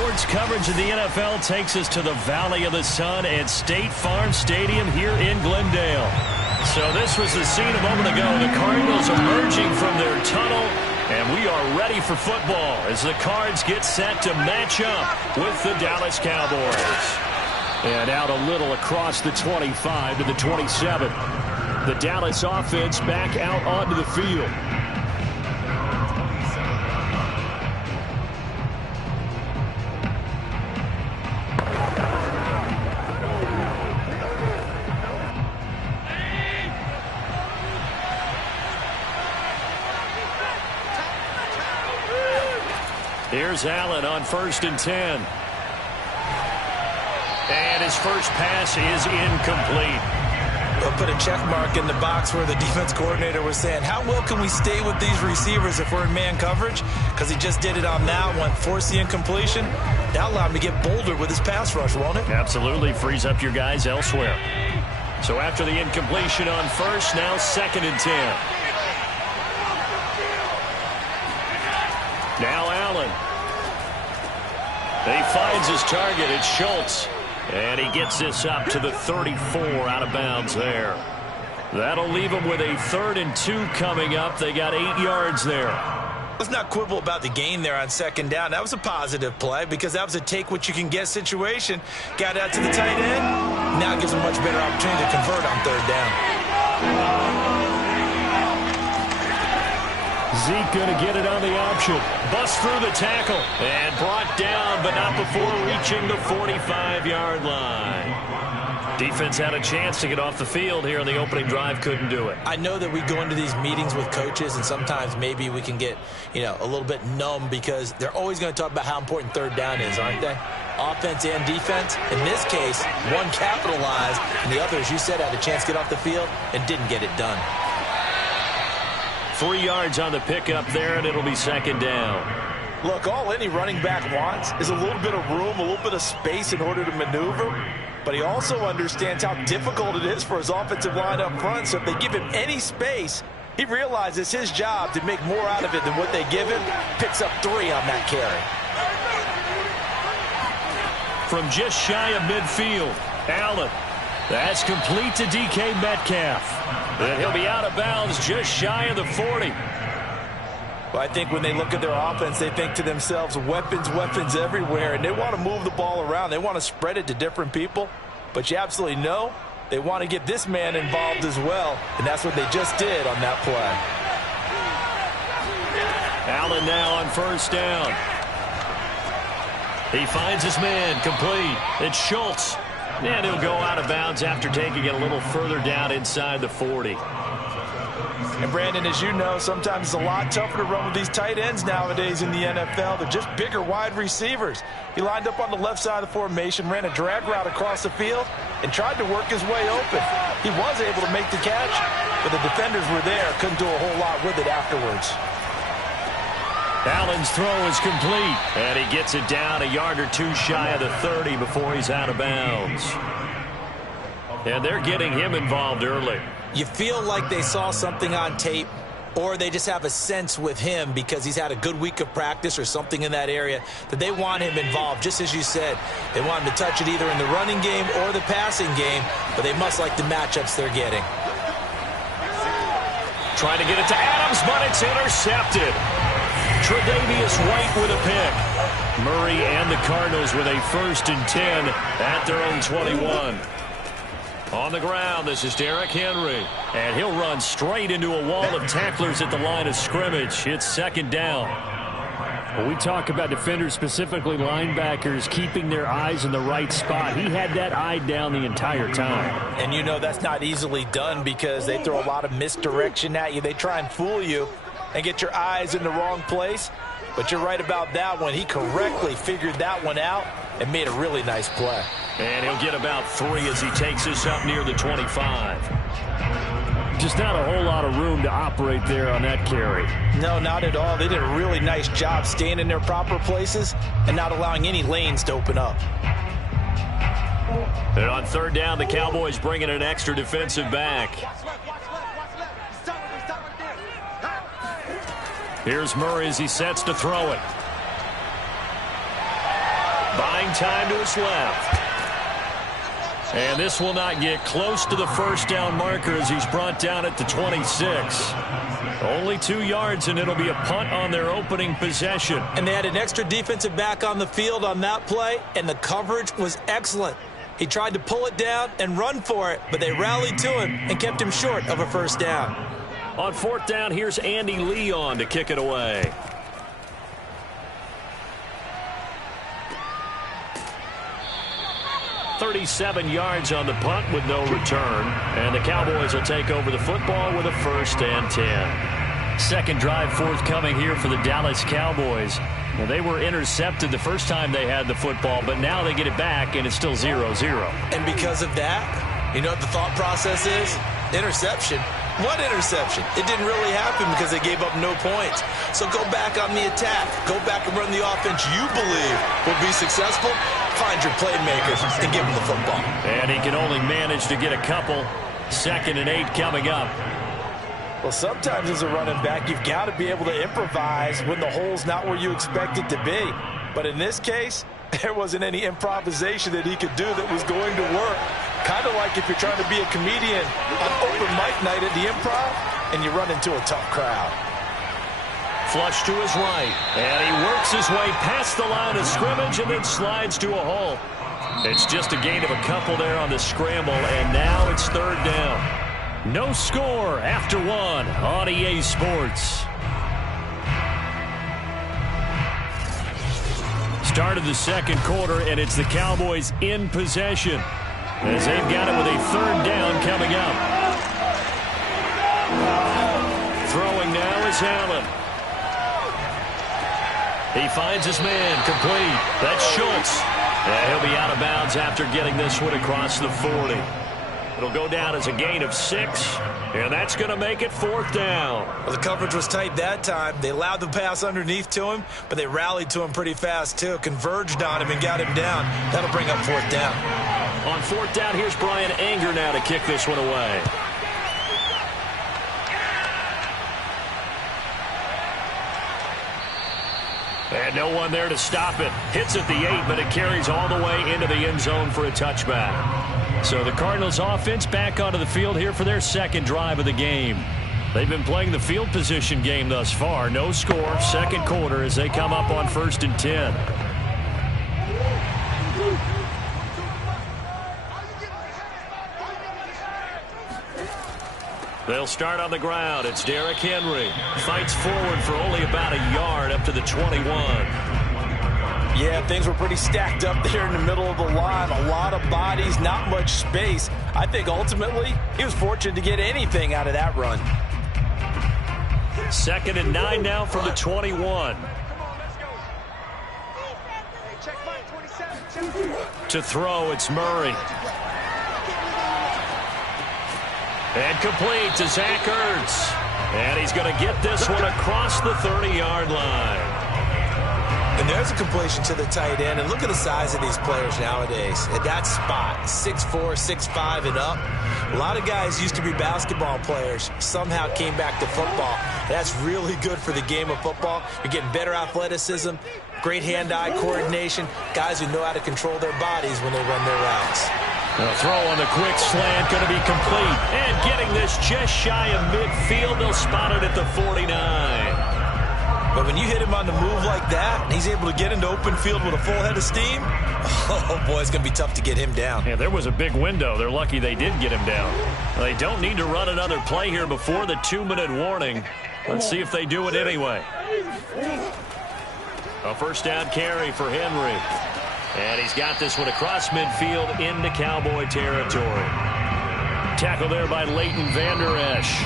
sports coverage of the NFL takes us to the Valley of the Sun at State Farm Stadium here in Glendale. So this was the scene a moment ago. The Cardinals emerging from their tunnel, and we are ready for football as the Cards get set to match up with the Dallas Cowboys. And out a little across the 25 to the 27. The Dallas offense back out onto the field. Here's Allen on 1st and 10. And his first pass is incomplete. We'll put a check mark in the box where the defense coordinator was saying, how well can we stay with these receivers if we're in man coverage? Because he just did it on that one, forced the incompletion. That allowed him to get bolder with his pass rush, won't it? Absolutely, frees up your guys elsewhere. So after the incompletion on 1st, now 2nd and 10. Now Allen. He finds his target. It's Schultz. And he gets this up to the 34 out of bounds there. That'll leave him with a 3rd and 2 coming up. They got 8 yards there. Let's not quibble about the gain there on 2nd down. That was a positive play because that was a take-what-you-can-get situation. Got out to the tight end. Now it gives him a much better opportunity to convert on 3rd down. Zeke going to get it on the option. Busts through the tackle. And brought down, but not before reaching the 45-yard line. Defense had a chance to get off the field here on the opening drive. Couldn't do it. I know that we go into these meetings with coaches, and sometimes maybe we can get, a little bit numb because they're always going to talk about how important 3rd down is, aren't they? Offense and defense. In this case, one capitalized, and the other, as you said, had a chance to get off the field and didn't get it done. 3 yards on the pickup there, and it'll be 2nd down. Look, all any running back wants is a little bit of room, a little bit of space in order to maneuver. But he also understands how difficult it is for his offensive line up front. So if they give him any space, he realizes his job to make more out of it than what they give him. Picks up 3 on that carry. From just shy of midfield, Allen. That's complete to DK Metcalf. And he'll be out of bounds just shy of the 40. Well, I think when they look at their offense, they think to themselves, weapons, weapons everywhere. And they want to move the ball around. They want to spread it to different people. But you absolutely know they want to get this man involved as well. And that's what they just did on that play. Allen now on 1st down. He finds his man complete. It's Schultz. And he'll go out of bounds after taking it a little further down inside the 40. And Brandon, as you know, sometimes it's a lot tougher to run with these tight ends nowadays in the NFL. They're just bigger wide receivers. He lined up on the left side of the formation, ran a drag route across the field, and tried to work his way open. He was able to make the catch, but the defenders were there. Couldn't do a whole lot with it afterwards. Allen's throw is complete, and he gets it down a yard or 2 shy of the 30 before he's out of bounds. And they're getting him involved early. You feel like they saw something on tape, or they just have a sense with him because he's had a good week of practice or something in that area that they want him involved. Just as you said, they want him to touch it either in the running game or the passing game, but they must like the matchups they're getting. Trying to get it to Adams, but it's intercepted. Tre'Davious White with a pick. Murray and the Cardinals with a 1st and 10 at their own 21. On the ground, this is Derrick Henry. And he'll run straight into a wall of tacklers at the line of scrimmage. It's 2nd down. When we talk about defenders, specifically linebackers, keeping their eyes in the right spot, he had that eye down the entire time. And you know that's not easily done because they throw a lot of misdirection at you. They try and fool you and get your eyes in the wrong place. But you're right about that one. He correctly figured that one out and made a really nice play. And he'll get about 3 as he takes this up near the 25. Just not a whole lot of room to operate there on that carry. No, not at all. They did a really nice job staying in their proper places and not allowing any lanes to open up. And on 3rd down, the Cowboys bring in an extra defensive back. Here's Murray as he sets to throw it. buying time to his left. And this will not get close to the first down marker as he's brought down at the 26. Only 2 yards, and it'll be a punt on their opening possession. And they had an extra defensive back on the field on that play, and the coverage was excellent. He tried to pull it down and run for it, but they rallied to him and kept him short of a first down. On 4th down, here's Andy Leon to kick it away. .37 yards on the punt with no return. And the Cowboys will take over the football with a 1st and 10. Second drive forthcoming here for the Dallas Cowboys. Well, they were intercepted the first time they had the football, but now they get it back, and it's still 0-0. And because of that, you know what the thought process is? Interception. What interception? It didn't really happen because they gave up no points. So go back on the attack. Go back and run the offense you believe will be successful. Find your playmakers and give them the football. And he can only manage to get a couple. 2nd and 8 coming up. Well, sometimes as a running back, you've got to be able to improvise when the hole's not where you expect it to be. But in this case, there wasn't any improvisation that he could do that was going to work. Kind of like if you're trying to be a comedian on open mic night at the Improv and you run into a tough crowd. Flush to his right, and he works his way past the line of scrimmage and then slides to a hole. It's just a gain of a couple there on the scramble, and now it's 3rd down. No score after 1 on EA Sports. Start of the 2nd quarter, and it's the Cowboys in possession as they've got it with a 3rd down coming up. Throwing now is Allen. He finds his man, complete. That's Schultz. And he'll be out of bounds after getting this one across the 40. It'll go down as a gain of 6, and that's going to make it 4th down. Well, the coverage was tight that time. They allowed the pass underneath to him, but they rallied to him pretty fast, too. Converged on him and got him down. That'll bring up 4th down. On 4th down, here's Brian Anger now to kick this one away. And no one there to stop it. Hits at the 8, but it carries all the way into the end zone for a touchback. So the Cardinals offense back onto the field here for their 2nd drive of the game. They've been playing the field position game thus far. No score, 2nd quarter as they come up on 1st and 10. They'll start on the ground. It's Derrick Henry. Fights forward for only about a yard up to the 21. Yeah, things were pretty stacked up there in the middle of the line. A lot of bodies, not much space. I think ultimately he was fortunate to get anything out of that run. 2nd and 9 now from the 21. To throw, it's Murray. And complete to Zach Ertz. And he's going to get this one across the 30-yard line. And there's a completion to the tight end. And look at the size of these players nowadays. At that spot, 6'4", 6'5", and up. A lot of guys used to be basketball players, somehow came back to football. That's really good for the game of football. You're getting better athleticism, great hand-eye coordination, guys who know how to control their bodies when they run their routes. The throw on the quick slant going to be complete. And getting this just shy of midfield, they'll spot it at the 49. But when you hit him on the move like that, and he's able to get into open field with a full head of steam, oh boy, it's going to be tough to get him down. Yeah, there was a big window. They're lucky they did get him down. They don't need to run another play here before the 2-minute warning. Let's see if they do it anyway. A 1st down carry for Henry. And he's got this one across midfield into Cowboy territory. Tackle there by Leighton Vander Esch.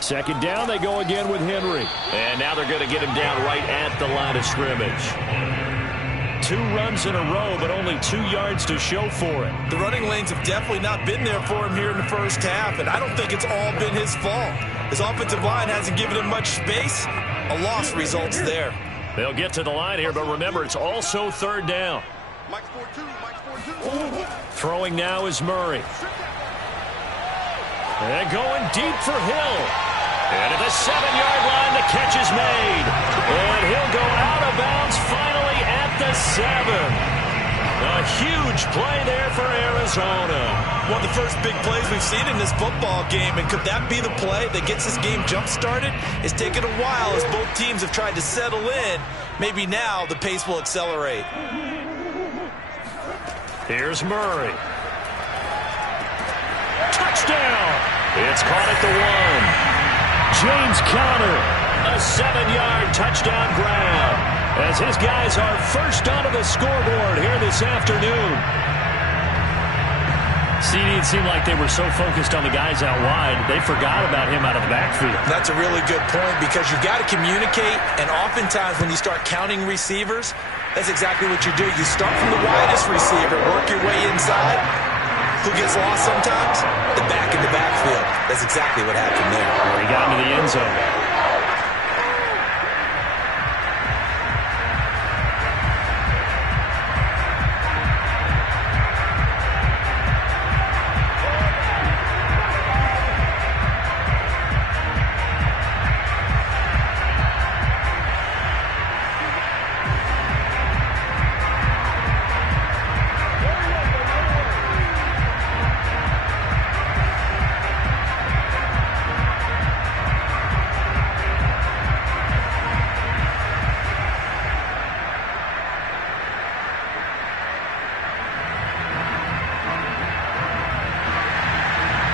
Second down, they go again with Henry. And now they're going to get him down right at the line of scrimmage. 2 runs in a row, but only 2 yards to show for it. The running lanes have definitely not been there for him here in the first half, and I don't think it's all been his fault. His offensive line hasn't given him much space. A loss results there. They'll get to the line here, but remember, it's also 3rd down. Throwing now is Murray. And going deep for Hill. And at the 7-yard line, the catch is made. And he'll go out of bounds finally at the 7. A huge play there for Arizona. One of the first big plays we've seen in this football game, and could that be the play that gets this game jump-started? It's taken a while as both teams have tried to settle in. Maybe now the pace will accelerate. Here's Murray. Touchdown! It's caught at the 1. James Conner, a 7-yard touchdown grab, as his guys are first onto the scoreboard here this afternoon. CD, it seemed like they were so focused on the guys out wide, they forgot about him out of the backfield. That's a really good point, because you've got to communicate, and oftentimes when you start counting receivers, that's exactly what you do. You start from the widest receiver, work your way inside. Who gets lost sometimes? The back in the backfield. That's exactly what happened there. He got into the end zone.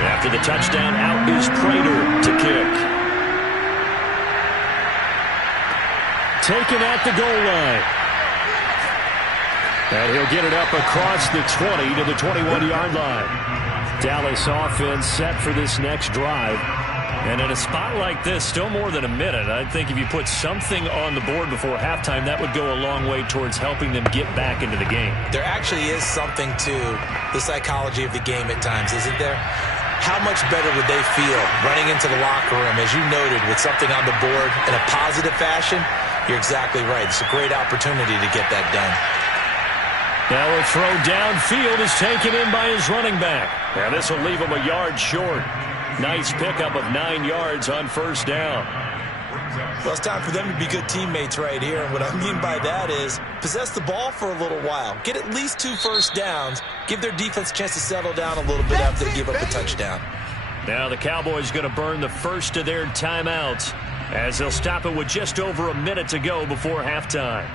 After the touchdown, out is Prater to kick. Taken at the goal line. And he'll get it up across the 20 to the 21-yard line. Dallas offense set for this next drive. And in a spot like this, still more than a minute, I think if you put something on the board before halftime, that would go a long way towards helping them get back into the game. There actually is something to the psychology of the game at times, isn't there? How much better would they feel running into the locker room, as you noted, with something on the board in a positive fashion? You're exactly right. It's a great opportunity to get that done. Now a throw downfield is taken in by his running back. Now this will leave him a yard short. Nice pickup of 9 yards on first down. Well, it's time for them to be good teammates right here. And what I mean by that is possess the ball for a little while. Get at least 2 first downs. Give their defense a chance to settle down a little bit after they give up a touchdown. Now the Cowboys going to burn the first of their timeouts as they'll stop it with just over a minute to go before halftime.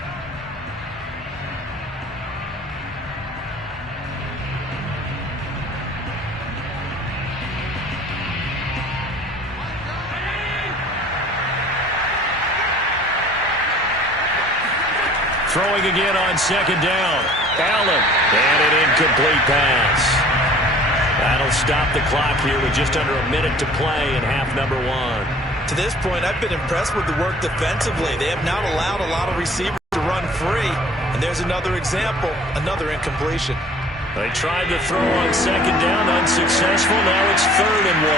Throwing again on second down. Allen. And an incomplete pass. That'll stop the clock here with just under a minute to play in half number 1. To this point, I've been impressed with the work defensively. They have not allowed a lot of receivers to run free. And there's another example, another incompletion. They tried to throw on second down, unsuccessful. Now it's 3rd and 1.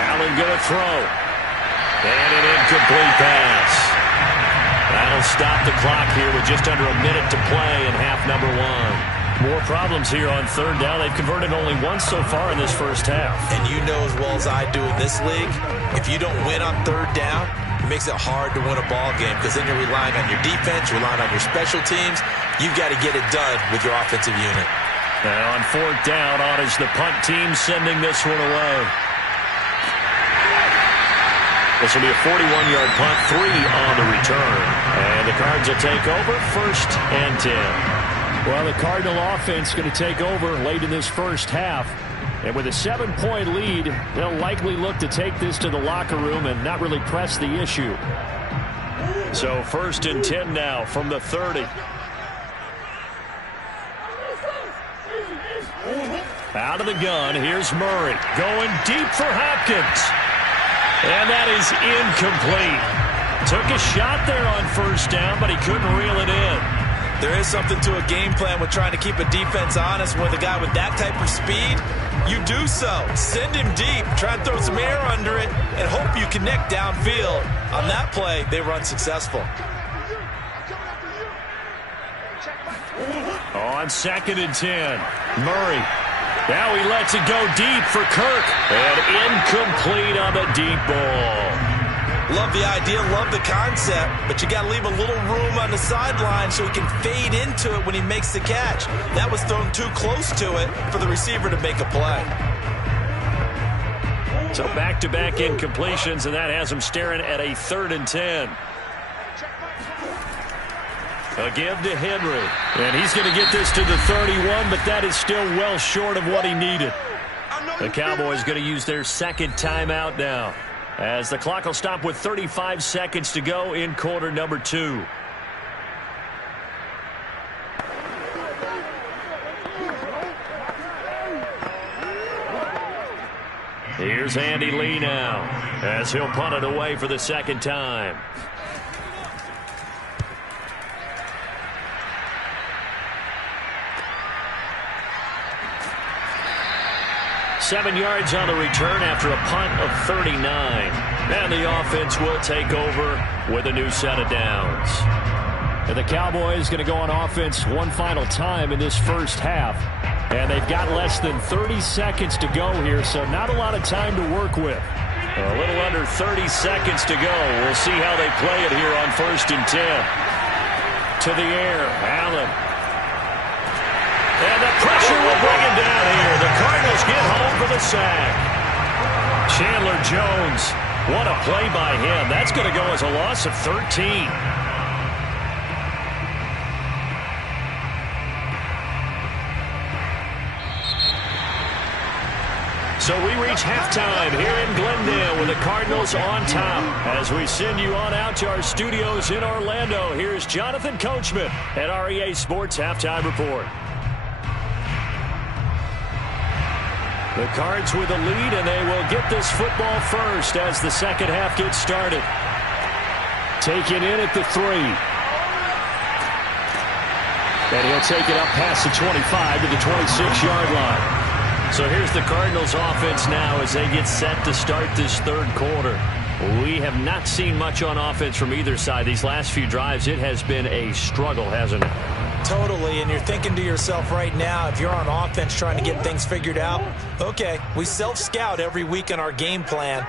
Allen going to throw. And an incomplete pass. That'll stop the clock here with just under a minute to play in half number 1. More problems here on 3rd down. They've converted only once so far in this first half. And you know as well as I do in this league, if you don't win on 3rd down, it makes it hard to win a ball game, because then you're relying on your defense, you're relying on your special teams. You've got to get it done with your offensive unit. Now on 4th down, on is the punt team sending this one away. This will be a 41-yard punt, 3 on the return. And the Cards will take over, 1st and 10. Well, the Cardinal offense going to take over late in this first half. And with a 7-point lead, they'll likely look to take this to the locker room and not really press the issue. So 1st and 10 now from the 30. Out of the gun, here's Murray. Going deep for Hopkins. And that is incomplete. Took a shot there on first down, but he couldn't reel it in. There is something to a game plan with trying to keep a defense honest. With a guy with that type of speed, you do so. Send him deep, try and throw some air under it, and hope you connect downfield. On that play, they were unsuccessful. On 2nd and 10, Murray. Now he lets it go deep for Kirk. And incomplete on the deep ball. Love the idea, love the concept, but you got to leave a little room on the sideline so he can fade into it when he makes the catch. That was thrown too close to it for the receiver to make a play. So back-to-back incompletions, and that has him staring at a 3rd and 10. A give to Henry. And he's going to get this to the 31, but that is still well short of what he needed. The Cowboys going to use their 2nd timeout now, as the clock will stop with 35 seconds to go in quarter number 2. Here's Andy Lee now, as he'll punt it away for the 2nd time. Seven yards on the return after a punt of 39. And the offense will take over with a new set of downs. And the Cowboys going to go on offense one final time in this first half. And they've got less than 30 seconds to go here, so not a lot of time to work with. A little under 30 seconds to go. We'll see how they play it here on 1st and 10. To the air, Allen. And the pressure will bring him down here. The Cardinals get home for the sack. Chandler Jones, what a play by him. That's going to go as a loss of 13. So we reach halftime here in Glendale with the Cardinals on top. As we send you on out to our studios in Orlando, here's Jonathan Coachman at REA Sports Halftime Report. The Cards with a lead, and they will get this football first as the second half gets started. Taken in at the 3. And he'll take it up past the 25 to the 26-yard line. So here's the Cardinals offense now as they get set to start this 3rd quarter. We have not seen much on offense from either side. These last few drives, it has been a struggle, hasn't it? Totally, and you're thinking to yourself right now, if you're on offense trying to get things figured out, okay, we self-scout every week in our game plan.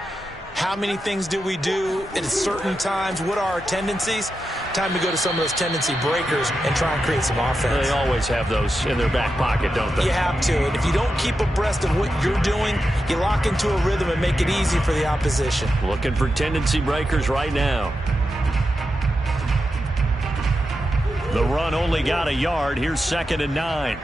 How many things do we do at certain times? What are our tendencies? Time to go to some of those tendency breakers and try and create some offense. They always have those in their back pocket, don't they? You have to, and if you don't keep abreast of what you're doing, you lock into a rhythm and make it easy for the opposition. Looking for tendency breakers right now. The run only got a yard. Here's 2nd and 9.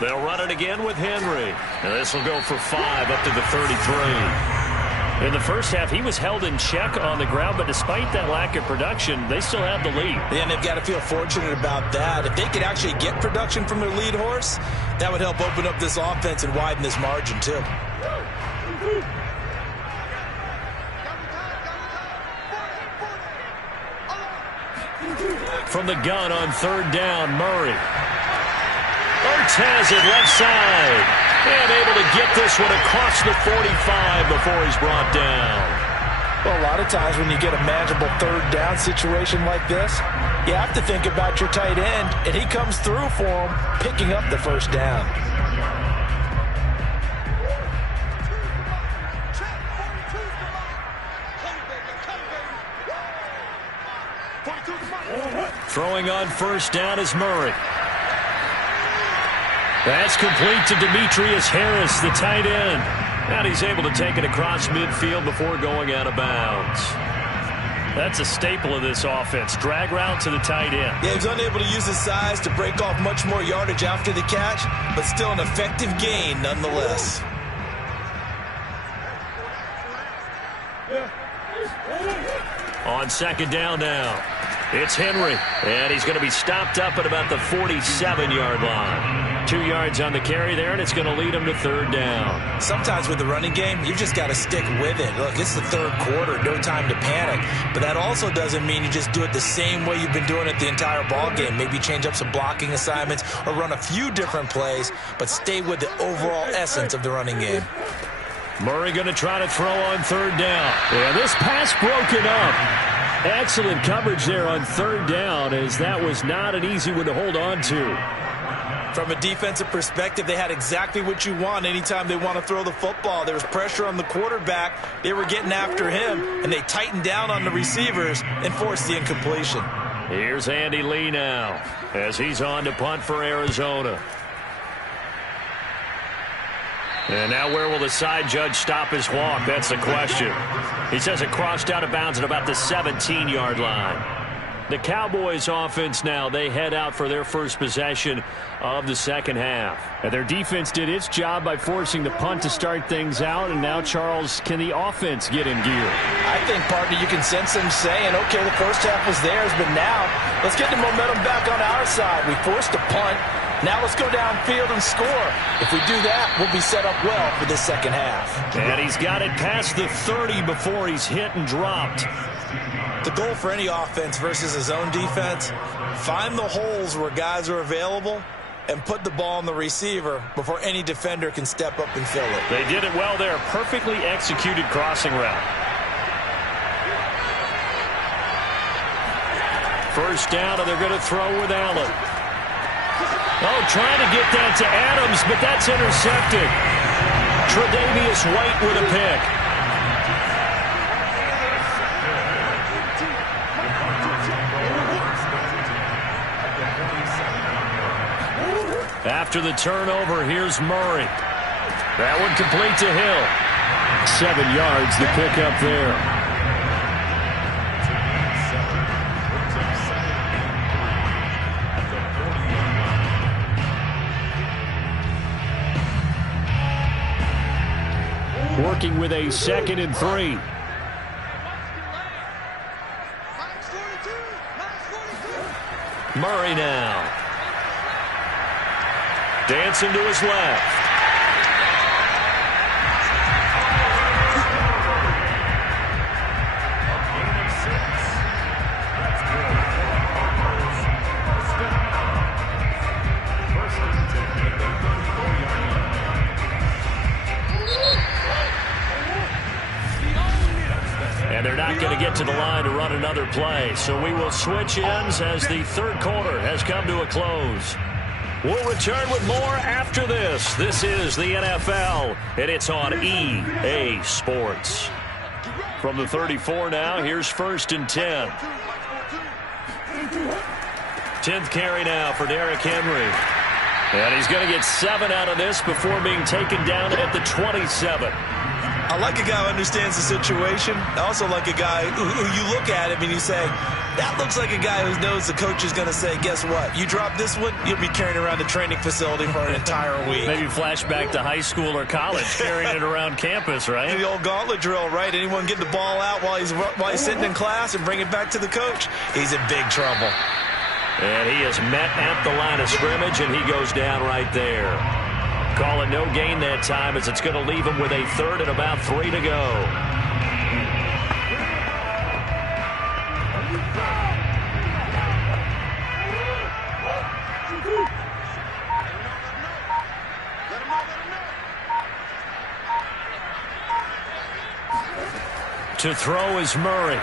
They'll run it again with Henry. And this will go for 5 up to the 33. In the first half, he was held in check on the ground, but despite that lack of production, they still have the lead. And they've got to feel fortunate about that. If they could actually get production from their lead horse, that would help open up this offense and widen this margin, too. From the gun on 3rd down, Murray. Ertz has it left side. And able to get this one across the 45 before he's brought down. Well, a lot of times when you get a manageable 3rd down situation like this, you have to think about your tight end, and he comes through for him, picking up the 1st down. Throwing on 1st down is Murray. That's complete to Demetrius Harris, the tight end. And he's able to take it across midfield before going out of bounds. That's a staple of this offense. Drag route to the tight end. Yeah, he's unable to use his size to break off much more yardage after the catch, but still an effective gain nonetheless. On 2nd down now, it's Henry. And he's going to be stopped up at about the 47-yard line. 2 yards on the carry there, and it's going to lead him to 3rd down. Sometimes with the running game, you just got to stick with it. Look, it's the 3rd quarter, no time to panic. But that also doesn't mean you just do it the same way you've been doing it the entire ball game. Maybe change up some blocking assignments or run a few different plays, but stay with the overall essence of the running game. Murray going to try to throw on 3rd down. Yeah, this pass broken up. Excellent coverage there on 3rd down, as that was not an easy one to hold on to. From a defensive perspective, they had exactly what you want anytime they want to throw the football. There was pressure on the quarterback. They were getting after him, and they tightened down on the receivers and forced the incompletion. Here's Andy Lee now, as he's on to punt for Arizona. And now where will the side judge stop his walk? That's the question. He says it crossed out of bounds at about the 17-yard line. The Cowboys offense now, they head out for their first possession of the second half. And their defense did its job by forcing the punt to start things out. And now, Charles, can the offense get in gear? I think, partner, you can sense them saying, okay, the first half was theirs, but now let's get the momentum back on our side. We forced a punt. Now let's go downfield and score. If we do that, we'll be set up well for this second half. And he's got it past the 30 before he's hit and dropped. The goal for any offense versus his own defense, find the holes where guys are available and put the ball on the receiver before any defender can step up and fill it. They did it well there. Perfectly executed crossing route. First down, and they're going to throw with Allen. Oh, trying to get that to Adams, but that's intercepted. Tre'Davious White with a pick. After the turnover, here's Murray. That one complete to Hill. 7 yards, the pickup there. Working with a 2nd and 3. Murray now. Dancing to his left. And they're not going to get to the line to run another play. So we will switch ends as the 3rd quarter has come to a close. We'll return with more after this. This is the NFL, and it's on EA Sports. From the 34 now, here's 1st and 10. 10th carry now for Derrick Henry. And he's going to get 7 out of this before being taken down at the 27. I like a guy who understands the situation. I also like a guy who you look at him and you say, that looks like a guy who knows the coach is going to say, guess what? You drop this one, you'll be carrying around the training facility for an entire week. Maybe flashback to high school or college, carrying it around campus, right? The old gauntlet drill, right? Anyone get the ball out while he's sitting in class and bring it back to the coach? He's in big trouble. And he is met at the line of scrimmage, and he goes down right there. Call it no gain that time, as it's going to leave him with a 3rd and about 3 to go. To throw is Murray.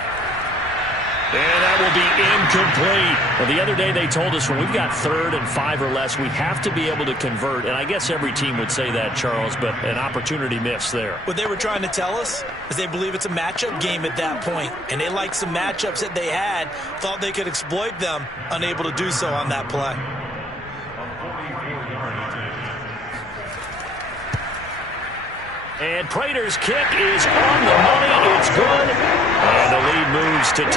And that will be incomplete. Well, the other day they told us when we've got 3rd and 5 or less, we have to be able to convert. And I guess every team would say that, Charles, but an opportunity missed there. What they were trying to tell us is they believe it's a matchup game at that point. And they liked some matchups that they had, thought they could exploit them, unable to do so on that play. And Prater's kick is on the money. It's good. And the lead moves to 10-10.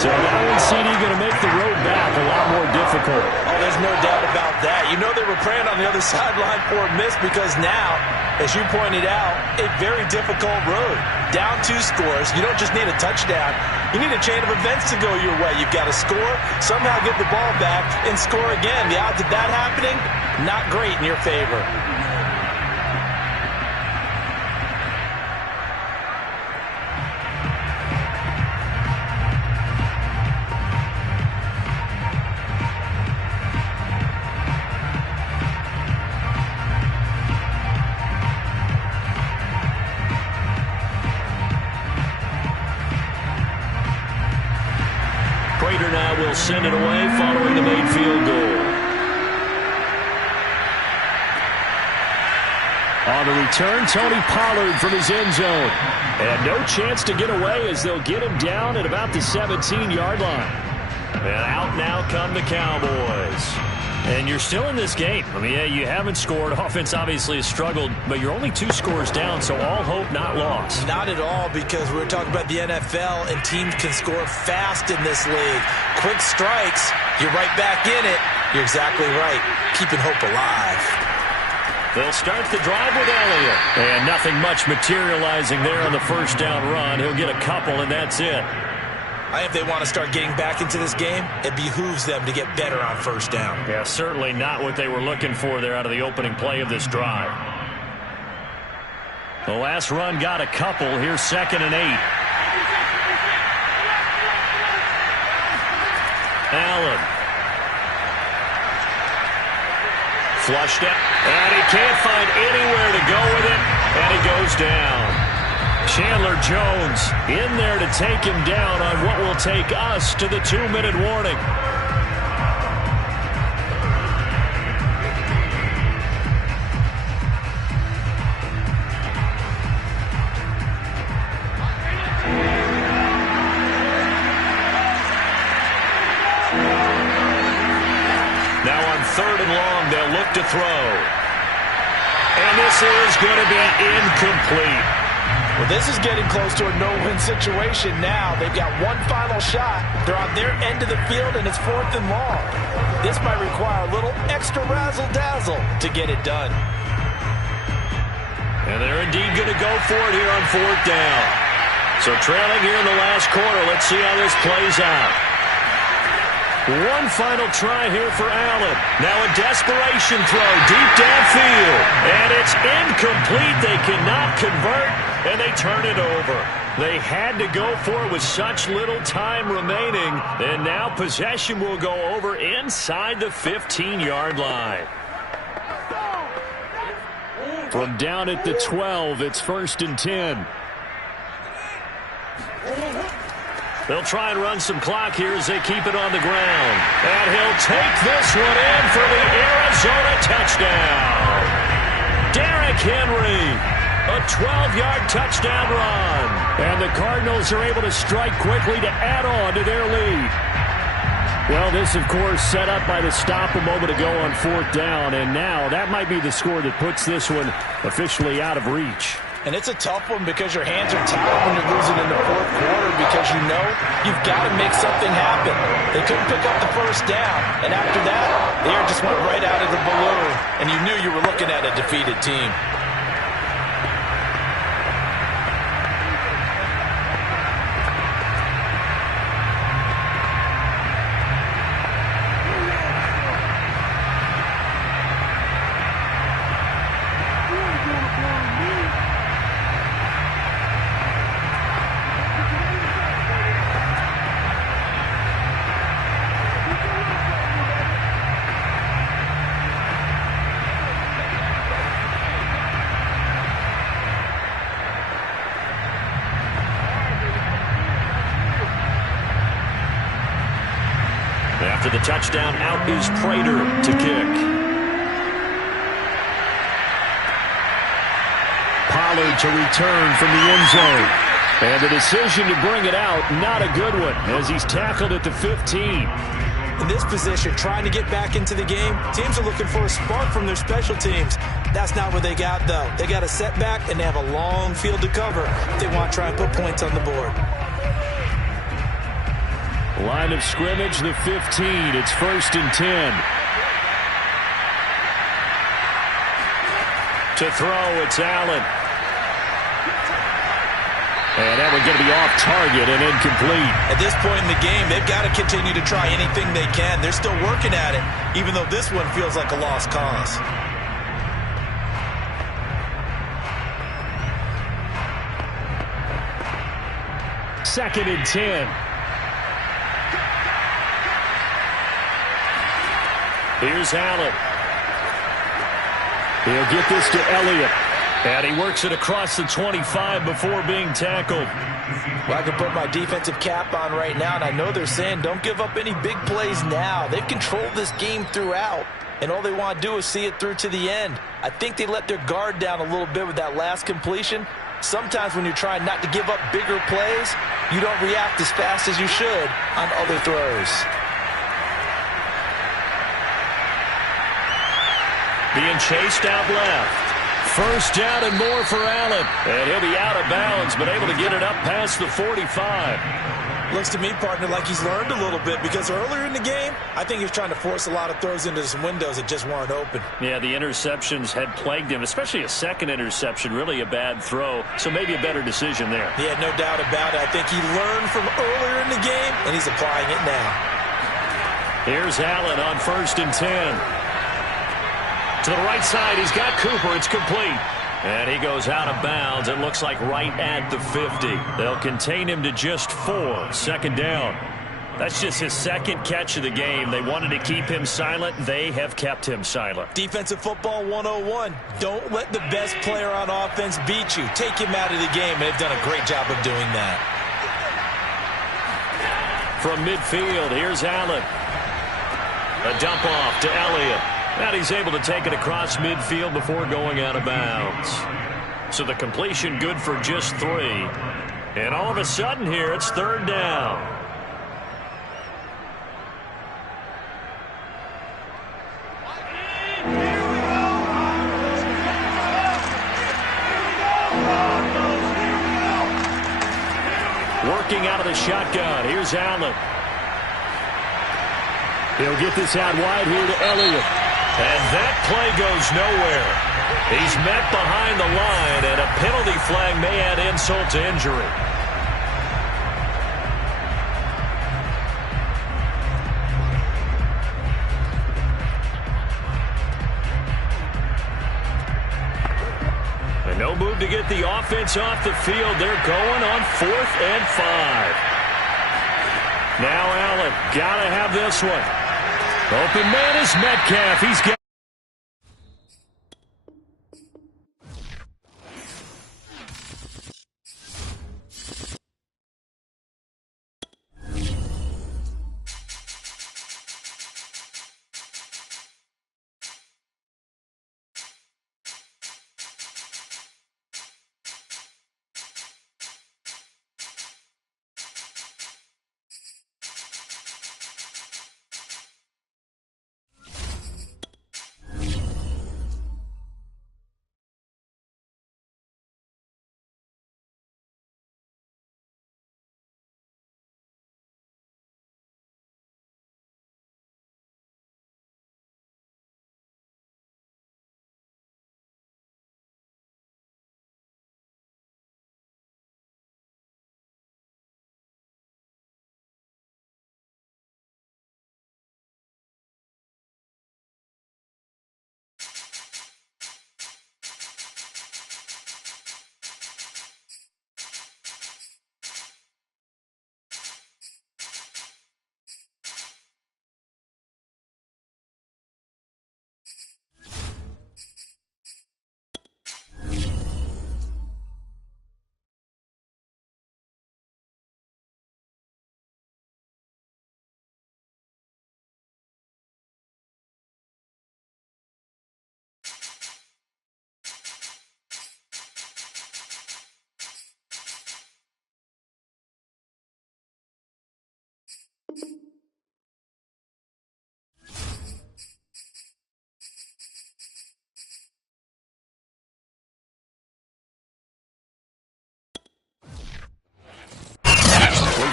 So that one, CD, going to make the road back a lot more difficult. Oh, there's no doubt about that. You know they were praying on the other sideline for a miss because now, as you pointed out, a very difficult road. Down 2 scores. You don't just need a touchdown. You need a chain of events to go your way. You've got to score, somehow get the ball back, and score again. The odds of that happening, not great in your favor. Prater now will send it away following the made field goal. On the return, Tony Pollard from his end zone. And no chance to get away as they'll get him down at about the 17-yard line. And out now come the Cowboys. And you're still in this game. I mean, yeah, you haven't scored. Offense obviously has struggled, but you're only 2 scores down, so all hope not lost. Not at all, because we're talking about the NFL, and teams can score fast in this league. Quick strikes, you're right back in it. You're exactly right. Keeping hope alive. They'll start the drive with Elliott. And nothing much materializing there on the first down run. He'll get a couple, and that's it. If they want to start getting back into this game, it behooves them to get better on first down. Yeah, certainly not what they were looking for there out of the opening play of this drive. The last run got a couple. Here's 2nd and 8. Allen. Flushed out. And he can't find anywhere to go with it. And he goes down. Chandler Jones in there to take him down on what will take us to the 2-minute warning. Now on 3rd and long, they'll look to throw. And this is going to be incomplete. Well, this is getting close to a no-win situation now. They've got one final shot. They're on their end of the field, and it's 4th and long. This might require a little extra razzle-dazzle to get it done. And they're indeed going to go for it here on 4th down. So trailing here in the last quarter. Let's see how this plays out. One final try here for Allen. Now a desperation throw deep downfield. And it's incomplete. They cannot convert, and they turn it over. They had to go for it with such little time remaining. And now possession will go over inside the 15-yard line. From down at the 12, it's 1st and 10. They'll try and run some clock here as they keep it on the ground. And he'll take this one in for the Arizona touchdown. Derrick Henry, a 12-yard touchdown run. And the Cardinals are able to strike quickly to add on to their lead. Well, this, of course, set up by the stop a moment ago on 4th down. And now that might be the score that puts this one officially out of reach. And it's a tough one because your hands are tied when you're losing in the 4th quarter because you know you've got to make something happen. They couldn't pick up the first down, and after that, the air just went right out of the balloon, and you knew you were looking at a defeated team. After the touchdown, out is Prater to kick. Pollard to return from the end zone. And the decision to bring it out, not a good one, as he's tackled at the 15. In this position, trying to get back into the game, teams are looking for a spark from their special teams. That's not what they got, though. They got a setback, and they have a long field to cover if they want to try and put points on the board. Line of scrimmage, the 15. It's 1st and 10. To throw, it's Allen. And that one's going to be off target and incomplete. At this point in the game, they've got to continue to try anything they can. They're still working at it, even though this one feels like a lost cause. Second and 10. Here's Allen. He'll get this to Elliott. And he works it across the 25 before being tackled. Well, I can put my defensive cap on right now, and I know they're saying don't give up any big plays now. They've controlled this game throughout, and all they want to do is see it through to the end. I think they let their guard down a little bit with that last completion. Sometimes when you're trying not to give up bigger plays, you don't react as fast as you should on other throws. Being chased out left. First down and more for Allen. And he'll be out of bounds, but able to get it up past the 45. Looks to me, partner, like he's learned a little bit, because earlier in the game, I think he was trying to force a lot of throws into some windows that just weren't open. Yeah, the interceptions had plagued him, especially a second interception, really a bad throw. So maybe a better decision there. Yeah, no doubt about it. I think he learned from earlier in the game, and he's applying it now. Here's Allen on 1st and 10. To the right side, he's got Cooper. It's complete. And he goes out of bounds. It looks like right at the 50. They'll contain him to just 4. Second down. That's just his second catch of the game. They wanted to keep him silent. They have kept him silent. Defensive football 101. Don't let the best player on offense beat you. Take him out of the game. They've done a great job of doing that. From midfield, here's Allen. A dump off to Elliott. And he's able to take it across midfield before going out of bounds. So the completion good for just 3. And all of a sudden here, it's 3rd down. Working out of the shotgun. Here's Allen. He'll get this out wide here to Elliott. And that play goes nowhere. He's met behind the line, and a penalty flag may add insult to injury. And no move to get the offense off the field. They're going on 4th and 5. Now Allen, gotta have this one. Open man is Metcalf. He's got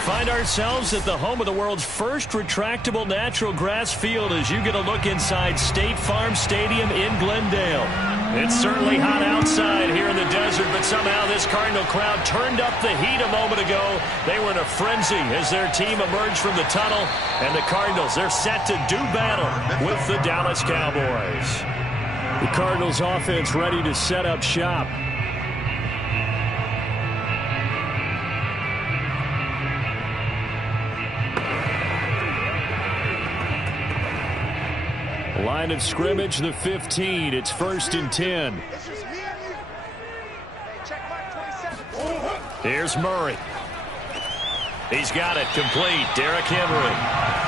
find ourselves at the home of the world's first retractable natural grass field as you get a look inside State Farm Stadium in Glendale. It's certainly hot outside here in the desert, but somehow this Cardinal crowd turned up the heat a moment ago. They were in a frenzy as their team emerged from the tunnel, and the Cardinals, they're set to do battle with the Dallas Cowboys. The Cardinals offense ready to set up shop. Line of scrimmage, the 15. It's 1st and 10. Here's Murray. He's got it complete. Derrick Henry.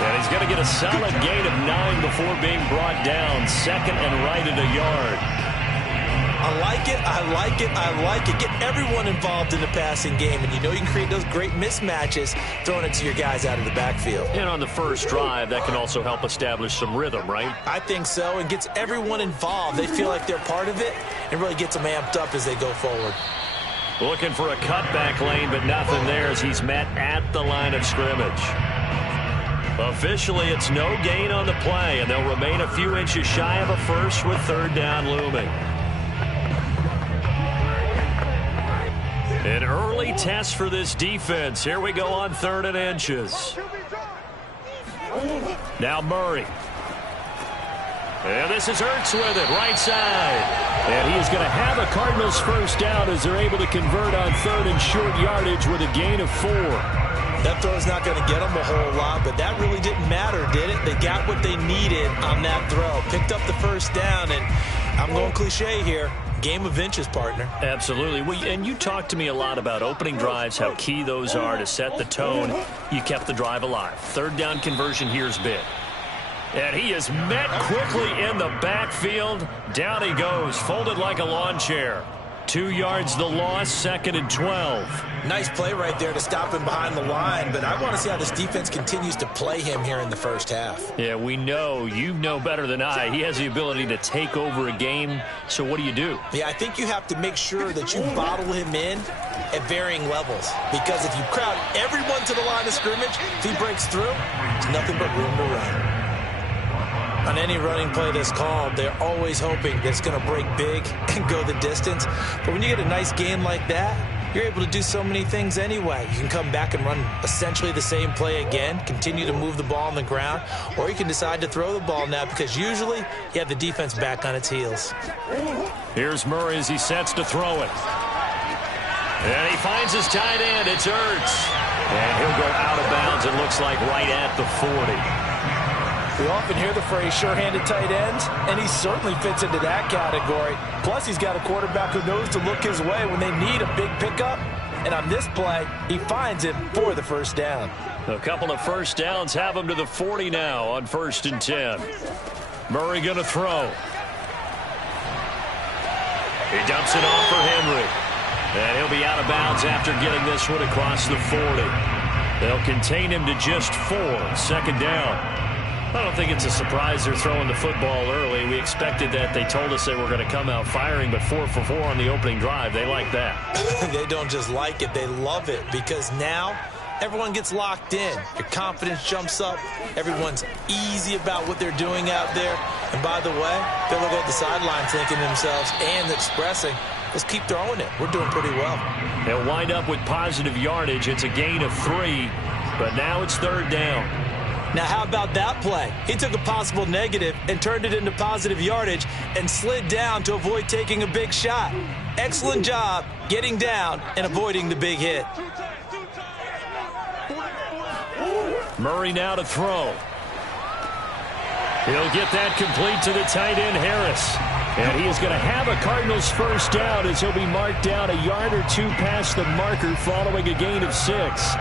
And he's going to get a solid gain of 9 before being brought down. 2nd and right at a yard. I like it, I like it, I like it. Get everyone involved in the passing game, and you know you can create those great mismatches throwing it to your guys out of the backfield. And on the first drive, that can also help establish some rhythm, right? I think so, and gets everyone involved. They feel like they're part of it, and really gets them amped up as they go forward. Looking for a cutback lane, but nothing there as he's met at the line of scrimmage. Officially, it's no gain on the play, and they'll remain a few inches shy of a first with 3rd down looming. An early test for this defense. Here we go on 3rd and inches. Now Murray. And this is Ertz with it, right side. And he is going to have a Cardinals first down as they're able to convert on 3rd and short yardage with a gain of 4. That throw's not going to get them a whole lot, but that really didn't matter, did it? They got what they needed on that throw. Picked up the first down, and I'm going cliche here. Game of inches, partner. Absolutely. And you talked to me a lot about opening drives, how key those are to set the tone. You kept the drive alive. 3rd down conversion here's big. And he is met quickly in the backfield. Down he goes, folded like a lawn chair. 2 yards the loss, 2nd and 12. Nice play right there to stop him behind the line, but I want to see how this defense continues to play him here in the first half. Yeah, we know. You know better than I. He has the ability to take over a game, so what do? Yeah, I think you have to make sure that you bottle him in at varying levels, because if you crowd everyone to the line of scrimmage, if he breaks through, there's nothing but room to run. On any running play that's called, they're always hoping that it's going to break big and go the distance. But when you get a nice game like that, you're able to do so many things anyway. You can come back and run essentially the same play again, continue to move the ball on the ground, or you can decide to throw the ball now because usually you have the defense back on its heels. Here's Murray as he sets to throw it. And he finds his tight end. It's Ertz. And he'll go out of bounds, it looks like, right at the 40. We often hear the phrase sure-handed tight ends, and he certainly fits into that category. Plus, he's got a quarterback who knows to look his way when they need a big pickup. And on this play, he finds it for the first down. A couple of first downs have him to the 40 now on 1st and 10. Murray going to throw. He dumps it off for Henry. And he'll be out of bounds after getting this one across the 40. They'll contain him to just 4. 2nd down. I don't think it's a surprise they're throwing the football early. We expected that. They told us they were going to come out firing, but 4 for 4 on the opening drive. They like that. They don't just like it. They love it because now everyone gets locked in. Your confidence jumps up. Everyone's easy about what they're doing out there. And by the way, they'll look at the sideline thinking to themselves and expressing, let's keep throwing it. We're doing pretty well. They'll wind up with positive yardage. It's a gain of 3, but now it's 3rd down. Now, how about that play? He took a possible negative and turned it into positive yardage and slid down to avoid taking a big shot. Excellent job getting down and avoiding the big hit. Murray now to throw. He'll get that complete to the tight end, Harris. And he is going to have a Cardinals first down as he'll be marked down a yard or 2 past the marker following a gain of 6.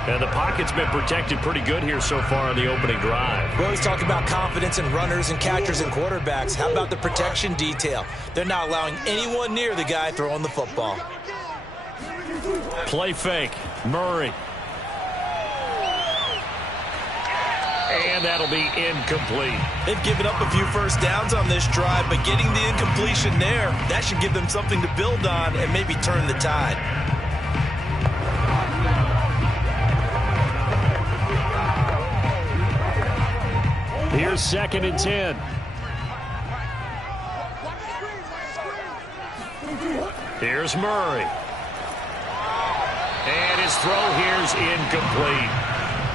And the pocket's been protected pretty good here so far on the opening drive. We always talk about confidence in runners and catchers and quarterbacks. How about the protection detail? They're not allowing anyone near the guy throwing the football. Play fake. Murray. And that'll be incomplete. They've given up a few first downs on this drive, but getting the incompletion there, that should give them something to build on and maybe turn the tide. Here's 2nd and 10. Here's Murray. And his throw here's incomplete.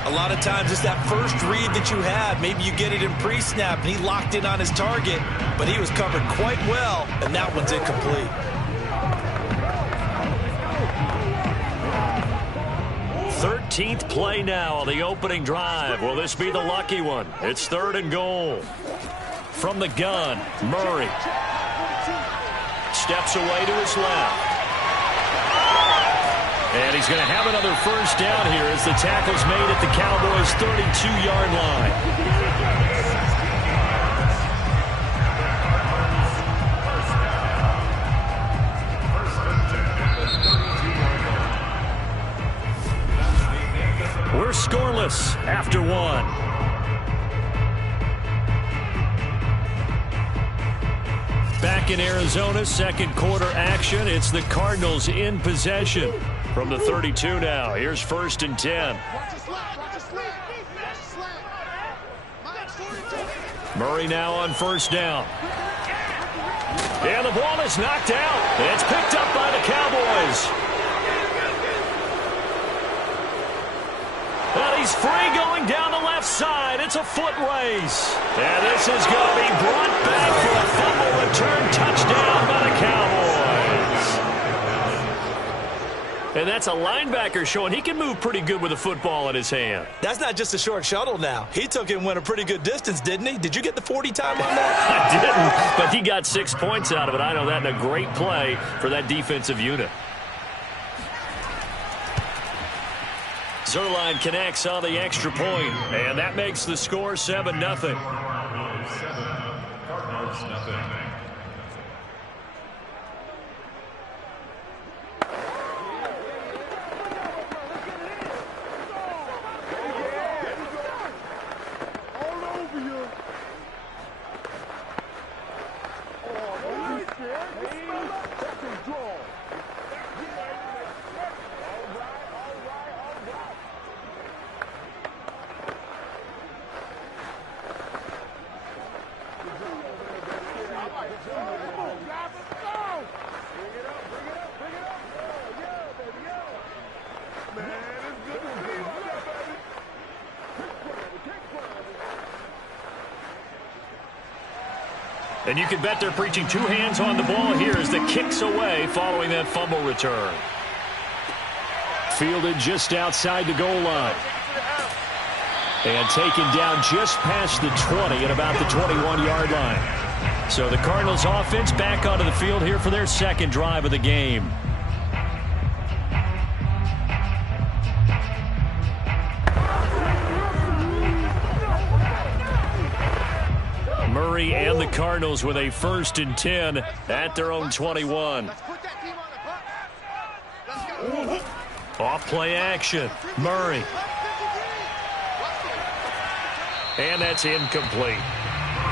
A lot of times it's that first read that you have. Maybe you get it in pre-snap, and he locked in on his target, but he was covered quite well, and that one's incomplete. 13th play now on the opening drive. Will this be the lucky one? It's 3rd and goal. From the gun, Murray. Steps away to his left. And he's going to have another first down here as the tackle's made at the Cowboys' 32-yard line. We're scoreless after 1. Back in Arizona, 2nd quarter action. It's the Cardinals in possession. From the 32 now, here's 1st and 10. Murray now on 1st down. And the ball is knocked out. And it's picked up by the Cowboys. And he's free going down the left side. It's a foot race. And this is going to be brought back for a fumble return touchdown by the Cowboys. And that's a linebacker showing he can move pretty good with a football in his hand. That's not just a short shuttle now. He took it and went a pretty good distance, didn't he? Did you get the 40 time on that? I didn't, but he got 6 points out of it. I know that in a great play for that defensive unit. Zerline connects on the extra point, and that makes the score 7-0. Cardinals, 0. And you can bet they're preaching 2 hands on the ball here as the kick's away following that fumble return. Fielded just outside the goal line. And taken down just past the 20 at about the 21-yard line. So the Cardinals offense back onto the field here for their 2nd drive of the game. Murray and the Cardinals with a 1st and 10 at their own 21. Off play action. Murray. And that's incomplete.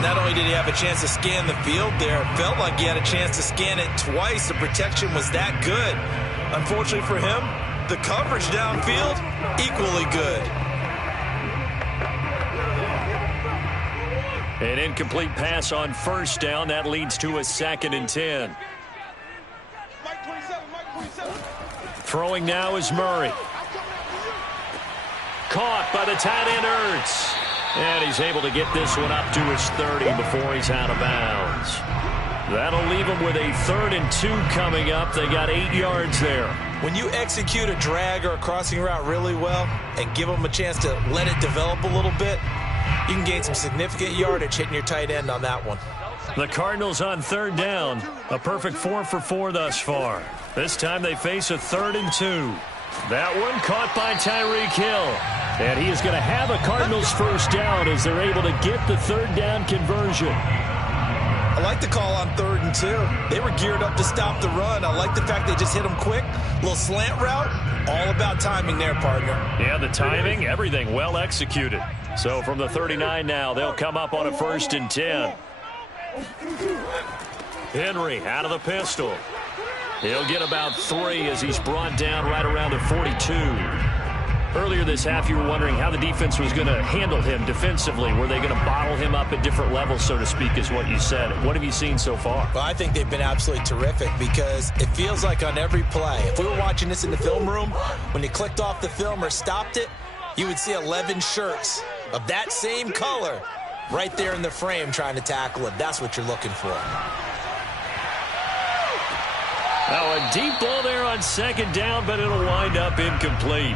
Not only did he have a chance to scan the field there, it felt like he had a chance to scan it twice. The protection was that good. Unfortunately for him, the coverage downfield, equally good. An incomplete pass on 1st down. That leads to a 2nd and 10. Throwing now is Murray. Caught by the tight end Ertz. And he's able to get this one up to his 30 before he's out of bounds. That'll leave him with a 3rd and 2 coming up. They got 8 yards there. When you execute a drag or a crossing route really well and give them a chance to let it develop a little bit, you can gain some significant yardage hitting your tight end on that one. The Cardinals on 3rd down. A perfect 4 for 4 thus far. This time they face a 3rd and 2. That one caught by Tyreek Hill. And he is going to have a Cardinals 1st down as they're able to get the 3rd down conversion. I like the call on 3rd and 2. They were geared up to stop the run. I like the fact they just hit them quick. Little slant route. All about timing there, partner. Yeah, the timing, everything well executed. So from the 39 now, they'll come up on a 1st and 10. Henry out of the pistol. He'll get about 3 as he's brought down right around the 42. Earlier this half, you were wondering how the defense was going to handle him defensively. Were they going to bottle him up at different levels, so to speak, is what you said. What have you seen so far? Well, I think they've been absolutely terrific because it feels like on every play, if we were watching this in the film room, when you clicked off the film or stopped it, you would see 11 shirts of that same color right there in the frame trying to tackle him. That's what you're looking for. Now a deep ball there on second down, but it'll wind up incomplete.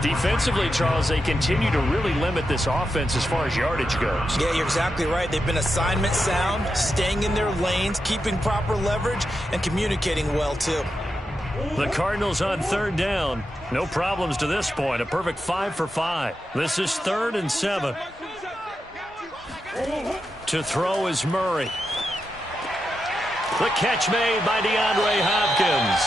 Defensively, Charles, they continue to really limit this offense as far as yardage goes. Yeah, you're exactly right. They've been assignment sound, staying in their lanes, keeping proper leverage, and communicating well, too. The Cardinals on third down. No problems to this point. A perfect 5 for 5. This is 3rd and 7. To throw is Murray. The catch made by DeAndre Hopkins.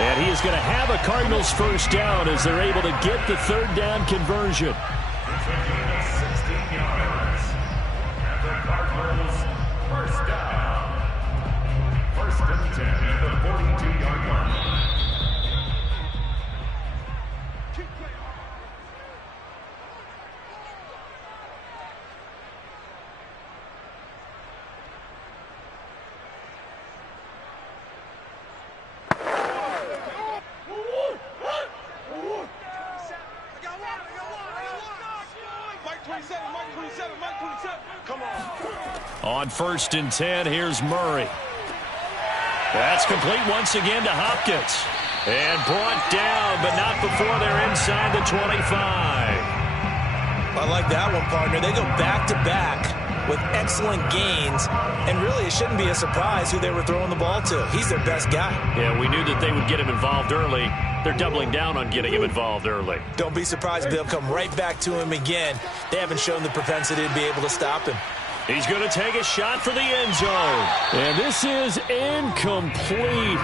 And he is going to have a Cardinals first down as they're able to get the third down conversion. 16 yards. And the Cardinals first down. 1st and 10 at the 42-yard line. On 1st and 10, here's Murray. That's complete once again to Hopkins. And brought down, but not before they're inside the 25. I like that one, partner. They go back-to-back with excellent gains, and really it shouldn't be a surprise who they were throwing the ball to. He's their best guy. Yeah, we knew that they would get him involved early. They're doubling down on getting him involved early. Don't be surprised if they'll come right back to him again. They haven't shown the propensity to be able to stop him. He's going to take a shot for the end zone. And this is incomplete.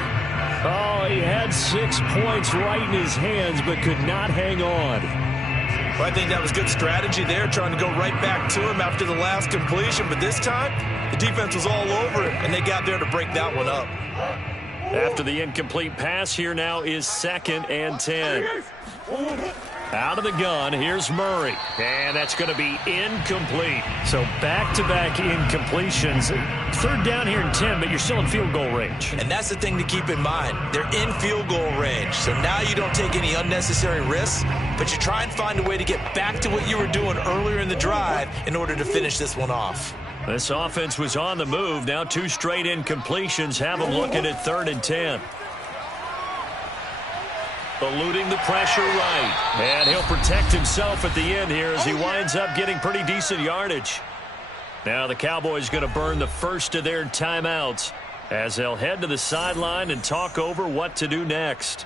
Oh, he had 6 points right in his hands, but could not hang on. Well, I think that was good strategy there, trying to go right back to him after the last completion. But this time, the defense was all over it, and they got there to break that one up. After the incomplete pass, here now is 2nd and 10. Out of the gun, here's Murray. And that's going to be incomplete. So back-to-back incompletions. 3rd down here and 10, but you're still in field goal range. And that's the thing to keep in mind. They're in field goal range. So now you don't take any unnecessary risks, but you try and find a way to get back to what you were doing earlier in the drive in order to finish this one off. This offense was on the move. Now 2 straight incompletions have them looking at 3rd and 10. Eluding the pressure right. And he'll protect himself at the end here as he winds up getting pretty decent yardage. Now the Cowboys going to burn the first of their timeouts as they'll head to the sideline and talk over what to do next.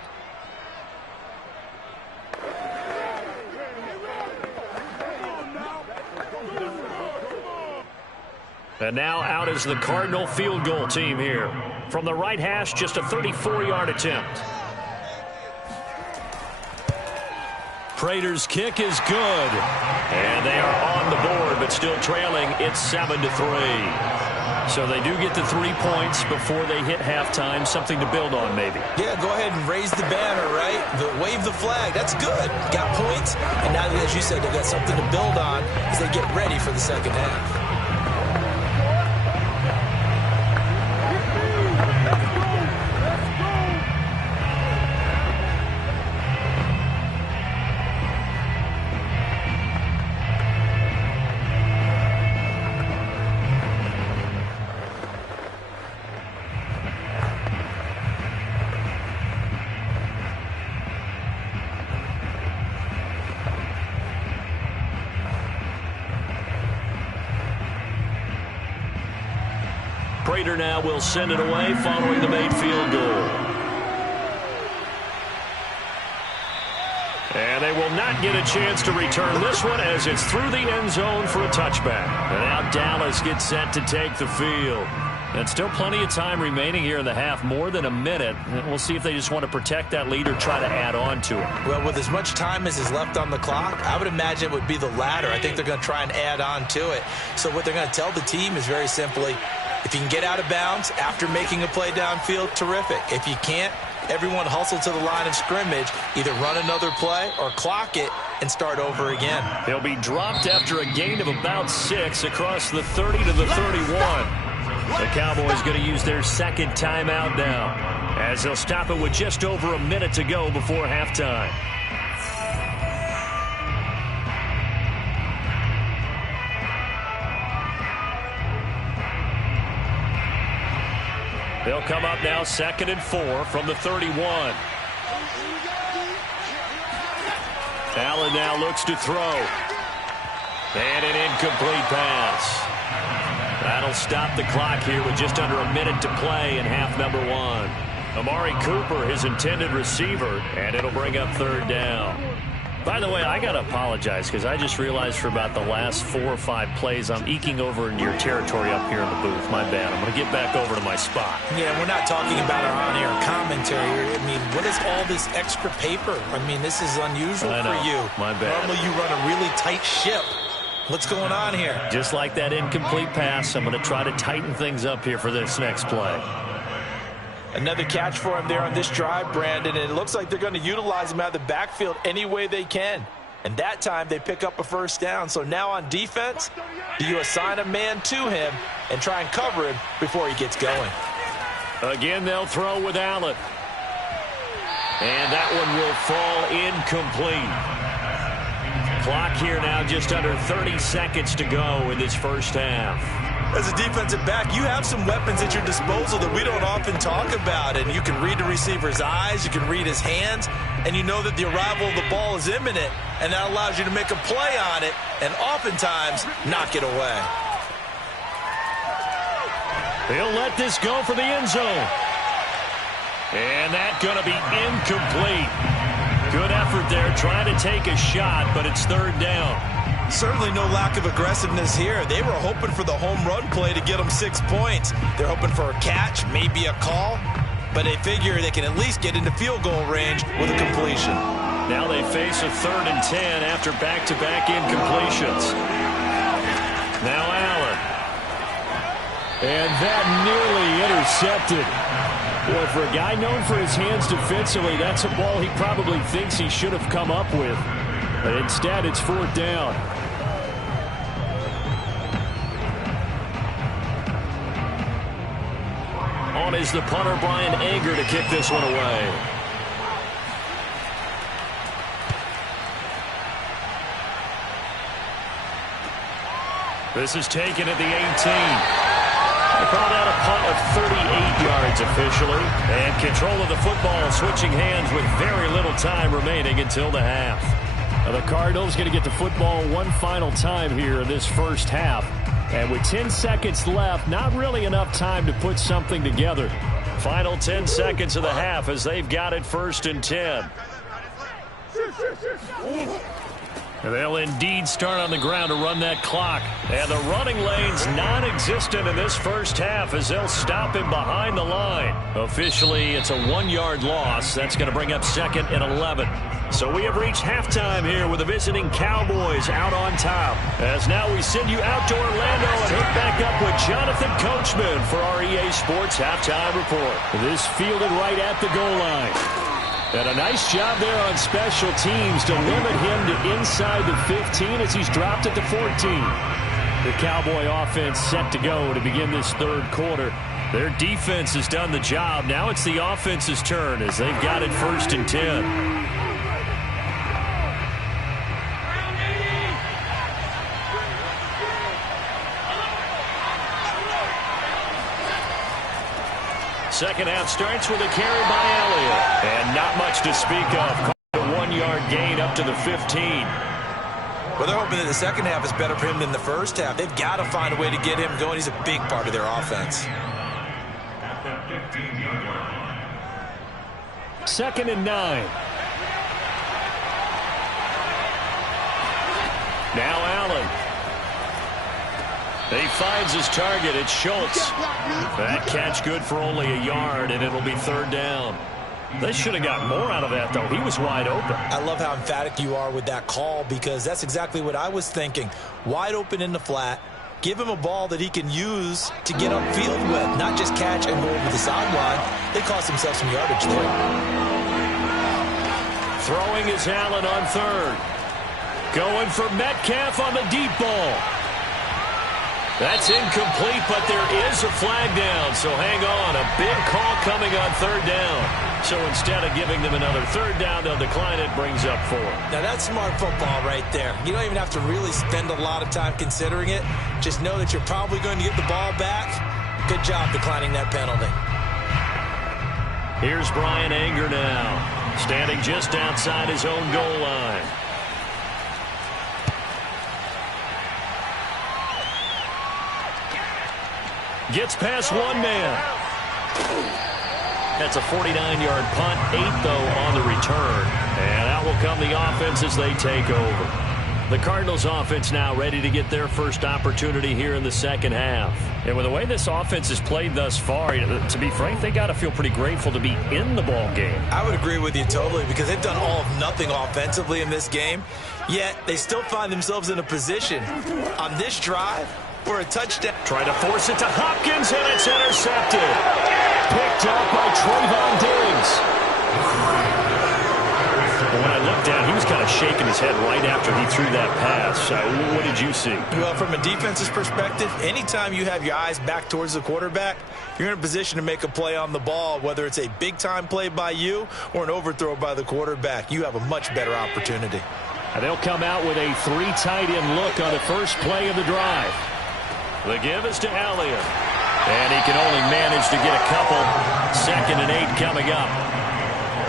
And now out is the Cardinal field goal team here. From the right hash, just a 34-yard attempt. Prater's kick is good. And they are on the board, but still trailing. It's 7-3. So they do get the 3 points before they hit halftime. Something to build on, maybe. Yeah, go ahead and raise the banner, right? Wave the flag. That's good. Got points. And now, as you said, they've got something to build on as they get ready for the second half. Prater now will send it away following the made field goal. And they will not get a chance to return this one as it's through the end zone for a touchback. And now Dallas gets set to take the field. And still plenty of time remaining here in the half, more than a minute. We'll see if they just want to protect that lead or try to add on to it. Well, with as much time as is left on the clock, I would imagine it would be the latter. I think they're going to try and add on to it. So what they're going to tell the team is very simply, if you can get out of bounds after making a play downfield, terrific. If you can't, Everyone hustle to the line of scrimmage, either run another play or clock it and start over again. He'll be dropped after a gain of about 6 across the 30 to the 31. The Cowboys going to use their second timeout now, as they'll stop it with just over a minute to go before halftime. They'll come up now 2nd and 4 from the 31. Allen now looks to throw. And an incomplete pass. That'll stop the clock here with just under a minute to play in half number 1. Amari Cooper, his intended receiver, and it'll bring up 3rd down. By the way, I got to apologize because I just realized for about the last 4 or 5 plays I'm eking over into your territory up here in the booth. My bad. I'm going to get back over to my spot. Yeah, we're not talking about our on-air commentary. I mean, what is all this extra paper? I mean, this is unusual for you. My bad. Normally you run a really tight ship. What's going on here? Just like that incomplete pass, I'm going to try to tighten things up here for this next play. Another catch for him there on this drive, Brandon, and it looks like they're going to utilize him out of the backfield any way they can. And that time they pick up a 1st down. So now on defense, do you assign a man to him and try and cover him before he gets going? Again, they'll throw with Allen. And that one will fall incomplete. Clock here now just under 30 seconds to go in this first half. As a defensive back, you have some weapons at your disposal that we don't often talk about. And you can read the receiver's eyes, you can read his hands, and you know that the arrival of the ball is imminent, and that allows you to make a play on it and oftentimes knock it away. He'll let this go for the end zone. And that's going to be incomplete. Good effort there, trying to take a shot, but it's 3rd down. Certainly no lack of aggressiveness here. They were hoping for the home run play to get them 6 points. They're hoping for a catch, maybe a call, but they figure they can at least get into field goal range with a completion. Now they face a 3rd and 10 after back-to-back incompletions. Now Allen. And that nearly intercepted. Boy, for a guy known for his hands defensively, that's a ball he probably thinks he should have come up with. But instead, it's 4th down. On is the punter, Brian Anger, to kick this one away. This is taken at the 18. They called out a punt of 38 yards officially. And control of the football switching hands with very little time remaining until the half. Now the Cardinals going to get the football one final time here in this first half. And with 10 seconds left, not really enough time to put something together. Final 10 seconds of the half as they've got it 1st and 10. And they'll indeed start on the ground to run that clock. And the running lane's non-existent in this first half as they'll stop him behind the line. Officially, it's a 1-yard loss. That's going to bring up 2nd and 11. So we have reached halftime here with the visiting Cowboys out on top. As now we send you out to Orlando and hook back up with Jonathan Coachman for our EA Sports Halftime Report. This fielded right at the goal line. And a nice job there on special teams to limit him to inside the 15 as he's dropped it to 14. The Cowboy offense set to go to begin this 3rd quarter. Their defense has done the job. Now it's the offense's turn as they've got it 1st and 10. Second half starts with a carry by Elliott. And not much to speak of. A 1-yard gain up to the 15. Well, they're hoping that the second half is better for him than the first half. They've got to find a way to get him going. He's a big part of their offense. At the 15-yard line. 2nd and 9. Now Allen. He finds his target. It's Schultz. That catch good for only a yard, and it'll be 3rd down. They should have got more out of that, though. He was wide open. I love how emphatic you are with that call because that's exactly what I was thinking. Wide open in the flat. Give him a ball that he can use to get upfield with, not just catch and go over the sideline. They cost themselves some yardage there. Throwing is Allen on third. Going for Metcalf on the deep ball. That's incomplete, but there is a flag down, so hang on. A big call coming on third down. So instead of giving them another third down, they'll decline it, brings up 4. Now that's smart football right there. You don't even have to really spend a lot of time considering it. Just know that you're probably going to get the ball back. Good job declining that penalty. Here's Brian Anger now, standing just outside his own goal line. Gets past one man. That's a 49-yard punt, 8 though on the return. And out will come the offense as they take over. The Cardinals offense now ready to get their first opportunity here in the second half. And with the way this offense has played thus far, to be frank, they got to feel pretty grateful to be in the ball game. I would agree with you totally, because they've done all of nothing offensively in this game. Yet they still find themselves in a position on this drive for a touchdown. Try to force it to Hopkins, and it's intercepted. Picked up by Trayvon Diggs. But when I looked down, he was kind of shaking his head right after he threw that pass. What did you see? Well, from a defense's perspective, anytime you have your eyes back towards the quarterback, you're in a position to make a play on the ball, whether it's a big-time play by you or an overthrow by the quarterback. You have a much better opportunity. And they'll come out with a 3 tight end look on the first play of the drive. The give is to Elliott. And he can only manage to get a couple. 2nd and 8 coming up.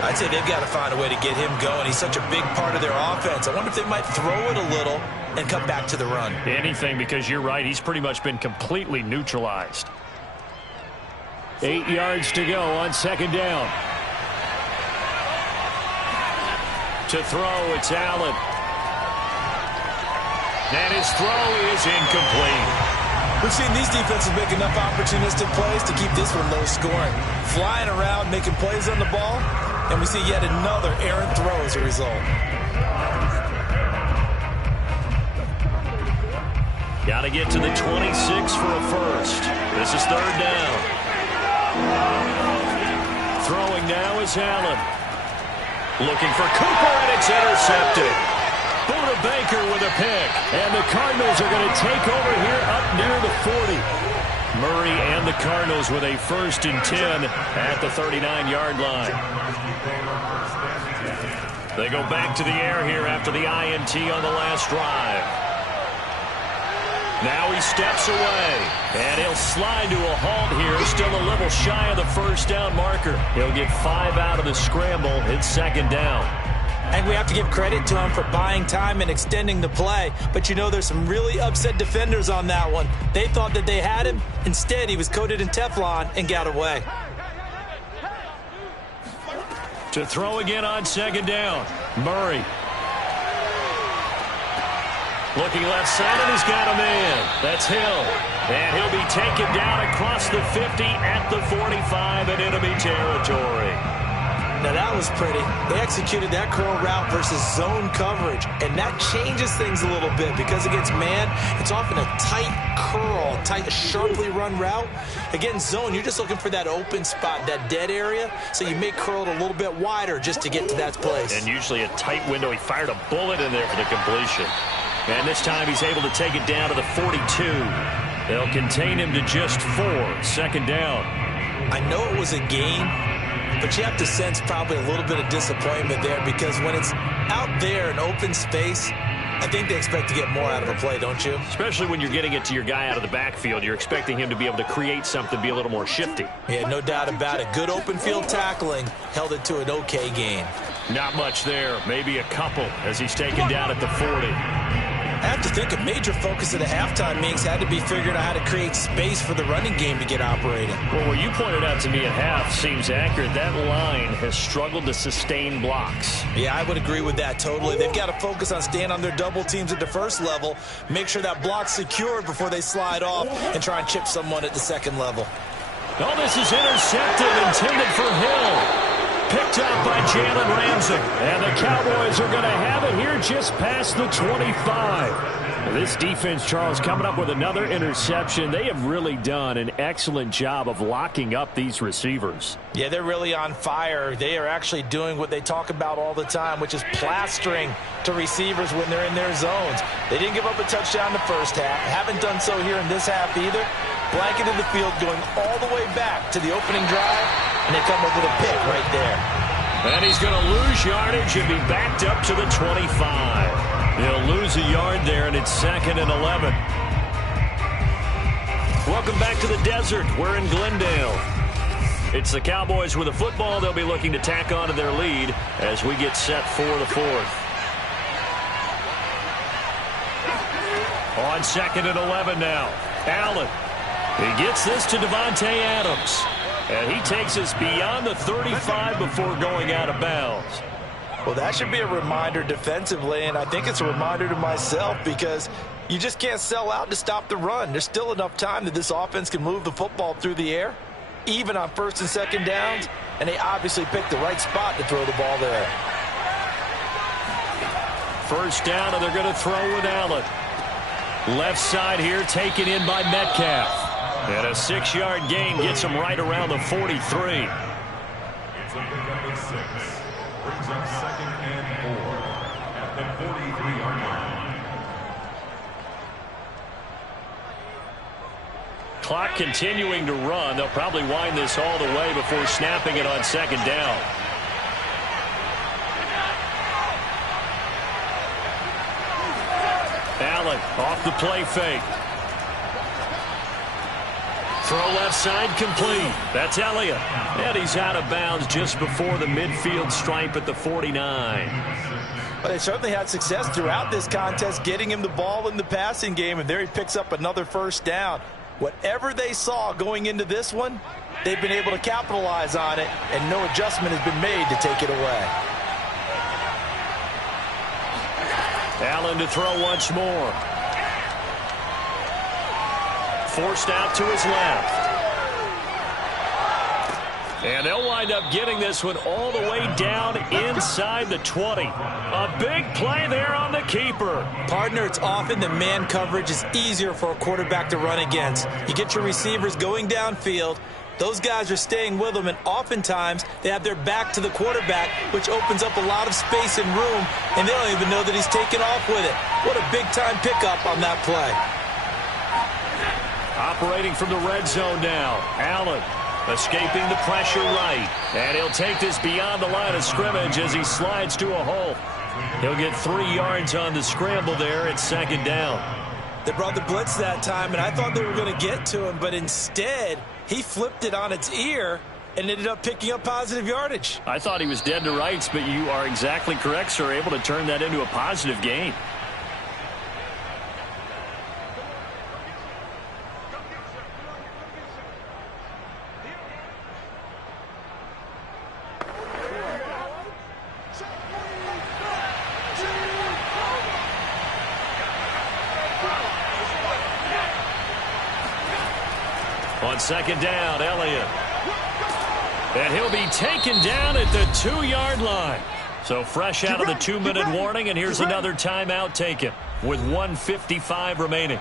I'd say they've got to find a way to get him going. He's such a big part of their offense. I wonder if they might throw it a little and come back to the run. Anything, because you're right. He's pretty much been completely neutralized. 8 yards to go on 2nd down. To throw, it's Allen. And his throw is incomplete. We've seen these defenses make enough opportunistic plays to keep this one low scoring. Flying around, making plays on the ball, and we see yet another errant throw as a result. Got to get to the 26 for a first. This is 3rd down. Throwing now is Allen. Looking for Cooper, and it's intercepted. Buda Baker with a pick. And the Cardinals are going to take over here up near the 40. Murray and the Cardinals with a 1st and 10 at the 39-yard line. They go back to the air here after the INT on the last drive. Now he steps away, and he'll slide to a halt here, still a little shy of the 1st down marker. He'll get 5 out of the scramble. It's 2nd down. And we have to give credit to him for buying time and extending the play. But you know, there's some really upset defenders on that one. They thought that they had him. Instead, he was coated in Teflon and got away. To throw again on 2nd down. Murray. Looking left side, and he's got a man. That's Hill. And he'll be taken down across the 50 at the 45 in enemy territory. Now that was pretty. They executed that curl route versus zone coverage, and that changes things a little bit because against man, it's often a tight curl, tight, sharply run route. Against zone, you're just looking for that open spot, that dead area, so you may curl it a little bit wider just to get to that place. And usually a tight window. He fired a bullet in there for the completion. And this time he's able to take it down to the 42. They'll contain him to just 4. 2nd down. I know it was a gain, but you have to sense probably a little bit of disappointment there because when it's out there in open space, I think they expect to get more out of a play, don't you? Especially when you're getting it to your guy out of the backfield. You're expecting him to be able to create something, be a little more shifty. Yeah, no doubt about it. Good open field tackling held it to an okay gain. Not much there. Maybe a couple as he's taken down at the 40. I have to think a major focus of the halftime meetings had to be figuring out how to create space for the running game to get operating. Well, what you pointed out to me at half seems accurate. That line has struggled to sustain blocks. Yeah, I would agree with that totally. They've got to focus on staying on their double teams at the first level, make sure that block's secured before they slide off and try and chip someone at the second level. Oh, this is intercepted, intended for Hill. Picked up by Jalen Ramsey. And the Cowboys are going to have it here just past the 25. This defense, Charles, coming up with another interception. They have really done an excellent job of locking up these receivers. Yeah, they're really on fire. They are actually doing what they talk about all the time, which is plastering to receivers when they're in their zones. They didn't give up a touchdown the first half. Haven't done so here in this half either. Blanketed the field going all the way back to the opening drive, and they come up with a pick right there. And he's going to lose yardage and be backed up to the 25. He'll lose a yard there, and it's 2nd and 11. Welcome back to the desert. We're in Glendale. It's the Cowboys with the football. They'll be looking to tack on to their lead as we get set for the 4th. On 2nd and 11 now. Allen. He gets this to Devontae Adams. And he takes us beyond the 35 before going out of bounds. Well, that should be a reminder defensively, and I think it's a reminder to myself because you just can't sell out to stop the run. There's still enough time that this offense can move the football through the air, even on 1st and 2nd downs, and they obviously picked the right spot to throw the ball there. 1st down, and they're going to throw with Allen. Left side here taken in by Metcalf. And a 6-yard gain gets him right around the 43. It's a pickup of 6. Brings up 2nd and 4 at the 43-yard line. Clock continuing to run. They'll probably wind this all the way before snapping it on 2nd down. Allen off the play fake. Throw left side complete. That's Elliott. And he's out of bounds just before the midfield stripe at the 49. Well, they certainly had success throughout this contest getting him the ball in the passing game, and there he picks up another 1st down. Whatever they saw going into this one, they've been able to capitalize on it, and no adjustment has been made to take it away. Allen to throw once more. Forced out to his left. And they'll wind up getting this one all the way down inside the 20. A big play there on the keeper. Partner, it's often that man coverage is easier for a quarterback to run against. You get your receivers going downfield. Those guys are staying with them, and oftentimes they have their back to the quarterback, which opens up a lot of space and room, and they don't even know that he's taken off with it. What a big-time pickup on that play. Operating from the red zone now. Allen escaping the pressure right. And he'll take this beyond the line of scrimmage as he slides to a hole. He'll get 3 yards on the scramble there at 2nd down. They brought the blitz that time, and I thought they were going to get to him, but instead he flipped it on its ear and ended up picking up positive yardage. I thought he was dead to rights, but you are exactly correct, sir. Able to turn that into a positive gain. On 2nd down, Elliott. And he'll be taken down at the 2-yard line. So fresh out of the 2-minute warning, and here's another timeout taken with 1:55 remaining.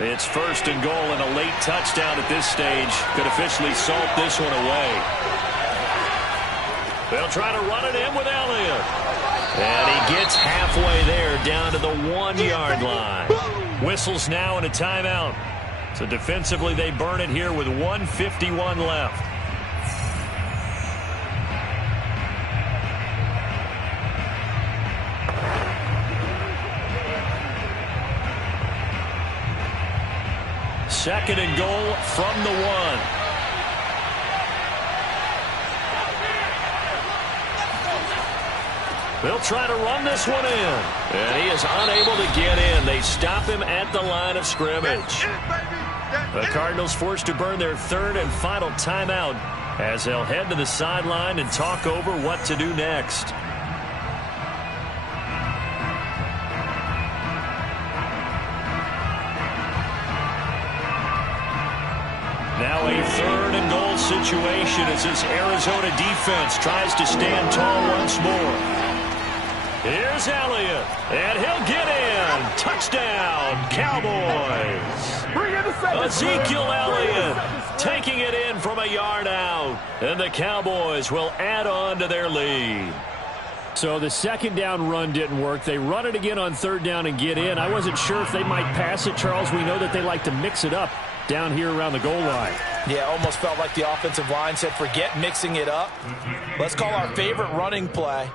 It's 1st and goal, and a late touchdown at this stage could officially salt this one away. They'll try to run it in with Elliott. And he gets halfway there down to the 1-yard line. Whistles now and a timeout. So defensively they burn it here with 1:51 left. Second and goal from the 1. They'll try to run this one in. And he is unable to get in. They stop him at the line of scrimmage. The Cardinals forced to burn their 3rd and final timeout as they'll head to the sideline and talk over what to do next. Now a 3rd and goal situation as this Arizona defense tries to stand tall once more. Here's Elliott, and he'll get in. Touchdown, Cowboys. Ezekiel Elliott taking it in from a yard out, and the Cowboys will add on to their lead. So the 2nd down run didn't work. They run it again on 3rd down and get in. I wasn't sure if they might pass it, Charles. We know that they like to mix it up down here around the goal line. Yeah, almost felt like the offensive line said, forget mixing it up. Let's call our favorite running play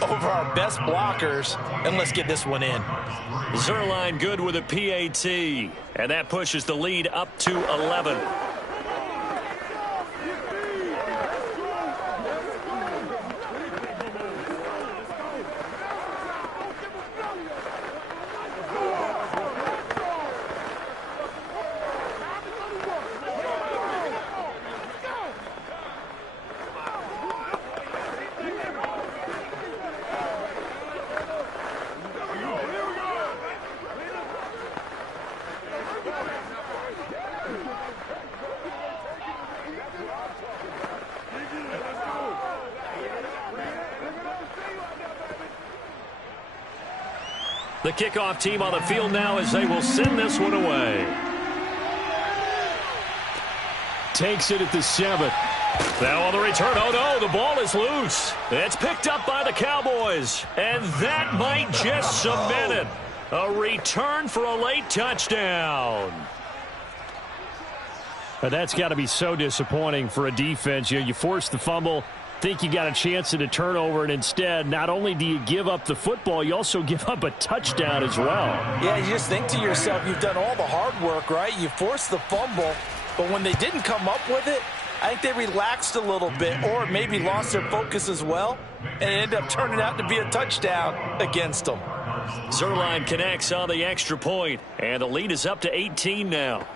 over our best blockers, and let's get this one in. Zerline good with a PAT, and that pushes the lead up to 11. The kickoff team on the field now as they will send this one away. Takes it at the 7th. Now on the return, oh no, the ball is loose. It's picked up by the Cowboys, and that might just cement it. A return for a late touchdown. But that's got to be so disappointing for a defense. You force the fumble, think you got a chance at a turnover, and instead, not only do you give up the football, you also give up a touchdown as well. Yeah, you just think to yourself, you've done all the hard work, right? You forced the fumble, but when they didn't come up with it, I think they relaxed a little bit or maybe lost their focus as well, and it ended up turning out to be a touchdown against them. Zerline connects on the extra point, and the lead is up to 18 now.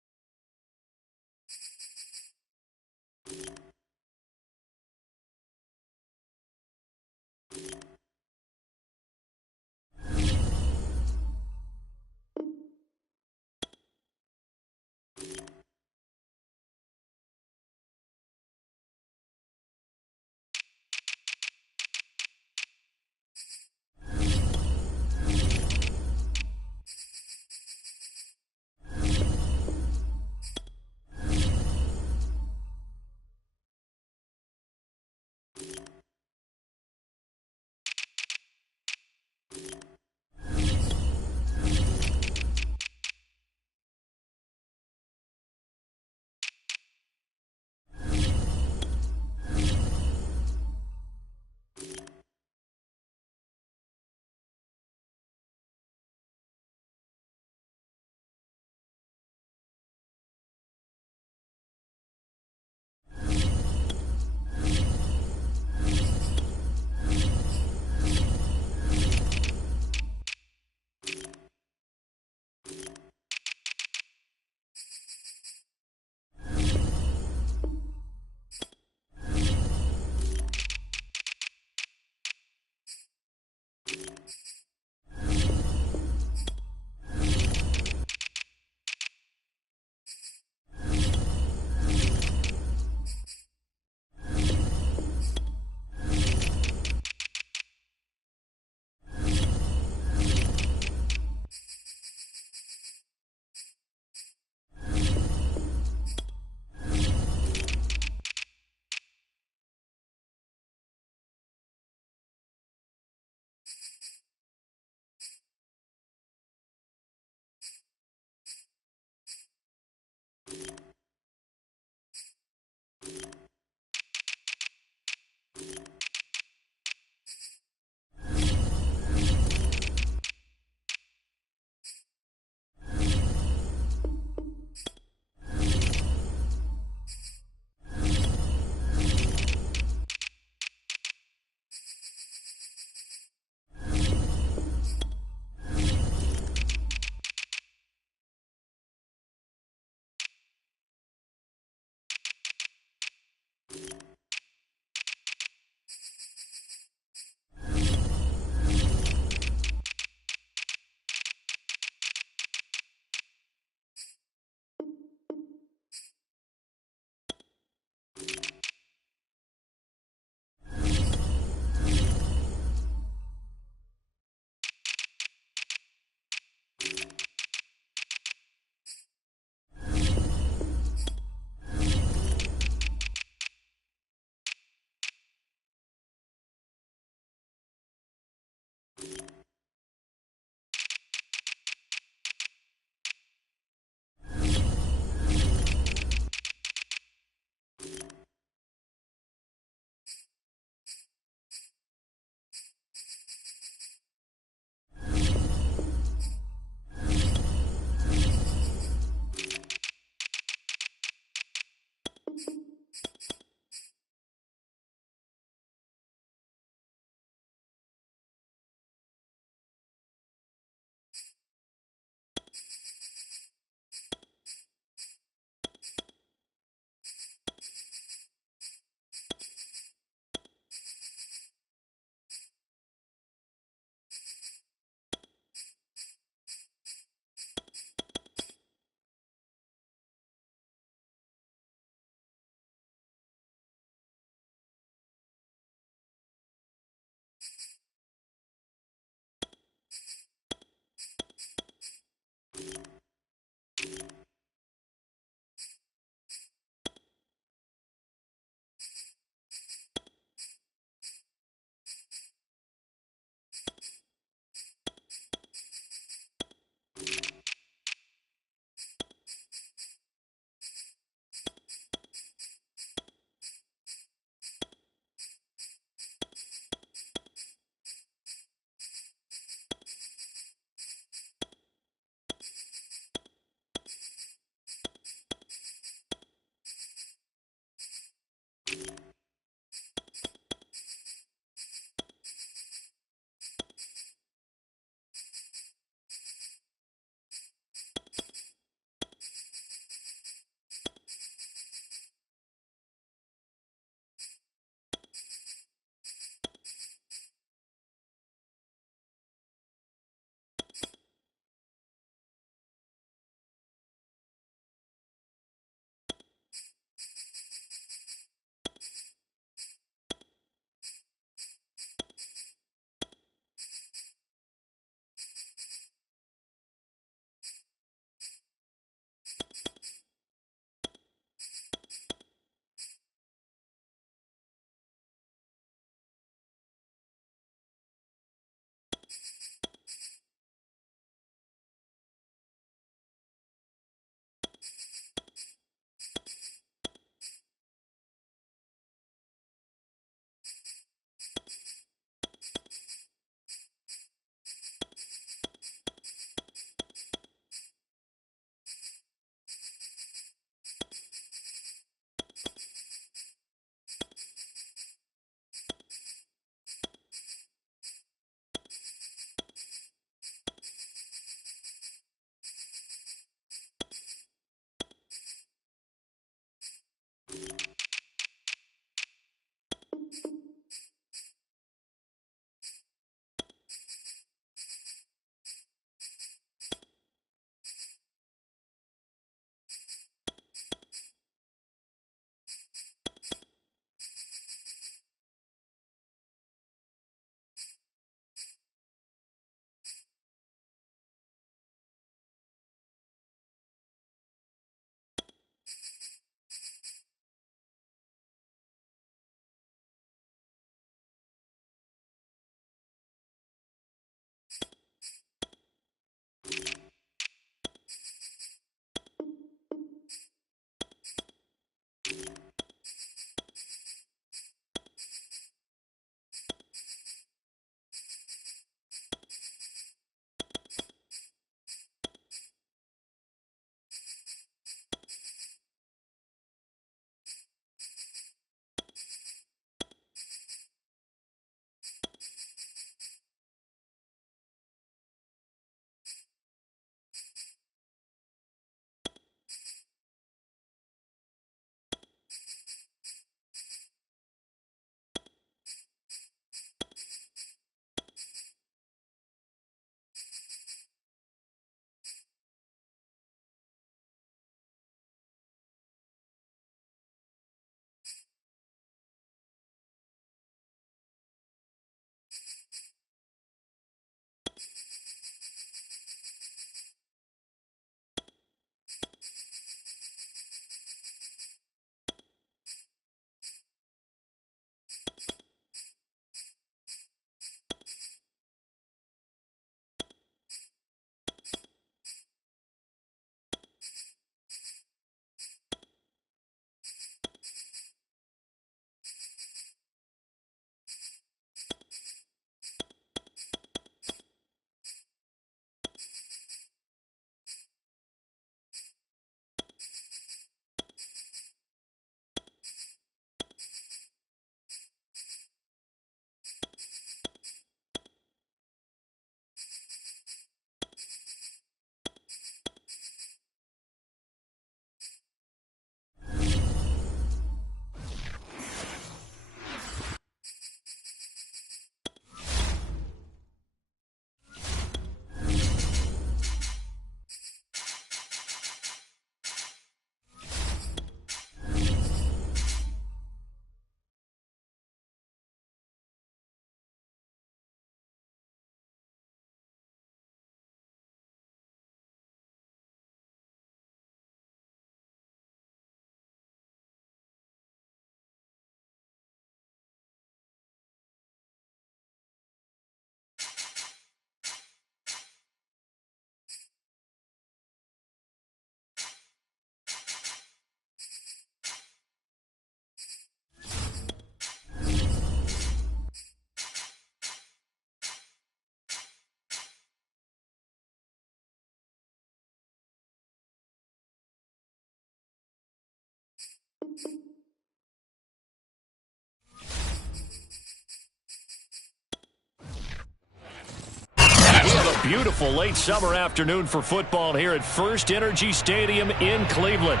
Beautiful late summer afternoon for football here at First Energy Stadium in Cleveland.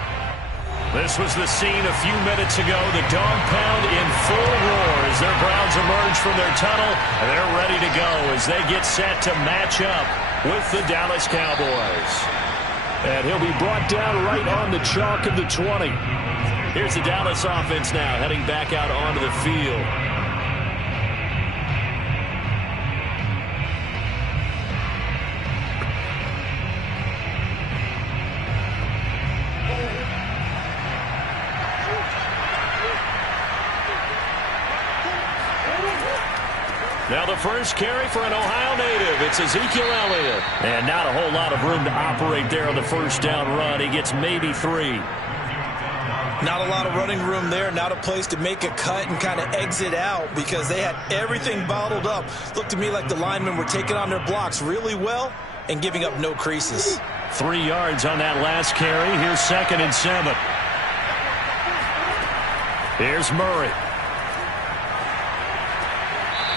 This was the scene a few minutes ago. The dog pound in full roar as their Browns emerge from their tunnel, and they're ready to go as they get set to match up with the Dallas Cowboys. And he'll be brought down right on the chalk of the 20. Here's the Dallas offense now heading back out onto the field. Now the first carry for an Ohio native. It's Ezekiel Elliott. And not a whole lot of room to operate there on the first down run. He gets maybe 3. Not a lot of running room there. Not a place to make a cut and kind of exit out because they had everything bottled up. Looked to me like the linemen were taking on their blocks really well and giving up no creases. 3 yards on that last carry. Here's 2nd and 7. Here's Murray.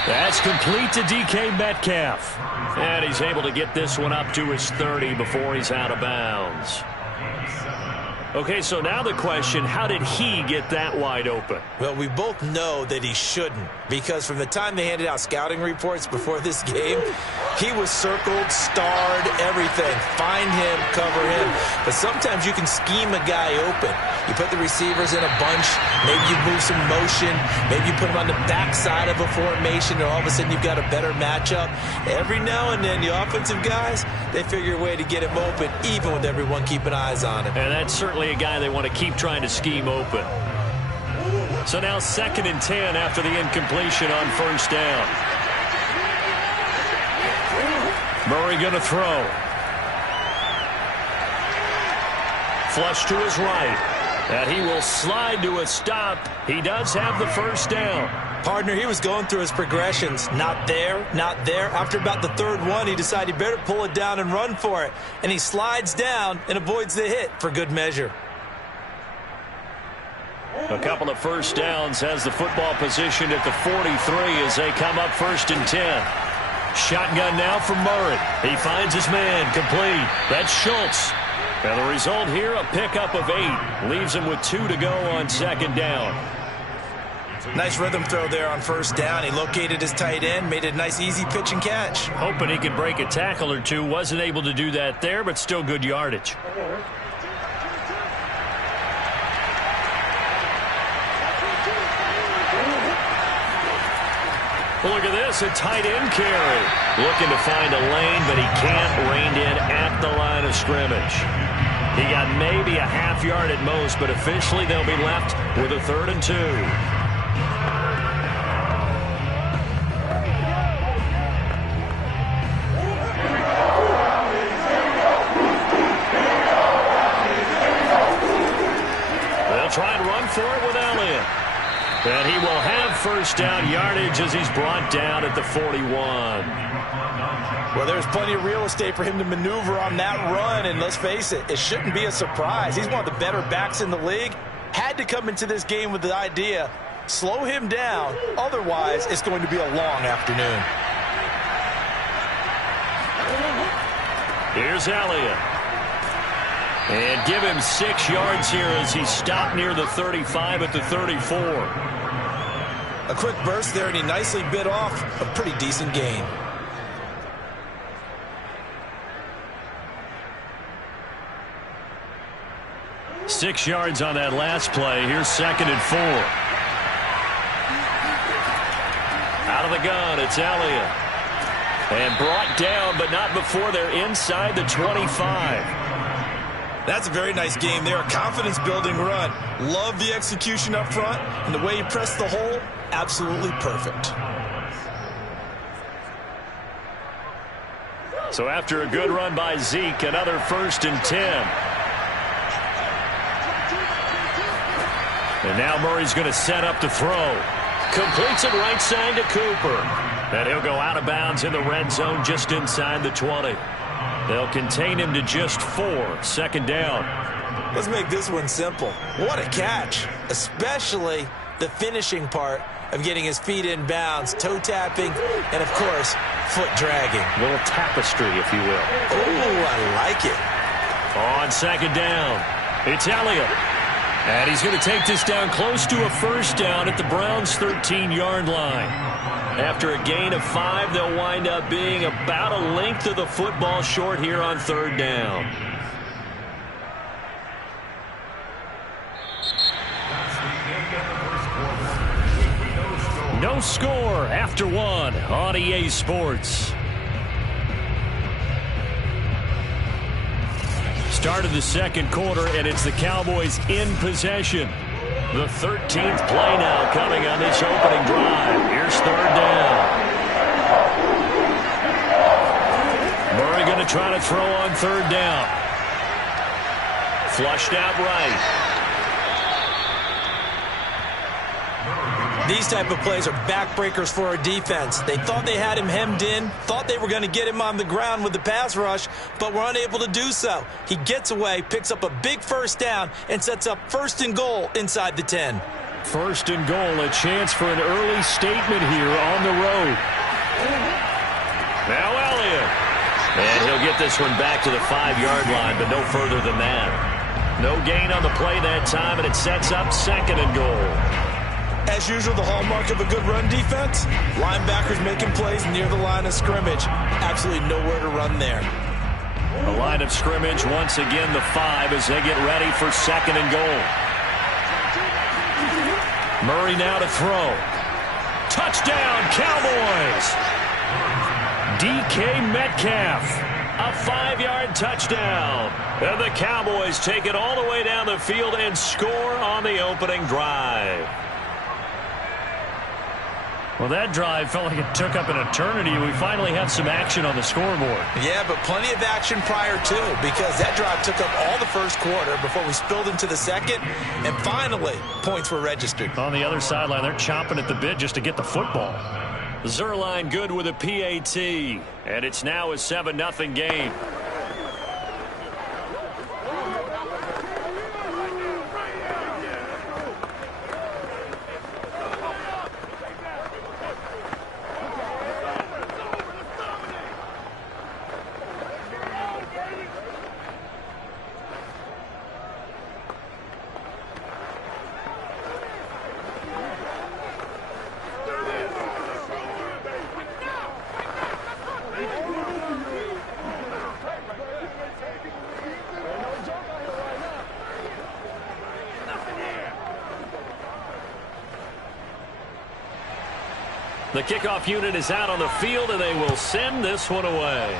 That's complete to DK Metcalf. And he's able to get this one up to his 30 before he's out of bounds. Okay, so now the question, how did he get that wide open? Well, we both know that he shouldn't because from the time they handed out scouting reports before this game, he was circled, starred, everything. Find him, cover him. But sometimes you can scheme a guy open. You put the receivers in a bunch. Maybe you move some motion. Maybe you put them on the backside of a formation, and all of a sudden you've got a better matchup. Every now and then, the offensive guys, they figure a way to get him open, even with everyone keeping eyes on him. And that's certainly a guy they want to keep trying to scheme open. So now 2nd and 10 after the incompletion on first down. Murray going to throw. Flush to his right. And he will slide to a stop. He does have the first down. Partner, he was going through his progressions. Not there, not there. After about the 3rd one, he decided he better pull it down and run for it. And he slides down and avoids the hit for good measure. A couple of first downs has the football positioned at the 43 as they come up 1st and 10. Shotgun now from Murray. He finds his man complete. That's Schultz. And the result here, a pickup of 8. Leaves him with 2 to go on 2nd down. Nice rhythm throw there on first down. He located his tight end, made a nice easy pitch and catch. Hoping he could break a tackle or two. Wasn't able to do that there, but still good yardage. Look at this, a tight end carry. Looking to find a lane, but he can't. Reined in at the line of scrimmage. He got maybe a half yard at most, but officially they'll be left with a 3rd and 2. They'll try and run for it with Elliott. And he will have first down yardage as he's brought down at the 41. Well, there's plenty of real estate for him to maneuver on that run, and let's face it, it shouldn't be a surprise. He's one of the better backs in the league. Had to come into this game with the idea, slow him down, otherwise it's going to be a long afternoon. Here's Elliott. And give him 6 yards here as he stopped near the 35 at the 34. A quick burst there, and he nicely bit off a pretty decent gain. Six yards on that last play. Here's 2nd and 4. Out of the gun, it's Elliott. And brought down, but not before they're inside the 25. That's a very nice game there. A confidence-building run. Love the execution up front, and the way he pressed the hole, absolutely perfect. So after a good run by Zeke, another 1st and 10. And now Murray's going to set up to throw. Completes it right side to Cooper. And he'll go out of bounds in the red zone just inside the 20. They'll contain him to just 4. 2nd down. Let's make this one simple. What a catch. especially the finishing part of getting his feet in bounds, toe tapping, and of course, foot dragging. A little tapestry, if you will. Oh, I like it. On second down, it's Elliott. And he's going to take this down close to a first down at the Browns' 13-yard line. After a gain of 5, they'll wind up being about a length of the football short here on third down. No score after 1 on EA Sports. Start of the second quarter, and it's the Cowboys in possession. The 13th play now coming on this opening drive. Here's third down. Murray going to try to throw on third down. Flushed out right. These type of plays are backbreakers for a defense. They thought they had him hemmed in, thought they were going to get him on the ground with the pass rush, but were unable to do so. He gets away, picks up a big first down, and sets up first and goal inside the 10. First and goal, a chance for an early statement here on the road. Now Elliott. And he'll get this one back to the 5-yard line, but no further than that. No gain on the play that time, and it sets up second and goal. As usual, the hallmark of a good run defense, linebackers making plays near the line of scrimmage. Absolutely nowhere to run there. The line of scrimmage, once again, the 5 as they get ready for second and goal. Murray now to throw. Touchdown, Cowboys! DK Metcalf, a 5-yard touchdown. And the Cowboys take it all the way down the field and score on the opening drive. Well, that drive felt like it took up an eternity. We finally have some action on the scoreboard. Yeah, but plenty of action prior to, because that drive took up all the first quarter before we spilled into the second, and finally, points were registered. On the other sideline, they're chomping at the bit just to get the football. Zerline good with a PAT, and it's now a 7-0 game. The kickoff unit is out on the field, and they will send this one away.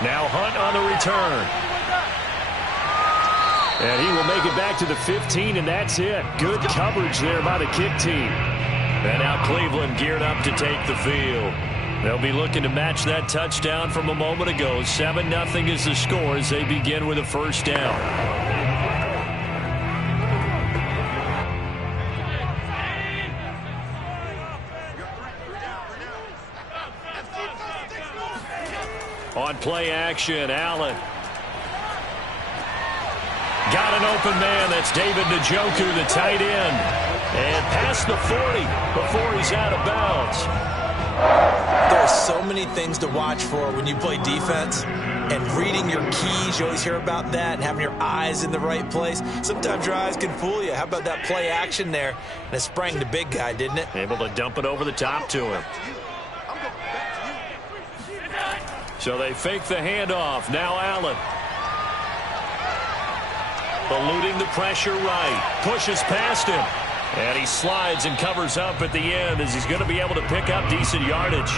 Now Hunt on the return. And he will make it back to the 15, and that's it. Good coverage there by the kick team. And now Cleveland geared up to take the field. They'll be looking to match that touchdown from a moment ago. 7-0 is the score as they begin with a first down. On play action, Allen. Got an open man. That's David Njoku, the tight end. And past the 40 before he's out of bounds. There are so many things to watch for when you play defense. And reading your keys, you always hear about that, and having your eyes in the right place. Sometimes your eyes can fool you. How about that play action there? And it sprang the big guy, didn't it? Able to dump it over the top to him. So they fake the handoff. Now Allen. Eluding the pressure right. Pushes past him. And he slides and covers up at the end as he's going to be able to pick up decent yardage.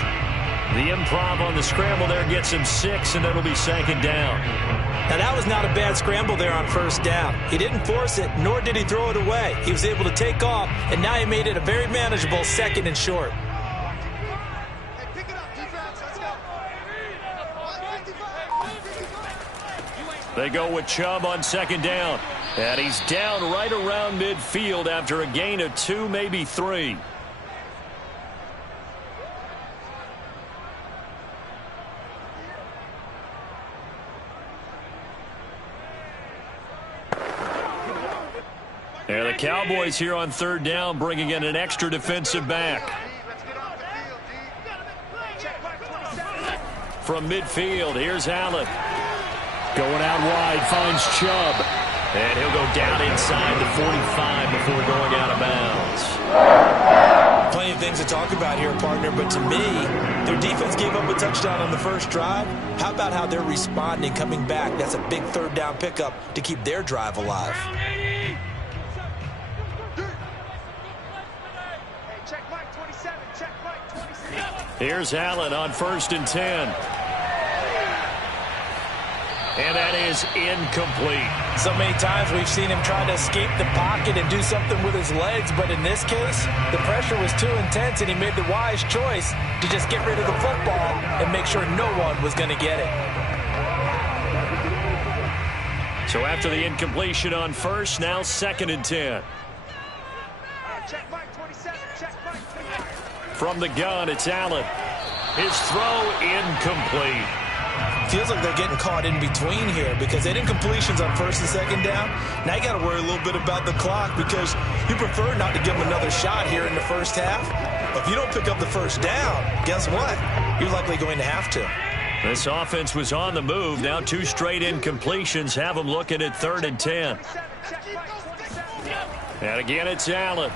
The improv on the scramble there gets him 6, and it'll be second down. Now, that was not a bad scramble there on first down. He didn't force it, nor did he throw it away. He was able to take off, and now he made it a very manageable second and short. They go with Chubb on second down. And he's down right around midfield after a gain of 2, maybe 3. And the Cowboys here on third down bringing in an extra defensive back. From midfield, here's Allen. Going out wide, finds Chubb. And he'll go down inside the 45 before going out of bounds. Plenty of things to talk about here, partner, but to me, their defense gave up a touchdown on the first drive. How about how they're responding, coming back? That's a big third down pickup to keep their drive alive. Here's Allen on 1st and 10. And that is incomplete. So many times we've seen him try to escape the pocket and do something with his legs, but in this case, the pressure was too intense, and he made the wise choice to just get rid of the football and make sure no one was going to get it. So after the incompletion on 1st, now 2nd and 10. From the gun, it's Allen. His throw incomplete. Feels like they're getting caught in between here because they didn't completions on 1st and 2nd down. Now you got to worry a little bit about the clock because you prefer not to give them another shot here in the first half. But if you don't pick up the first down, guess what? You're likely going to have to. This offense was on the move. Now 2 straight incompletions have them looking at 3rd and 10. And again, it's Allen.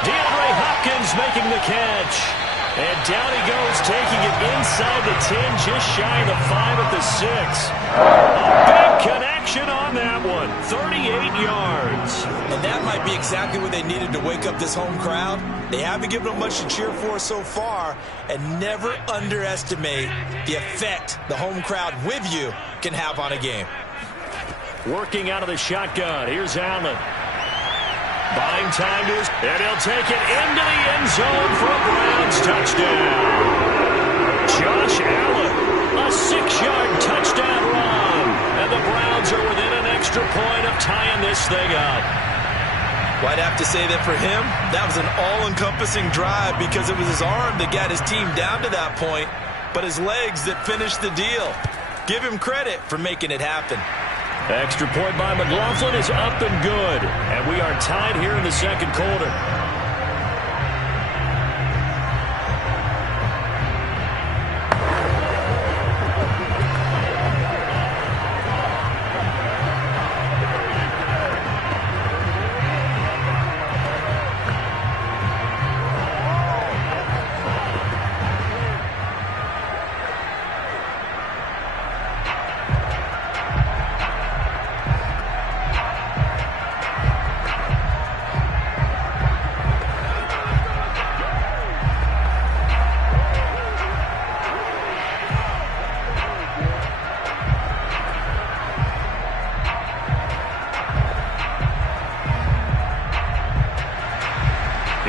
DeAndre Hopkins making the catch. And down he goes, taking it inside the 10, just shy of the 5 at the 6. A big connection on that one, 38 yards. And that might be exactly what they needed to wake up this home crowd. They haven't given them much to cheer for so far, and never underestimate the effect the home crowd with you can have on a game. Working out of the shotgun, here's Allen. Buying time to his, and he'll take it into the end zone for a Browns touchdown. Josh Allen, a 6-yard touchdown run. And the Browns are within an extra point of tying this thing up. Well, I'd have to say that for him, that was an all-encompassing drive because it was his arm that got his team down to that point, but his legs that finished the deal. Give him credit for making it happen. Extra point by McLaughlin is up and good. And we are tied here in the second quarter.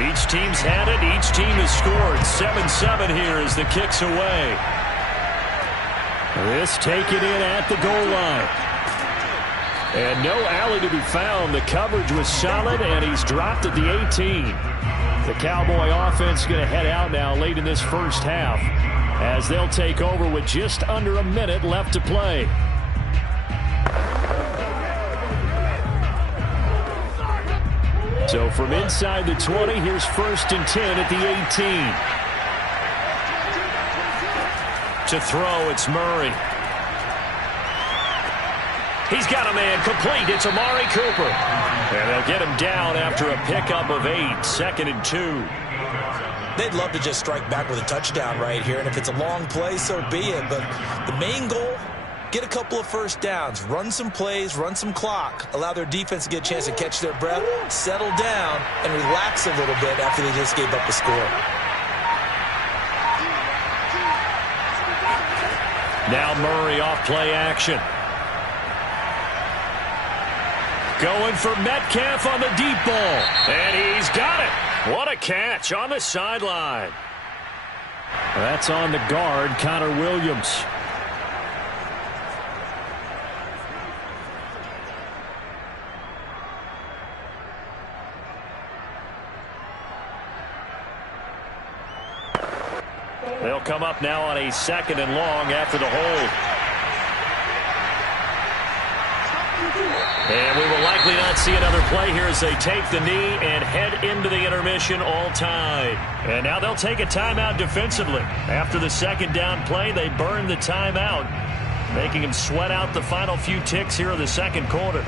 Each team's had it. Each team has scored. 7-7 here as the kick's away. This taken in at the goal line. And no alley to be found. The coverage was solid, and he's dropped at the 18. The Cowboy offense going to head out now late in this first half as they'll take over with just under a minute left to play. So from inside the 20, here's 1st and 10 at the 18. To throw, it's Murray. He's got a man complete. It's Amari Cooper. And they'll get him down after a pickup of 8, 2nd and 2. They'd love to just strike back with a touchdown right here, and if it's a long play, so be it. But the main goal, get a couple of first downs, run some plays, run some clock, allow their defense to get a chance to catch their breath, settle down, and relax a little bit after they just gave up the score. Now Murray off play action. Going for Metcalf on the deep ball. And he's got it. What a catch on the sideline. That's on the guard, Connor Williams. They'll come up now on a 2nd and long after the hold. And we will likely not see another play here as they take the knee and head into the intermission all tied. And now they'll take a timeout defensively. After the second down play, they burn the timeout, making them sweat out the final few ticks here in the second quarter.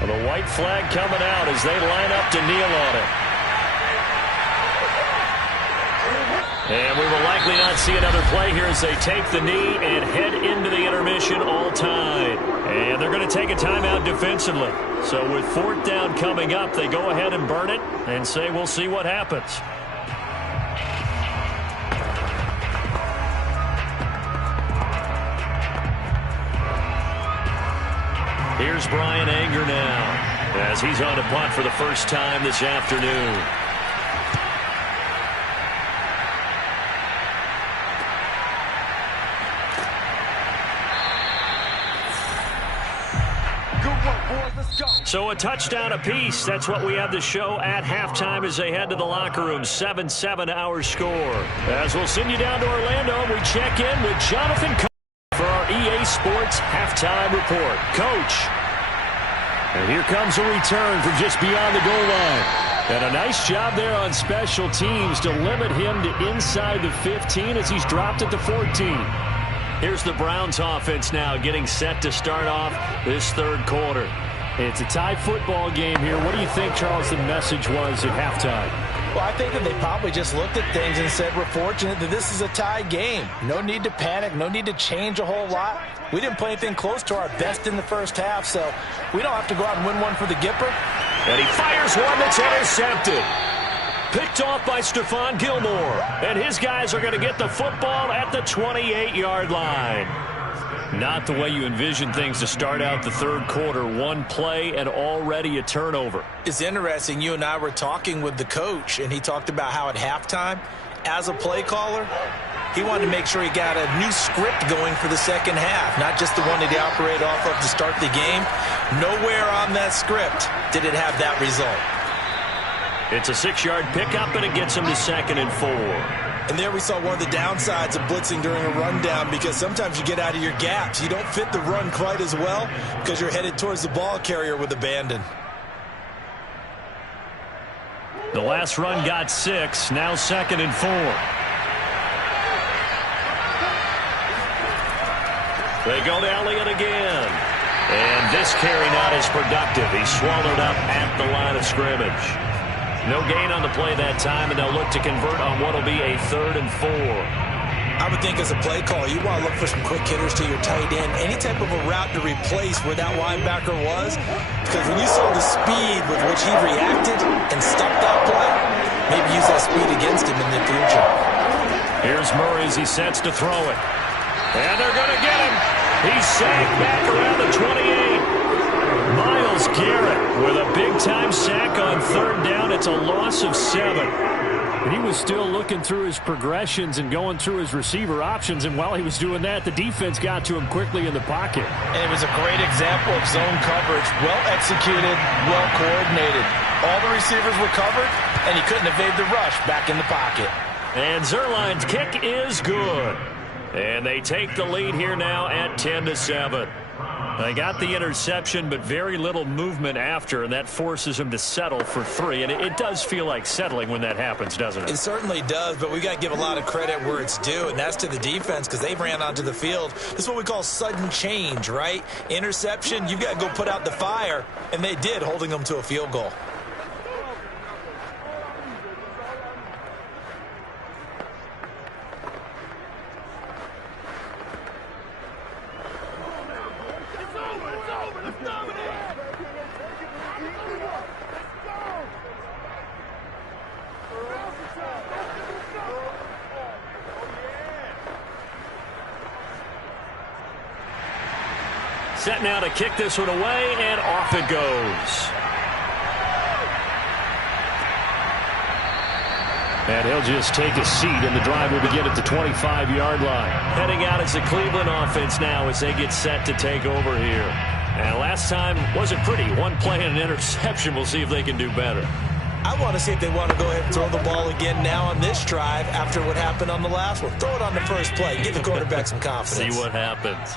Well, the white flag coming out as they line up to kneel on it. And we will likely not see another play here as they take the knee and head into the intermission all tied. And they're going to take a timeout defensively. So with fourth down coming up, they go ahead and burn it and say we'll see what happens. Here's Brian Anger now as he's on to punt for the first time this afternoon. So a touchdown apiece. That's what we have the show at halftime as they head to the locker room. 7-7 our score. As we'll send you down to Orlando, we check in with Jonathan for our EA Sports halftime report. Coach. And here comes a return from just beyond the goal line. And a nice job there on special teams to limit him to inside the 15 as he's dropped at the 14. Here's the Browns offense now getting set to start off this third quarter. It's a tie football game here. What do you think, Charles, the message was at halftime? Well, I think that they probably just looked at things and said, we're fortunate that this is a tie game. No need to panic. No need to change a whole lot. We didn't play anything close to our best in the first half, so we don't have to go out and win one for the Gipper. And he fires one that's intercepted. Picked off by Stephon Gilmore. And his guys are going to get the football at the 28-yard line. Not the way you envision things to start out the third quarter. One play and already a turnover. It's interesting. You and I were talking with the coach, and he talked about how at halftime, as a play caller, he wanted to make sure he got a new script going for the second half, not just the one that he operated off of to start the game. Nowhere on that script did it have that result. It's a 6-yard pickup, and it gets him to 2nd and 4. And there we saw one of the downsides of blitzing during a rundown, because sometimes you get out of your gaps. You don't fit the run quite as well because you're headed towards the ball carrier with abandon. The last run got 6, now 2nd and 4. They go to Elliott again. And this carry not as productive. He's swallowed up at the line of scrimmage. No gain on the play that time, and they'll look to convert on what will be a 3rd and 4. I would think as a play caller, you want to look for some quick hitters to your tight end. Any type of a route to replace where that linebacker was. Because when you saw the speed with which he reacted and stopped that play, maybe use that speed against him in the future. Here's Murray as he sets to throw it. And they're going to get him. He's sacked back around the 28. Myles Garrett with a big-time sack on 3rd down. It's a loss of 7. And he was still looking through his progressions and going through his receiver options. And while he was doing that, the defense got to him quickly in the pocket. And it was a great example of zone coverage. Well executed, well coordinated. All the receivers were covered, and he couldn't evade the rush back in the pocket. And Zerline's kick is good. And they take the lead here now at 10-7. They got the interception, but very little movement after, and that forces them to settle for 3. And it does feel like settling when that happens, doesn't it? It certainly does, but we got to give a lot of credit where it's due, and that's to the defense, because they ran onto the field. This is what we call sudden change, right? Interception, you've got to go put out the fire, and they did, holding them to a field goal. Set now to kick this one away, and off it goes. And he'll just take a seat, and the drive will begin at the 25-yard line. Heading out is the Cleveland offense now as they get set to take over here. And last time wasn't pretty. One play and an interception. We'll see if they can do better. I want to see if they want to go ahead and throw the ball again now on this drive after what happened on the last one. Throw it on the first play. Give the quarterback some confidence. See what happens.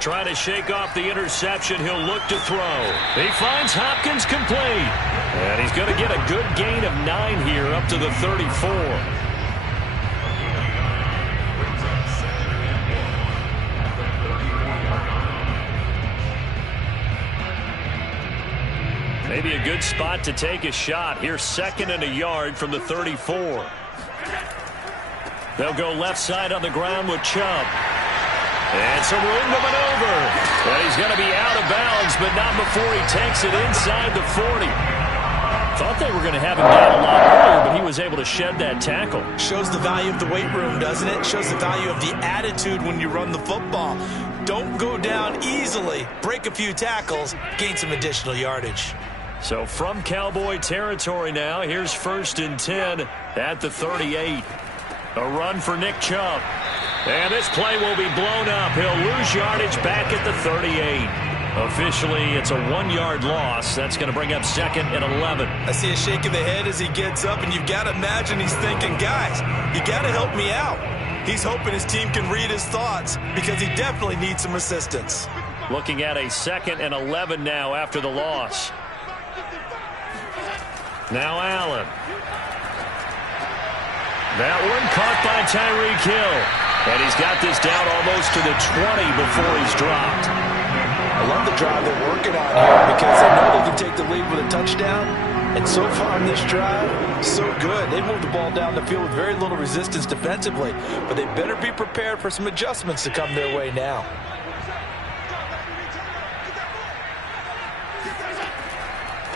Trying to shake off the interception. He'll look to throw. He finds Hopkins complete. And he's going to get a good gain of 9 here up to the 34. Maybe a good spot to take a shot. Here's 2nd and a yard from the 34. They'll go left side on the ground with Chubb. And some room to maneuver. And he's going to be out of bounds, but not before he takes it inside the 40. Thought they were going to have him down a lot earlier, but he was able to shed that tackle. Shows the value of the weight room, doesn't it? Shows the value of the attitude when you run the football. Don't go down easily. Break a few tackles. Gain some additional yardage. So from Cowboy territory now, here's 1st and 10 at the 38. A run for Nick Chubb. And this play will be blown up. He'll lose yardage back at the 38. Officially, it's a 1-yard loss. That's going to bring up 2nd and 11. I see a shake of the head as he gets up, and you've got to imagine he's thinking, guys, you got to help me out. He's hoping his team can read his thoughts because he definitely needs some assistance. Looking at a 2nd and 11 now after the loss. Now Allen. That one caught by Tyreek Hill. And he's got this down almost to the 20 before he's dropped. I love the drive they're working on here because they know they can take the lead with a touchdown. And so far in this drive, so good. They moved the ball down the field with very little resistance defensively. But they better be prepared for some adjustments to come their way now.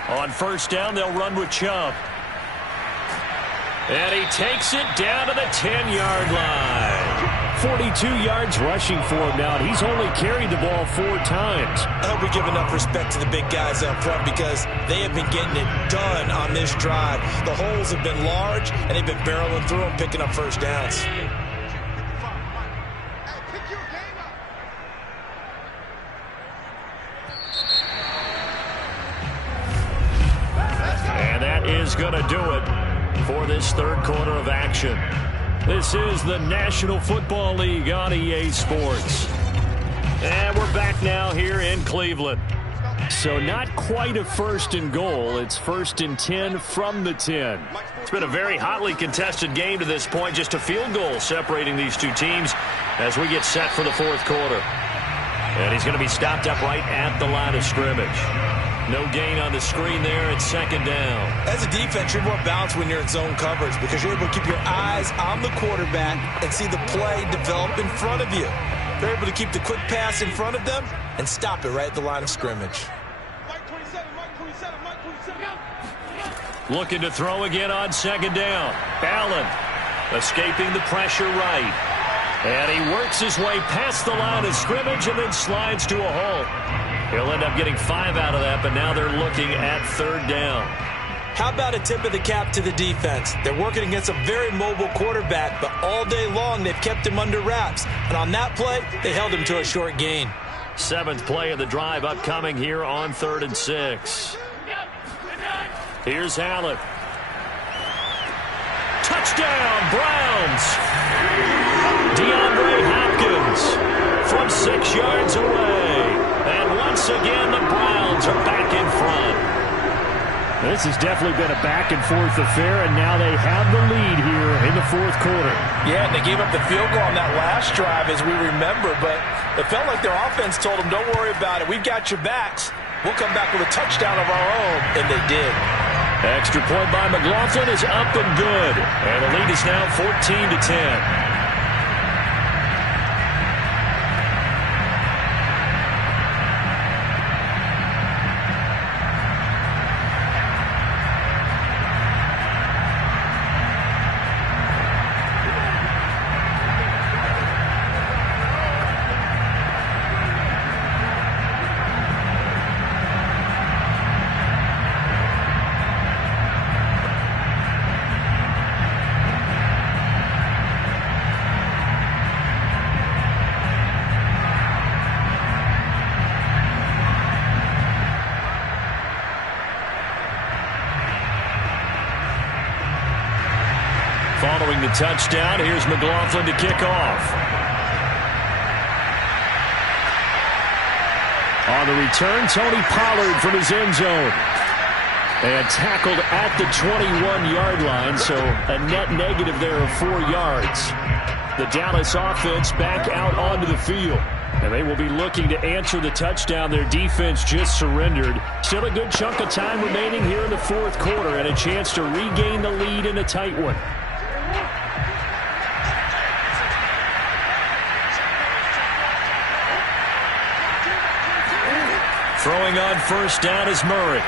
On 1st down, they'll run with Chubb. And he takes it down to the 10-yard line. 42 yards rushing for him now, and he's only carried the ball 4 times. I hope we give enough respect to the big guys up front because they have been getting it done on this drive. The holes have been large, and they've been barreling through them, picking up 1st downs. And that is going to do it for this 3rd quarter of action. This is the National Football League on EA Sports. And we're back now here in Cleveland. So not quite a 1st and goal. It's 1st and 10 from the 10. It's been a very hotly contested game to this point. Just a field goal separating these two teams as we get set for the 4th quarter. And he's going to be stopped up right at the line of scrimmage. No gain on the screen there. It's 2nd down. As a defense, you're more balanced when you're in zone coverage because you're able to keep your eyes on the quarterback and see the play develop in front of you. They're able to keep the quick pass in front of them and stop it right at the line of scrimmage. Looking to throw again on 2nd down. Allen escaping the pressure right. And he works his way past the line of scrimmage and then slides to a halt. He'll end up getting 5 out of that, but now they're looking at 3rd down. How about a tip of the cap to the defense? They're working against a very mobile quarterback, but all day long they've kept him under wraps. And on that play, they held him to a short gain. 7th play of the drive upcoming here on 3rd and 6. Here's Allen. Touchdown, Browns! DeAndre Hopkins from 6 yards away. And once again, the Browns are back in front. This has definitely been a back-and-forth affair, and now they have the lead here in the 4th quarter. Yeah, and they gave up the field goal on that last drive, as we remember, but it felt like their offense told them, don't worry about it. We've got your backs. We'll come back with a touchdown of our own, and they did. Extra point by McLaughlin is up and good. And the lead is now 14-10. Following the touchdown, here's McLaughlin to kick off. On the return, Tony Pollard from his end zone. And tackled at the 21-yard line, so a net negative there of 4 yards. The Dallas offense back out onto the field. And they will be looking to answer the touchdown their defense just surrendered. Still a good chunk of time remaining here in the fourth quarter and a chance to regain the lead in a tight one. Throwing on first down is Murray.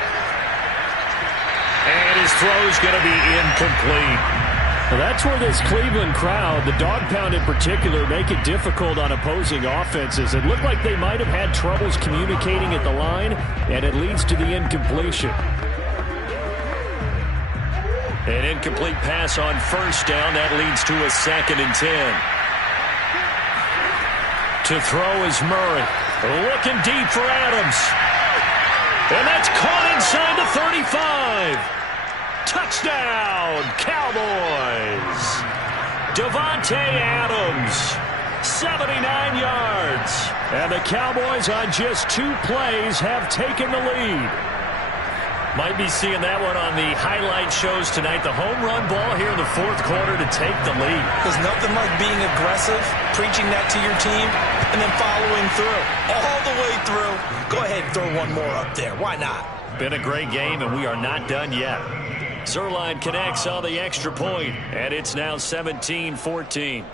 And his throw's going to be incomplete. Well, that's where this Cleveland crowd, the dog pound in particular, make it difficult on opposing offenses. It looked like they might have had troubles communicating at the line, and it leads to the incompletion. An incomplete pass on first down. That leads to a 2nd and 10. To throw is Murray. Looking deep for Adams. And that's caught inside the 35. Touchdown, Cowboys. Davante Adams, 79 yards. And the Cowboys on just 2 plays have taken the lead. Might be seeing that one on the highlight shows tonight. The home run ball here in the fourth quarter to take the lead. There's nothing like being aggressive, preaching that to your team, and then following through. All the way through. Go ahead and throw one more up there. Why not? Been a great game, and we are not done yet. Zerline connects on the extra point, and it's now 17-14.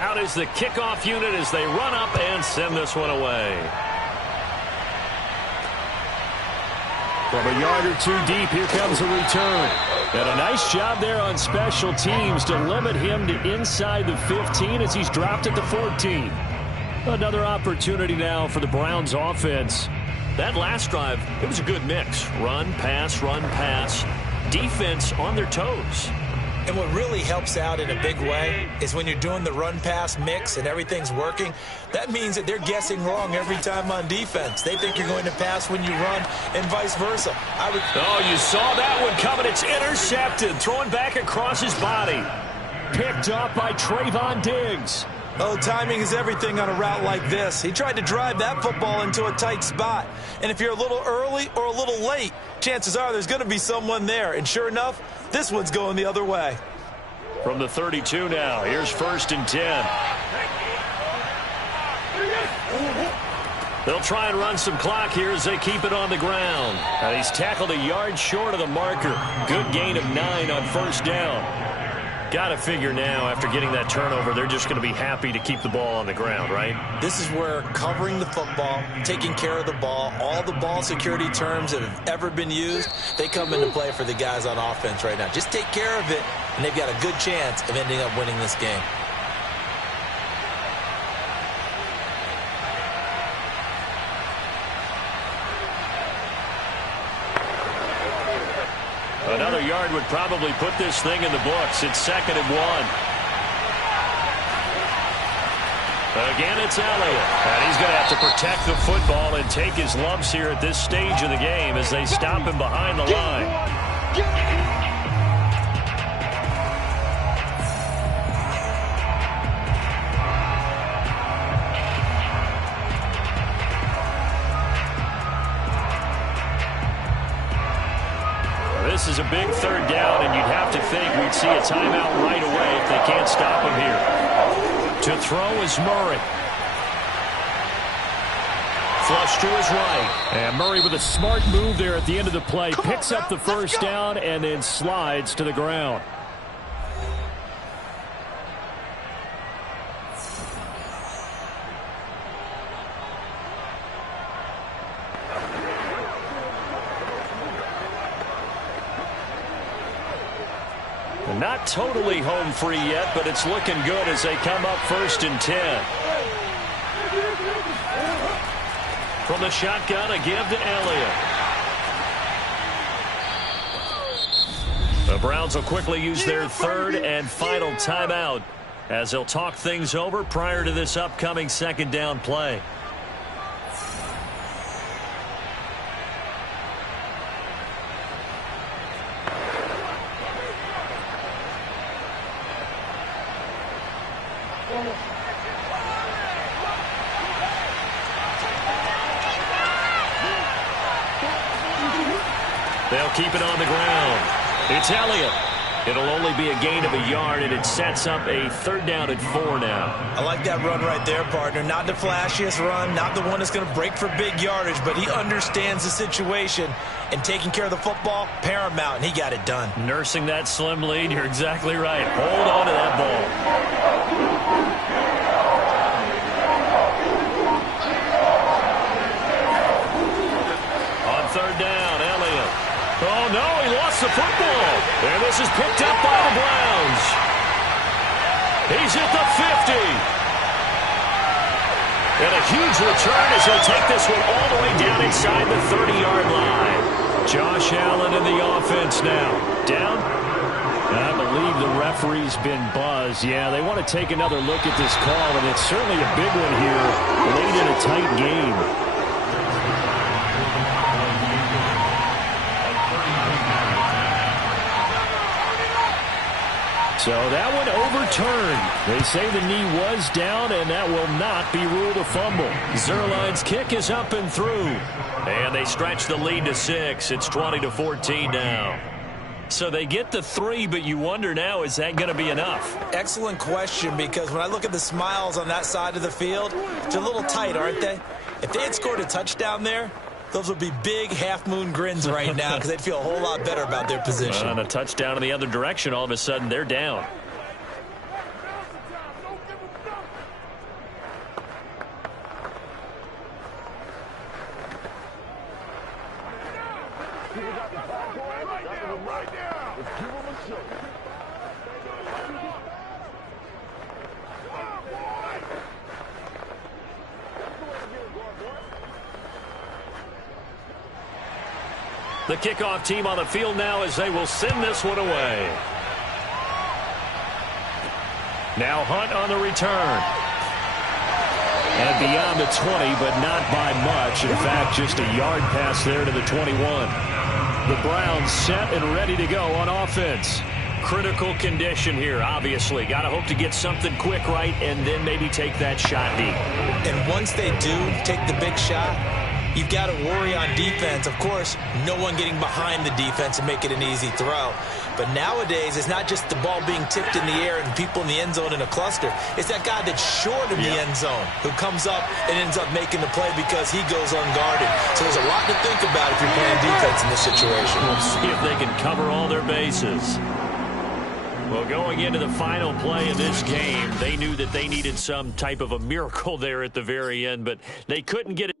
Out is the kickoff unit as they run up and send this one away. From a yard or 2 deep, here comes a return. And a nice job there on special teams to limit him to inside the 15 as he's dropped at the 14. Another opportunity now for the Browns offense. That last drive, it was a good mix. Run, pass, defense on their toes. And what really helps out in a big way is when you're doing the run-pass mix and everything's working, that means that they're guessing wrong every time on defense. They think you're going to pass when you run and vice versa. Oh, you saw that one coming. It's intercepted. Throwing back across his body. Picked up by Trayvon Diggs. Oh, timing is everything on a route like this. He tried to drive that football into a tight spot. And if you're a little early or a little late, chances are there's going to be someone there. And sure enough, this one's going the other way. From the 32 now, here's 1st and 10. They'll try and run some clock here as they keep it on the ground. And he's tackled a yard short of the marker. Good gain of 9 on first down. Got to figure now, after getting that turnover, they're just going to be happy to keep the ball on the ground, right? This is where covering the football, taking care of the ball, all the ball security terms that have ever been used, they come into play for the guys on offense right now. Just take care of it, and they've got a good chance of ending up winning this game. Another yard would probably put this thing in the books. It's 2nd and 1. Again, it's Elliott. And he's going to have to protect the football and take his lumps here at this stage of the game as they stop him behind the line. This is a big 3rd down, and you'd have to think we'd see a timeout right away if they can't stop him here. To throw is Murray. Flush to his right. And Murray with a smart move there at the end of the play. Picks up the first down and then slides to the ground. Not totally home free yet, but it's looking good as they come up 1st and 10. From the shotgun, a give to Elliott. The Browns will quickly use their 3rd and final timeout as they'll talk things over prior to this upcoming 2nd down play. They'll keep it on the ground. It's Elliott. It'll only be a gain of a yard, and it sets up a 3rd down and 4 now. I like that run right there, partner. Not the flashiest run, not the one that's going to break for big yardage, but he understands the situation, and taking care of the football, paramount, and he got it done. Nursing that slim lead, you're exactly right. Hold on to that ball. On 3rd down, Elliott. Oh, no, he lost the football. And this is picked up by the Browns. He's at the 50. And a huge return as he'll take this one all the way down inside the 30-yard line. Josh Allen in the offense now. Down. I believe the referee's been buzzed. Yeah, they want to take another look at this call, and it's certainly a big one here late in a tight game. So that one overturned. They say the knee was down, and that will not be ruled a fumble. Zerline's kick is up and through. And they stretch the lead to 6. It's 20-14 now. So they get the 3, but you wonder now, is that going to be enough? Excellent question, because when I look at the smiles on that side of the field, they're a little tight, aren't they? If they had scored a touchdown there, those would be big half-moon grins right now because they'd feel a whole lot better about their position. On a touchdown in the other direction, all of a sudden they're down. The kickoff team on the field now as they will send this one away. Now Hunt on the return. And beyond the 20, but not by much. In fact, just a yard pass there to the 21. The Browns set and ready to go on offense. Critical condition here, obviously. Got to hope to get something quick right and then maybe take that shot deep. And once they do take the big shot, you've got to worry on defense. Of course, no one getting behind the defense and make it an easy throw. But nowadays, it's not just the ball being tipped in the air and people in the end zone in a cluster. It's that guy that's short of the end zone who comes up and ends up making the play because he goes unguarded. So there's a lot to think about if you're playing defense in this situation. We'll see if they can cover all their bases. Well, going into the final play of this game, they knew that they needed some type of a miracle there at the very end, but they couldn't get it.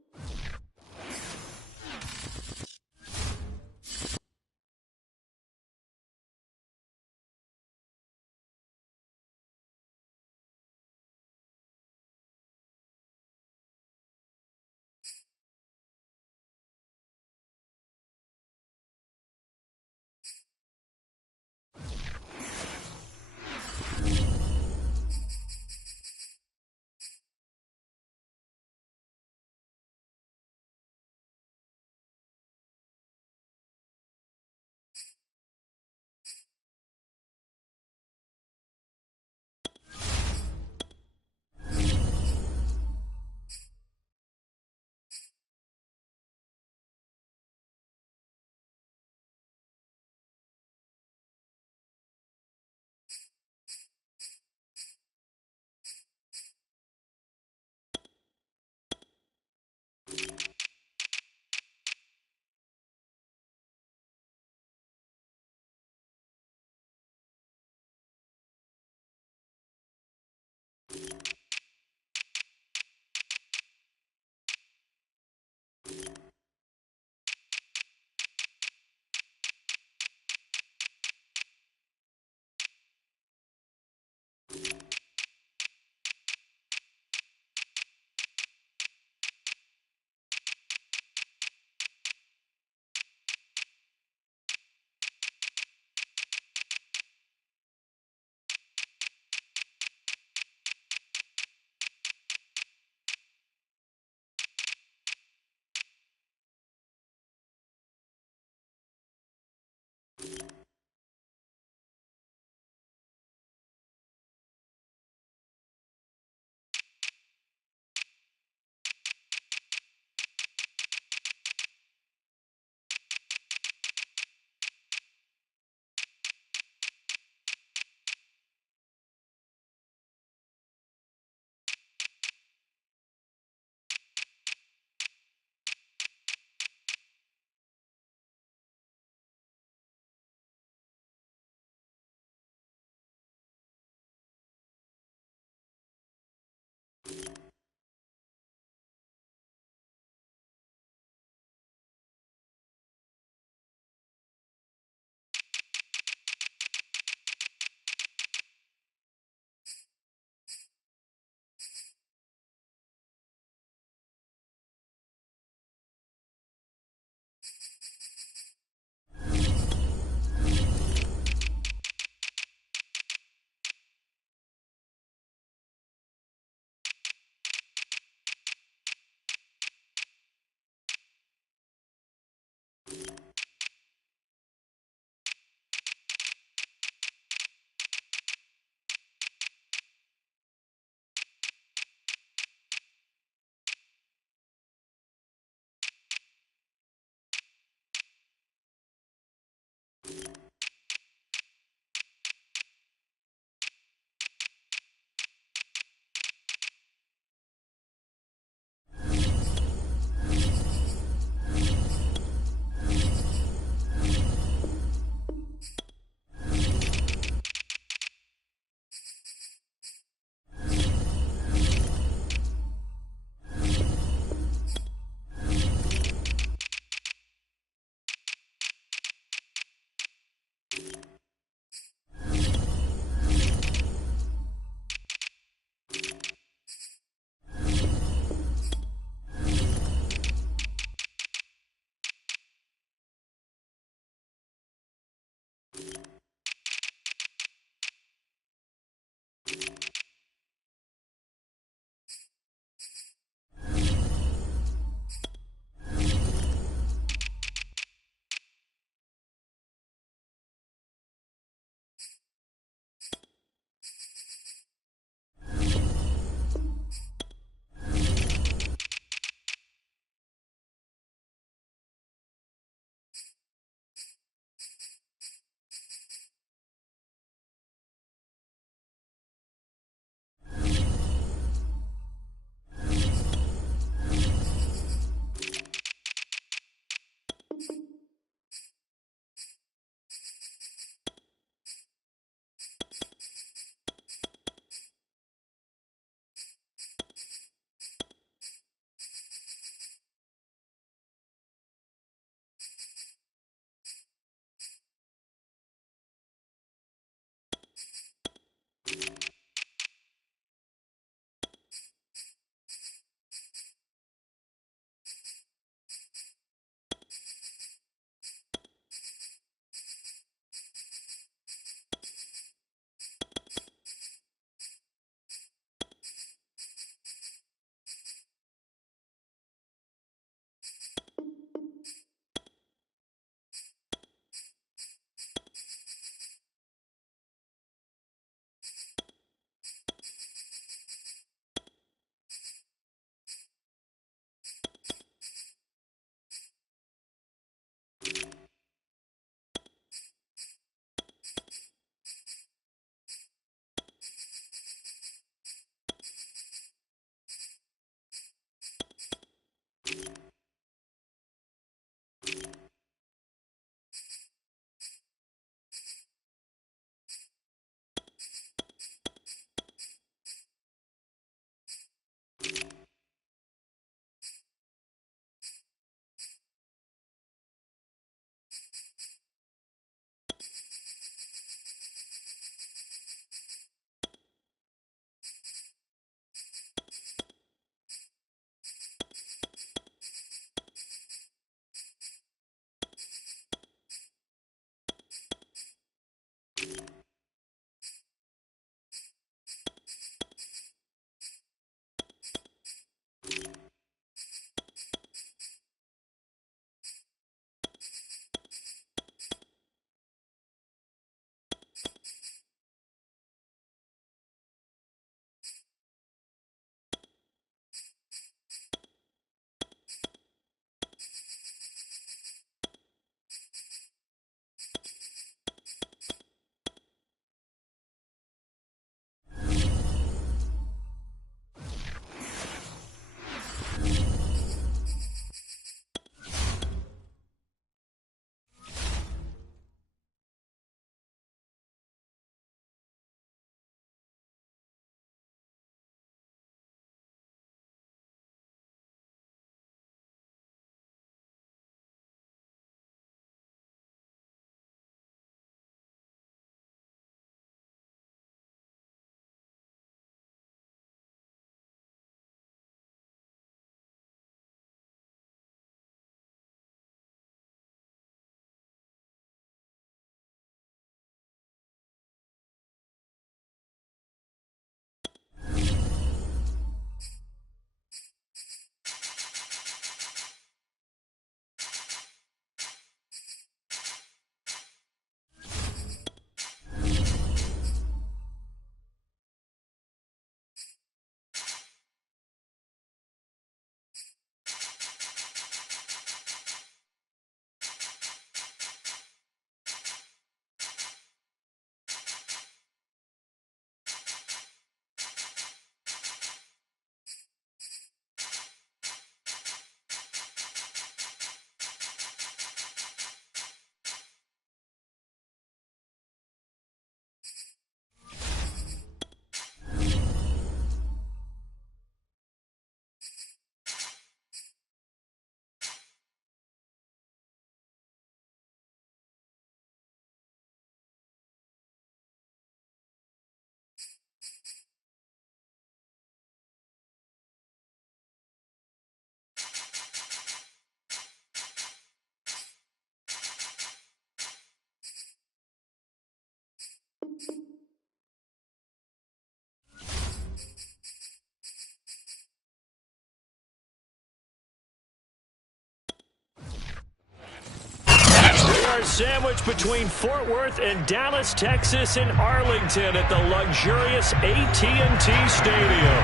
sandwiched between Fort Worth and Dallas, Texas, and Arlington at the luxurious AT&T Stadium.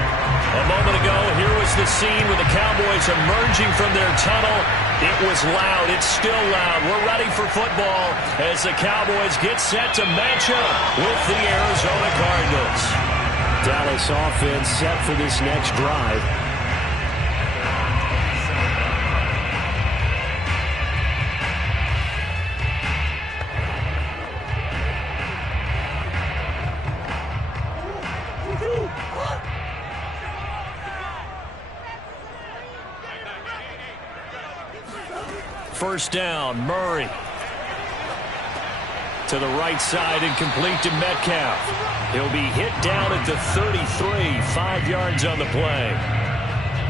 A moment ago, here was the scene with the Cowboys emerging from their tunnel. It was loud. It's still loud. We're ready for football as the Cowboys get set to match up with the Arizona Cardinals. Dallas offense set for this next drive. First down, Murray. To the right side and complete to Metcalf. He'll be hit down at the 33, 5 yards on the play.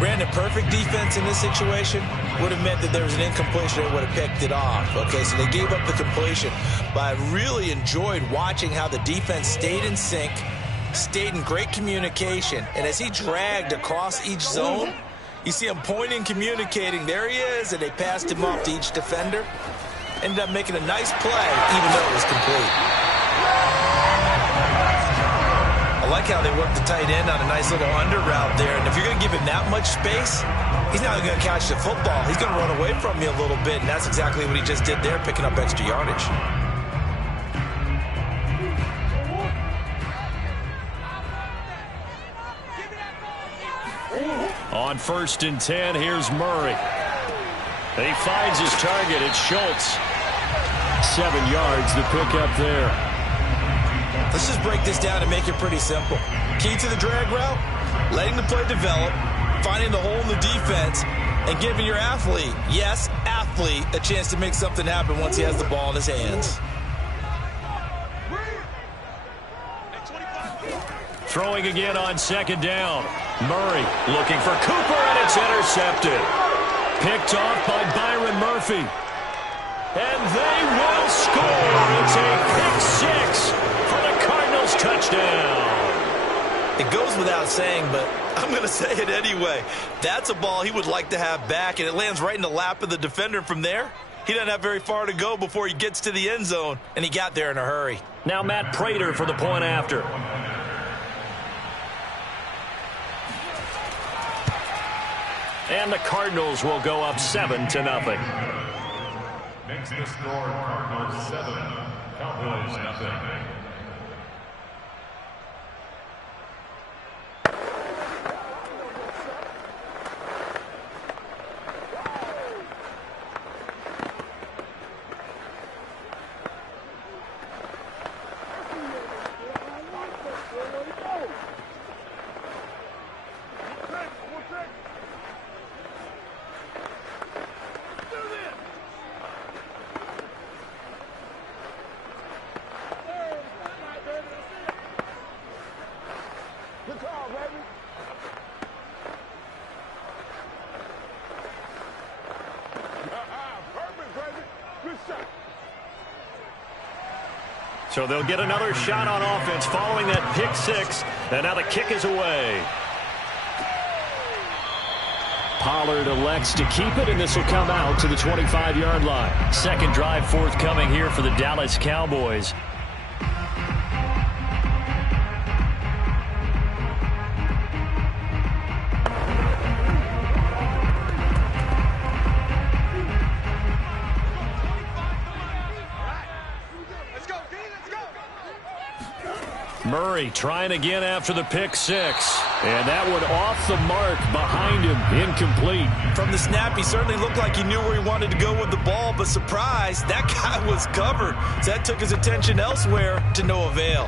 Brandon, perfect defense in this situation would have meant that there was an incompletion that would have picked it off. Okay, so they gave up the completion. But I really enjoyed watching how the defense stayed in sync, stayed in great communication, and as he dragged across each zone, you see him pointing, communicating. There he is, and they passed him off to each defender. Ended up making a nice play, even though it was complete. I like how they worked the tight end on a nice little under route there. And if you're going to give him that much space, he's not going to catch the football. He's going to run away from you a little bit, and that's exactly what he just did there, picking up extra yardage. On 1st and 10, here's Murray. And he finds his target. It's Schultz. 7 yards to pick up there. Let's just break this down and make it pretty simple. Key to the drag route, letting the play develop, finding the hole in the defense, and giving your athlete, yes, athlete, a chance to make something happen once he has the ball in his hands. Throwing again on 2nd down. Murray looking for Cooper, and it's intercepted. Picked off by Byron Murphy. And they will score. It's a pick 6 for the Cardinals touchdown. It goes without saying, but I'm going to say it anyway. That's a ball he would like to have back, and it lands right in the lap of the defender from there. He doesn't have very far to go before he gets to the end zone, and he got there in a hurry. Now Matt Prater for the point after. And the Cardinals will go up 7-0. Makes the score Cardinals 7, Cowboys nothing. So they'll get another shot on offense following that pick 6. And now the kick is away. Pollard elects to keep it, and this will come out to the 25-yard line. Second drive forthcoming here for the Dallas Cowboys. Murray trying again after the pick 6. And that one off the mark behind him, incomplete. From the snap, he certainly looked like he knew where he wanted to go with the ball, but surprise, that guy was covered. So that took his attention elsewhere to no avail.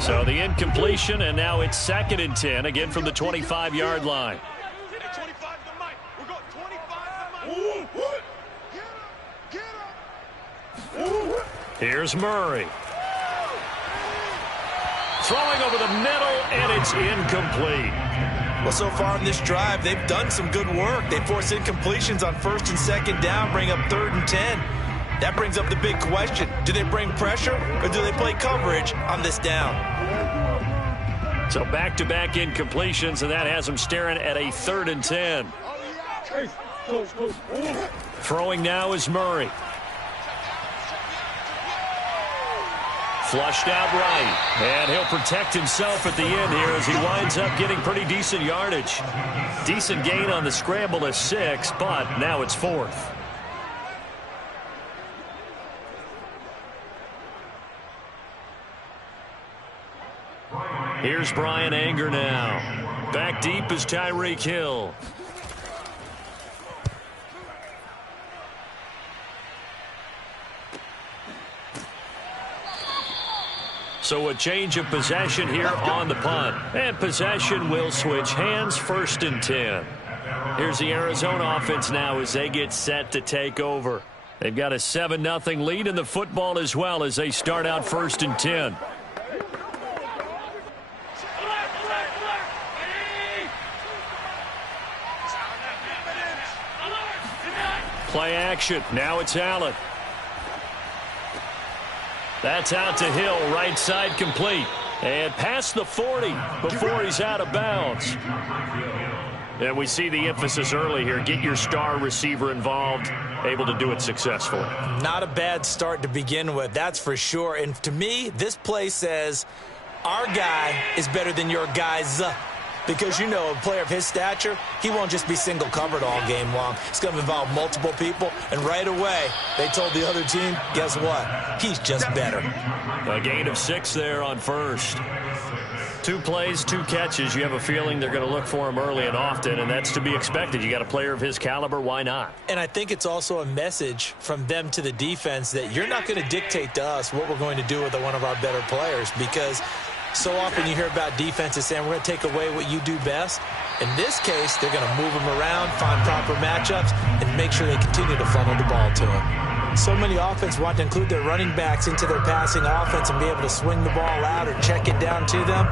So the incompletion, and now it's 2nd and 10, again from the 25-yard line. Here's Murray. Throwing over the middle, and it's incomplete. Well, so far in this drive, they've done some good work. They force incompletions on 1st and 2nd down, bring up 3rd and 10. That brings up the big question. Do they bring pressure, or do they play coverage on this down? So back-to-back incompletions, and that has them staring at a 3rd and 10. Throwing now is Murray. Flushed out right. And he'll protect himself at the end here as he winds up getting pretty decent yardage. Decent gain on the scramble of 6, but now it's 4th. Here's Brian Anger now. Back deep is Tyreek Hill. So a change of possession here on the punt. And possession will switch hands, 1st and 10. Here's the Arizona offense now as they get set to take over. They've got a 7-0 lead in the football as well as they start out 1st and 10. Play action. Now it's Allen. That's out to Hill. Right side complete. And past the 40 before he's out of bounds. And we see the emphasis early here. Get your star receiver involved. Able to do it successfully. Not a bad start to begin with, that's for sure. And to me, this play says our guy is better than your guys. Because, you know, a player of his stature, he won't just be single covered all game long. It's going to involve multiple people. And right away, they told the other team, guess what? He's just better. A gain of 6 there on 1st. 2 plays, 2 catches. You have a feeling they're going to look for him early and often, and that's to be expected. You got a player of his caliber, why not? And I think it's also a message from them to the defense that you're not going to dictate to us what we're going to do with one of our better players, because so often you hear about defenses saying we're going to take away what you do best. In this case, they're going to move him around, find proper matchups, and make sure they continue to funnel the ball to him. So many offenses want to include their running backs into their passing offense and be able to swing the ball out or check it down to them.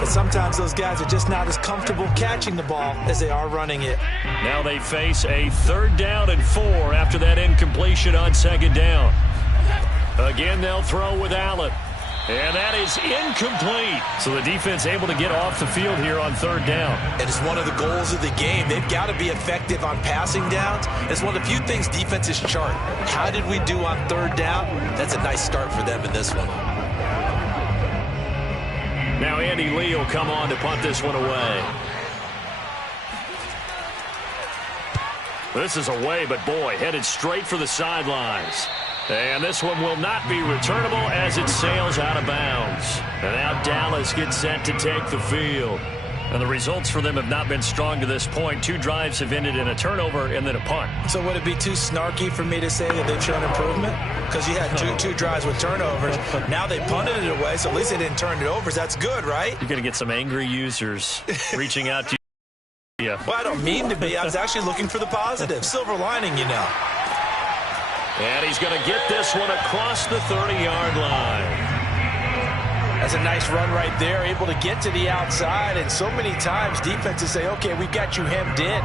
But sometimes those guys are just not as comfortable catching the ball as they are running it. Now they face a 3rd down and 4 after that incompletion on 2nd down. Again, they'll throw with Allen. And that is incomplete. So the defense able to get off the field here on 3rd down. It is one of the goals of the game. They've got to be effective on passing downs. It's one of the few things defenses chart. How did we do on 3rd down? That's a nice start for them in this one. Now Andy Lee will come on to punt this one away. This is away, but boy, headed straight for the sidelines. And this one will not be returnable as it sails out of bounds. And now Dallas gets set to take the field. And the results for them have not been strong to this point. 2 drives have ended in a turnover and then a punt. So would it be too snarky for me to say that they've shown improvement? Because you had two drives with turnovers. Now they punted it away, so at least they didn't turn it over. So that's good, right? You're going to get some angry users reaching out to you. Yeah. Well, I don't mean to be. I was actually looking for the positive. Silver lining, you know. And he's going to get this one across the 30-yard line. That's a nice run right there, able to get to the outside. And so many times defenses say, okay, we got you hemmed in.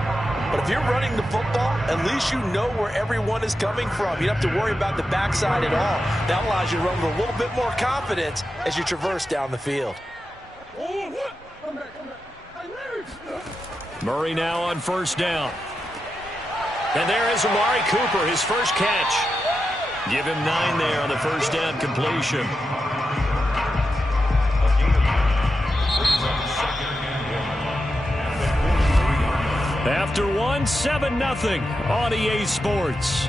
But if you're running the football, at least you know where everyone is coming from. You don't have to worry about the backside at all. That allows you to run with a little bit more confidence as you traverse down the field. Murray now on 1st down. And there is Amari Cooper, his first catch. Give him 9 there on the 1st down completion. After 1, 7-0 on EA Sports.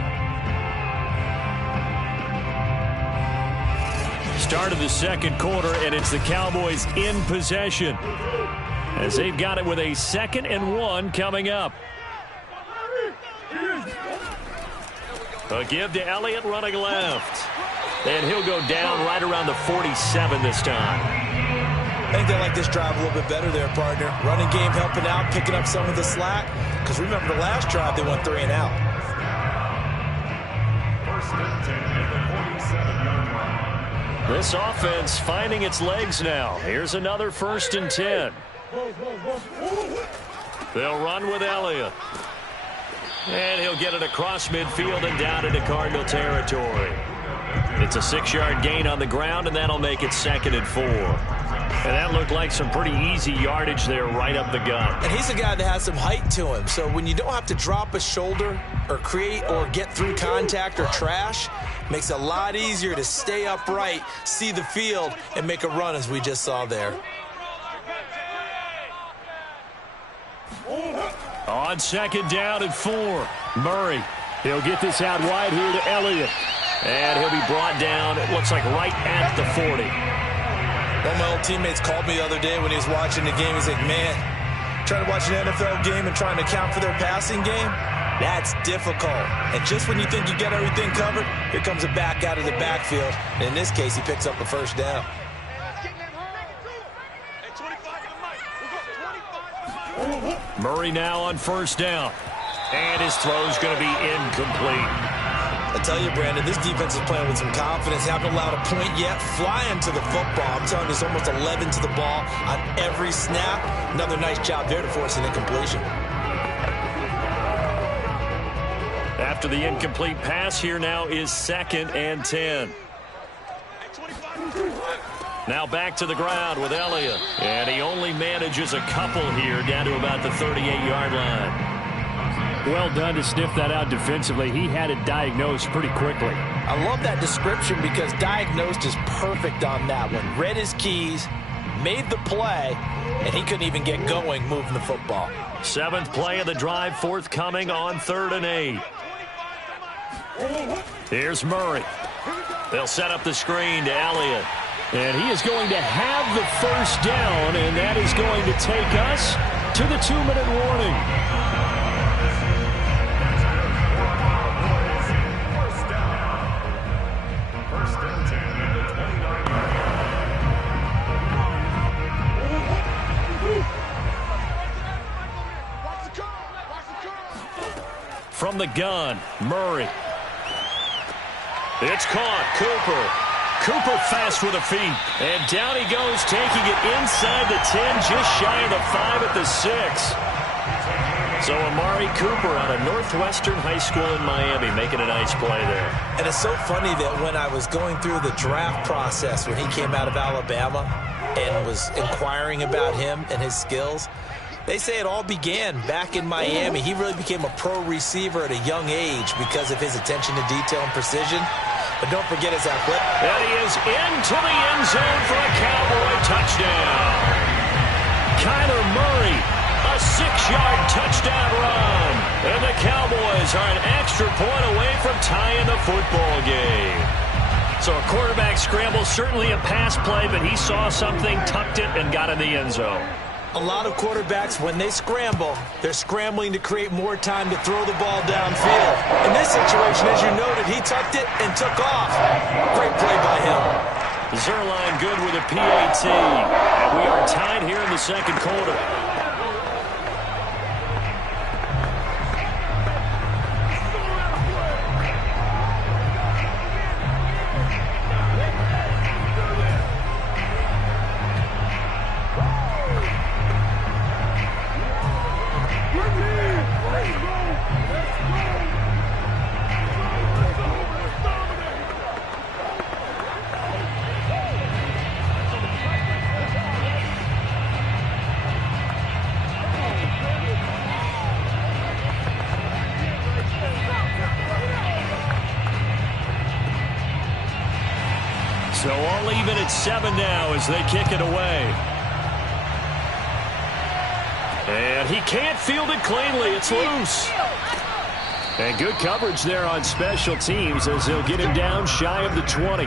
Start of the 2nd quarter, and it's the Cowboys in possession as they've got it with a 2nd and 1 coming up. A give to Elliott running left. And he'll go down right around the 47 this time. I think they like this drive a little bit better there, partner. Running game helping out, picking up some of the slack. Because remember the last drive, they went 3 and out. This offense finding its legs now. Here's another 1st and 10. They'll run with Elliott. And he'll get it across midfield and down into Cardinal territory. It's a 6-yard gain on the ground, and that'll make it 2nd and 4. And that looked like some pretty easy yardage there right up the gut. And he's a guy that has some height to him. So when you don't have to drop a shoulder or create or get through contact or trash, makes it a lot easier to stay upright, see the field, and make a run as we just saw there. On 2nd down and 4, Murray. He'll get this out wide here to Elliott. And he'll be brought down, it looks like right at the 40. One of my old teammates called me the other day when he was watching the game. He's like, man, trying to watch an NFL game and trying to account for their passing game, that's difficult. And just when you think you get everything covered, here comes a back out of the backfield. And in this case, he picks up a first down. Murray now on 1st down. And his throw's going to be incomplete. I tell you, Brandon, this defense is playing with some confidence. Haven't allowed a point yet. Flying to the football. I'm telling you, there's almost 11 to the ball on every snap. Another nice job there to force an incompletion. After the incomplete pass, here now is 2nd and 10. Now back to the ground with Elliott. And he only manages a couple here down to about the 38-yard line. Well done to sniff that out defensively. He had it diagnosed pretty quickly. I love that description because diagnosed is perfect on that one. Read his keys, made the play, and he couldn't even get going moving the football. 7th play of the drive, forthcoming on 3rd and 8. Here's Murray. They'll set up the screen to Elliott. And he is going to have the first down, and that is going to take us to the 2-minute warning. From the gun, Murray. It's caught. Cooper fast with the feet. And down he goes, taking it inside the 10, just shy of the 5 at the 6. So Amari Cooper out of Northwestern High School in Miami making a nice play there. And it's so funny that when I was going through the draft process when he came out of Alabama and was inquiring about him and his skills, they say it all began back in Miami. He really became a pro receiver at a young age because of his attention to detail and precision. But don't forget his athletic. And he is into the end zone for a Cowboy touchdown. Kyler Murray, a 6-yard touchdown run. And the Cowboys are an extra point away from tying the football game. So a quarterback scramble, certainly a pass play, but he saw something, tucked it, and got in the end zone. A lot of quarterbacks, when they scramble, they're scrambling to create more time to throw the ball downfield. In this situation, as you noted, he tucked it and took off. Great play by him. Zerline good with a PAT. And we are tied here in the 2nd quarter. So all even at 7 now as they kick it away. And he can't field it cleanly. It's loose. And good coverage there on special teams as they'll get him down shy of the 20.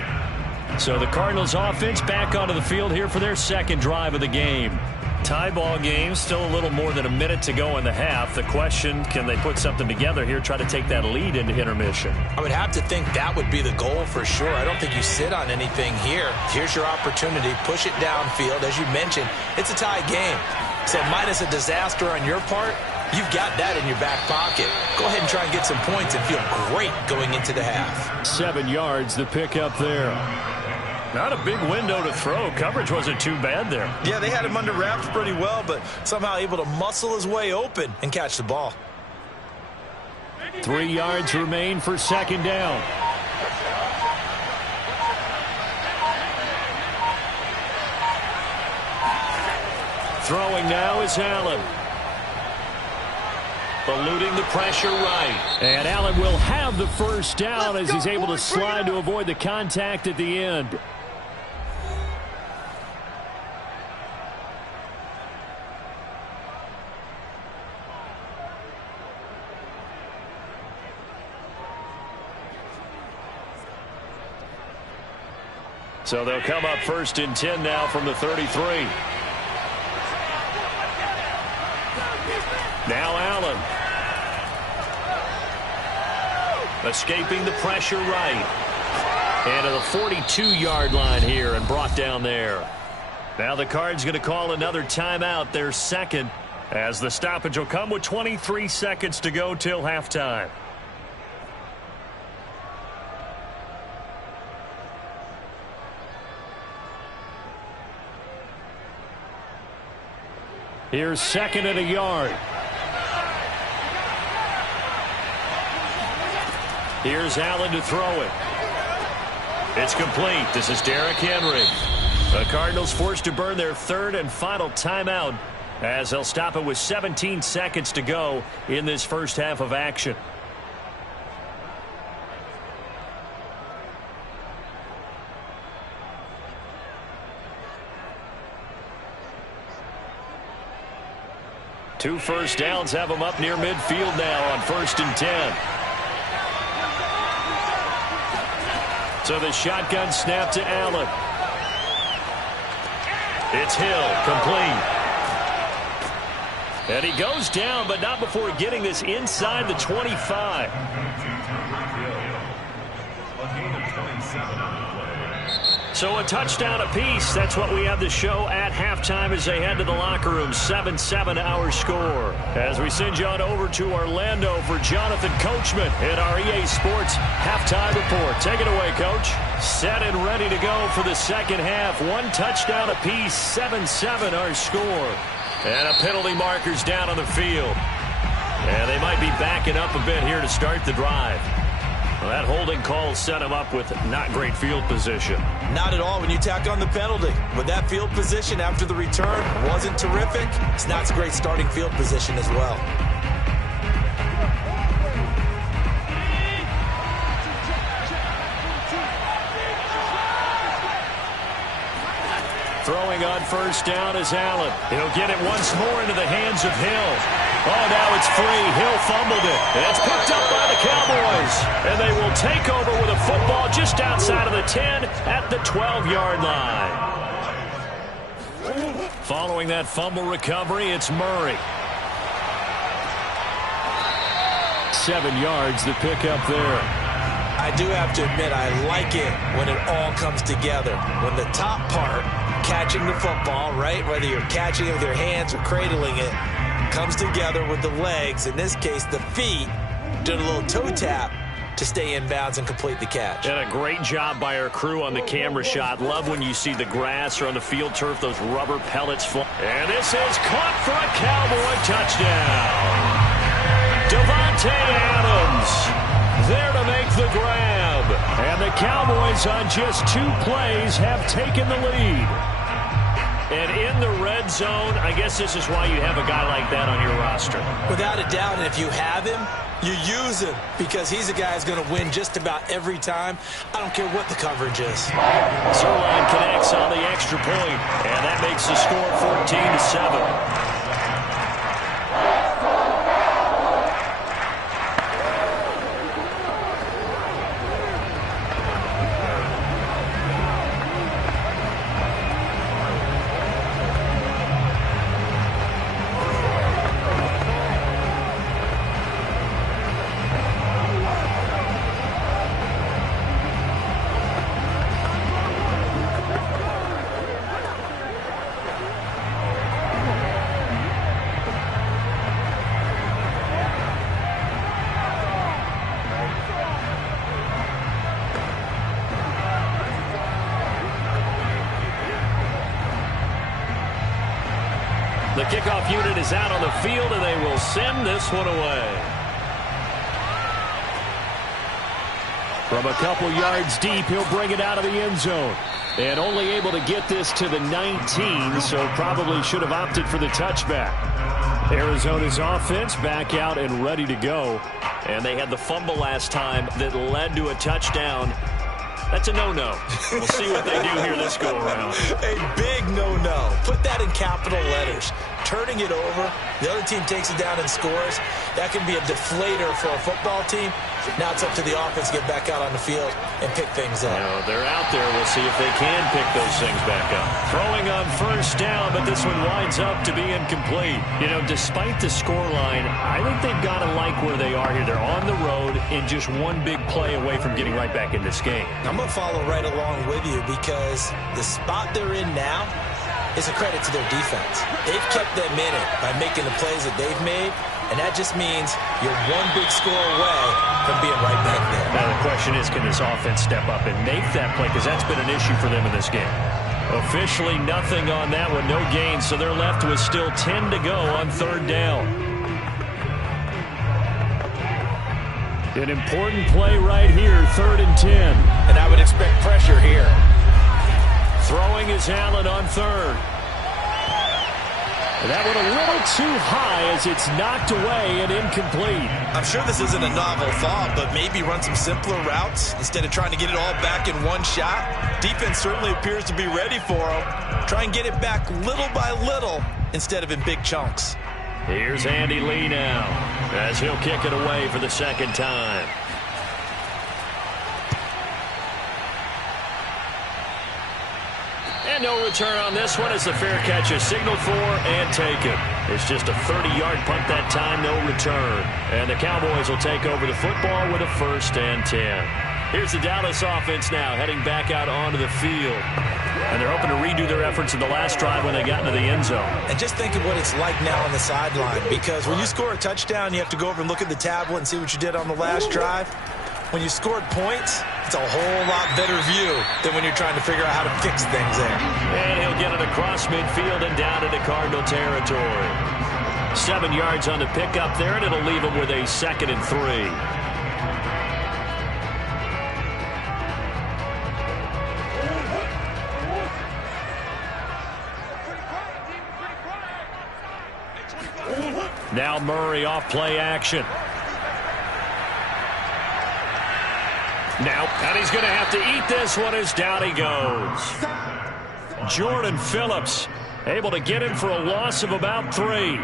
So the Cardinals offense back onto the field here for their 2nd drive of the game. Tie ball game, still a little more than a minute to go in the half. The question, can they put something together here, try to take that lead into intermission? I would have to think that would be the goal for sure. I don't think you sit on anything here. Here's your opportunity. Push it downfield. As you mentioned, it's a tie game. So minus a disaster on your part, you've got that in your back pocket. Go ahead and try and get some points and feel great going into the half. 7 yards, the pickup there. Not a big window to throw. Coverage wasn't too bad there. Yeah, they had him under wraps pretty well, but somehow able to muscle his way open and catch the ball. 3 yards remain for 2nd down. Throwing now is Allen. Eluding the pressure right. And Allen will have the first down as he's able to slide to avoid the contact at the end. So they'll come up 1st and 10 now from the 33. Now Allen. Escaping the pressure right. And to the 42-yard line here and brought down there. Now the Cards going to call another timeout, their second, as the stoppage will come with 23 seconds to go till halftime. Here's 2nd and a yard. Here's Allen to throw it. It's complete. This is Derrick Henry. The Cardinals forced to burn their 3rd and final timeout as they'll stop it with 17 seconds to go in this first half of action. Two first downs have them up near midfield now on 1st and 10. So the shotgun snap to Allen. It's Hill, complete. And he goes down, but not before getting this inside the 25. So a touchdown apiece. That's what we have to show at halftime as they head to the locker room. 7-7 our score. As we send you on over to Orlando for Jonathan Coachman in our EA Sports halftime report. Take it away, Coach. Set and ready to go for the second half. One touchdown apiece. 7-7 our score. And a penalty marker's down on the field. And they might be backing up a bit here to start the drive. Well, that holding call set him up with not great field position. Not at all when you tack on the penalty. But that field position after the return wasn't terrific. It's not a great starting field position as well. Throwing on 1st down is Allen. He'll get it once more into the hands of Hill. Oh, now it's free. Hill fumbled it. And it's picked up by the Cowboys. And they will take over with a football just outside of the 10 at the 12-yard line. Following that fumble recovery, it's Murray. 7 yards the pick up there. I do have to admit, I like it when it all comes together. When the top part, catching the football, right, whether you're catching it with your hands or cradling it, comes together with the legs, in this case the feet, doing a little toe tap to stay in bounds and complete the catch. And a great job by our crew on the camera shot. Love when you see the grass or on the field turf, those rubber pellets fly. And this is caught for a Cowboy touchdown. Davante Adams there to make the grab. And the Cowboys on just 2 plays have taken the lead. And in the red zone, I guess this is why you have a guy like that on your roster. Without a doubt, and if you have him, you use him because he's a guy who's going to win just about every time. I don't care what the coverage is. Zerline connects on the extra point, and that makes the score 14-7. The kickoff unit is out on the field, and they will send this one away. From a couple yards deep, he'll bring it out of the end zone. And only able to get this to the 19, so probably should have opted for the touchback. Arizona's offense back out and ready to go. And they had the fumble last time that led to a touchdown. That's a no-no. We'll see what they do here this go-around. A big no-no. Put that in capital letters. Turning it over, the other team takes it down and scores. That can be a deflator for a football team. Now it's up to the offense to get back out on the field and pick things up. They're out there. We'll see if they can pick those things back up. Throwing on first down, but this one winds up to be incomplete. Despite the scoreline, I think they've got to like where they are here. They're on the road and just one big play away from getting right back in this game. I'm going to follow right along with you because the spot they're in now is a credit to their defense. They've kept them in it by making the plays that they've made, and that just means you're one big score away from being right back there. Now the question is, can this offense step up and make that play? Because that's been an issue for them in this game. Officially nothing on that one, no gain, so they're left with still 10 to go on third down. An important play right here, 3rd and 10. And I would expect pressure here. Throwing is Allen on third. And that one a little too high as it's knocked away and incomplete. I'm sure this isn't a novel thought, but maybe run some simpler routes instead of trying to get it all back in one shot. Defense certainly appears to be ready for them. Try and get it back little by little instead of in big chunks. Here's Andy Lee now as he'll kick it away for the second time. And no return on this one as the fair catch is signaled for and taken. It's just a 30-yard punt that time, no return. And the Cowboys will take over the football with a 1st and 10. Here's the Dallas offense now heading back out onto the field. And they're hoping to redo their efforts in the last drive when they got into the end zone. And just think of what it's like now on the sideline, because when you score a touchdown, you have to go over and look at the tablet and see what you did on the last drive. When you scored points, it's a whole lot better view than when you're trying to figure out how to fix things there. And he'll get it across midfield and down into Cardinal territory. 7 yards on the pickup there, and it'll leave him with a 2nd and 3. Now Murray off play action. Now, and he's going to have to eat this one as down he goes. Jordan Phillips able to get him for a loss of about 3.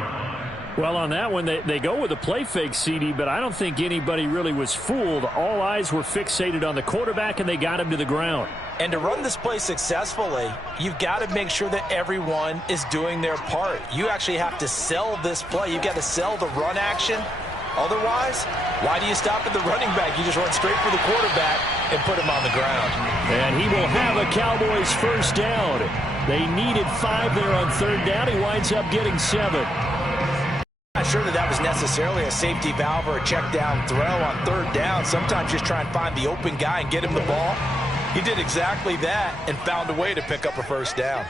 Well, on that one, they go with a play fake, CD, but I don't think anybody really was fooled. All eyes were fixated on the quarterback, and they got him to the ground. And to run this play successfully, you've got to make sure that everyone is doing their part. You actually have to sell this play. You've got to sell the run action. Otherwise, why do you stop at the running back? You just run straight for the quarterback and put him on the ground. And he will have a Cowboys 1st down. They needed 5 there on 3rd down. He winds up getting 7. Not sure that was necessarily a safety valve or a check down throw on 3rd down. Sometimes just try and find the open guy and get him the ball. He did exactly that and found a way to pick up a 1st down.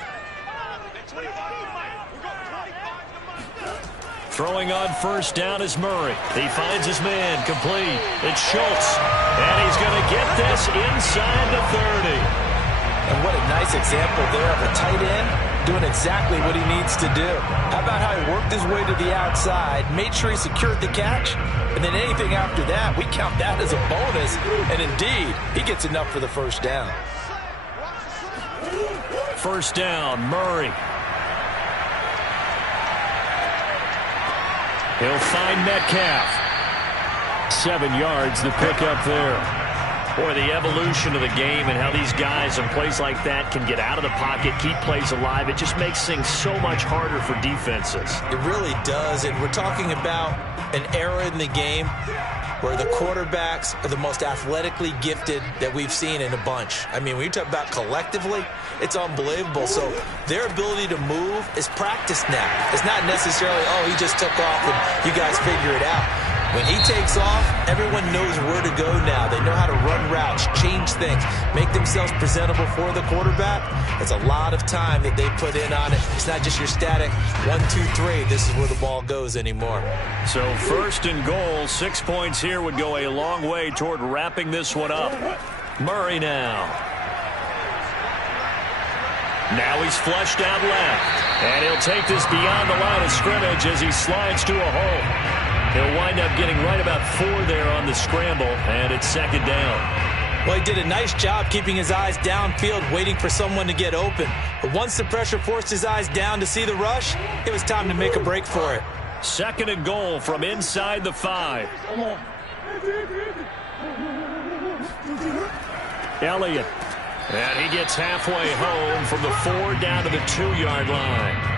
Throwing on 1st down is Murray. He finds his man complete. It's Schultz. And he's going to get this inside the 30. And what a nice example there of a tight end doing exactly what he needs to do. How about how he worked his way to the outside, made sure he secured the catch, and then anything after that, we count that as a bonus. And indeed, he gets enough for the 1st down. 1st down, Murray. He'll find Metcalf. 7 yards, the pickup there. Boy, the evolution of the game and how these guys in plays like that can get out of the pocket, keep plays alive, it just makes things so much harder for defenses. It really does, and we're talking about an era in the game where the quarterbacks are the most athletically gifted that we've seen in a bunch. I mean, when you talk about collectively, it's unbelievable. So their ability to move is practiced now. It's not necessarily, oh, he just took off and you guys figure it out. When he takes off, everyone knows where to go now. They know how to run routes, change things, make themselves presentable for the quarterback. It's a lot of time that they put in on it. It's not just your static 1, 2, 3. This is where the ball goes anymore. So 1st and goal, 6 points here would go a long way toward wrapping this one up. Murray now. Now he's flushed out left. And he'll take this beyond the line of scrimmage as he slides to a hole. He'll wind up getting right about 4 there on the scramble, and it's 2nd down. Well, he did a nice job keeping his eyes downfield, waiting for someone to get open. But once the pressure forced his eyes down to see the rush, it was time to make a break for it. 2nd and goal from inside the 5. Elliott. And he gets halfway home from the 4 down to the 2-yard line.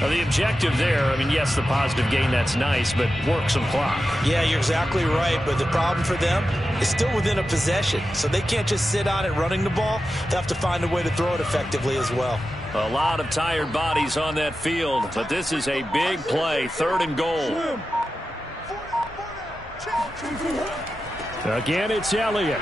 Now the objective there, I mean, yes, the positive gain, that's nice, but work some clock. Yeah, you're exactly right, but the problem for them is still within a possession, so they can't just sit on it running the ball. They'll have to find a way to throw it effectively as well. A lot of tired bodies on that field, but this is a big play, 3rd and goal. Again, it's Elliott.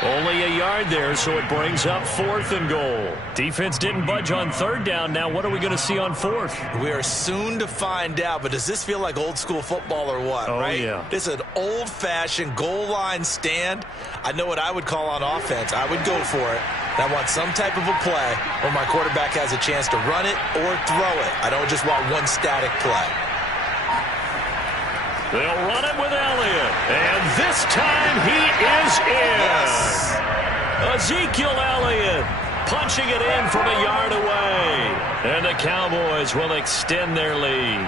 Only a yard there, so it brings up 4th and goal. Defense didn't budge on 3rd down. Now what are we going to see on 4th? We are soon to find out, but does this feel like old school football or what, right? Yeah. This is an old-fashioned goal line stand. I know what I would call on offense. I would go for it. I want some type of a play where my quarterback has a chance to run it or throw it. I don't just want one static play. They'll run it with Elliott. And this time he is in. Yes. Ezekiel Elliott punching it in from a yard away. And the Cowboys will extend their lead.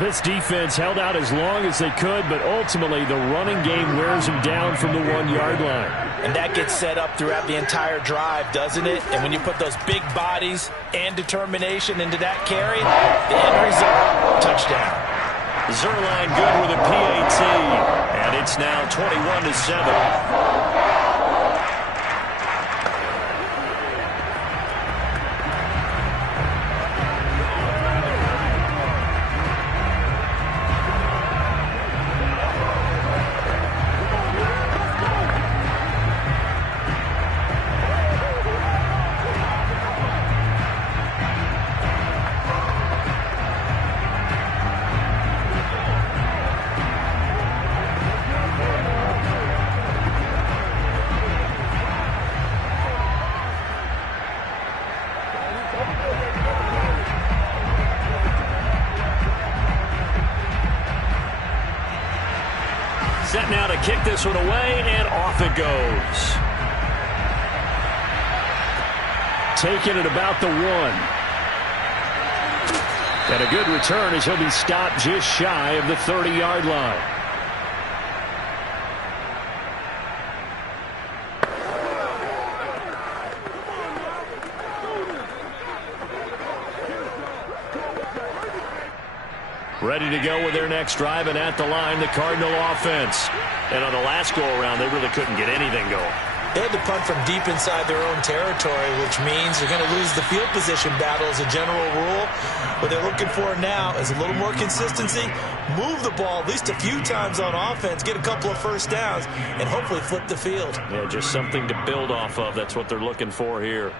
This defense held out as long as they could, but ultimately the running game wears them down from the 1-yard line. And that gets set up throughout the entire drive, doesn't it? And when you put those big bodies and determination into that carry, the end result, touchdown. Zerline good with a PAT, and it's now 21-7. Set now to kick this one away, and off it goes. Taking it about the 1. And a good return as he'll be stopped just shy of the 30-yard line. Ready to go with their next drive, and at the line, the Cardinal offense. And on the last go-around, they really couldn't get anything going. They had to punt from deep inside their own territory, which means they're going to lose the field position battle as a general rule. What they're looking for now is a little more consistency, move the ball at least a few times on offense, get a couple of first downs, and hopefully flip the field. Yeah, just something to build off of. That's what they're looking for here.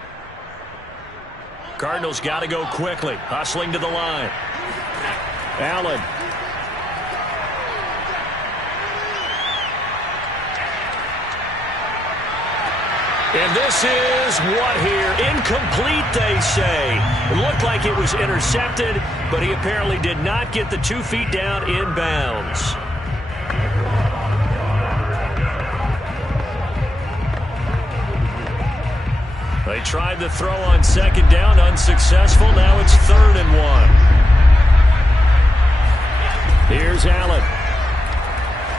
Cardinals got to go quickly, hustling to the line. Allen. And this is what here? Incomplete, they say. It looked like it was intercepted, but he apparently did not get the 2 feet down in bounds. They tried the throw on 2nd down, unsuccessful. Now it's 3rd and 1. Here's Allen.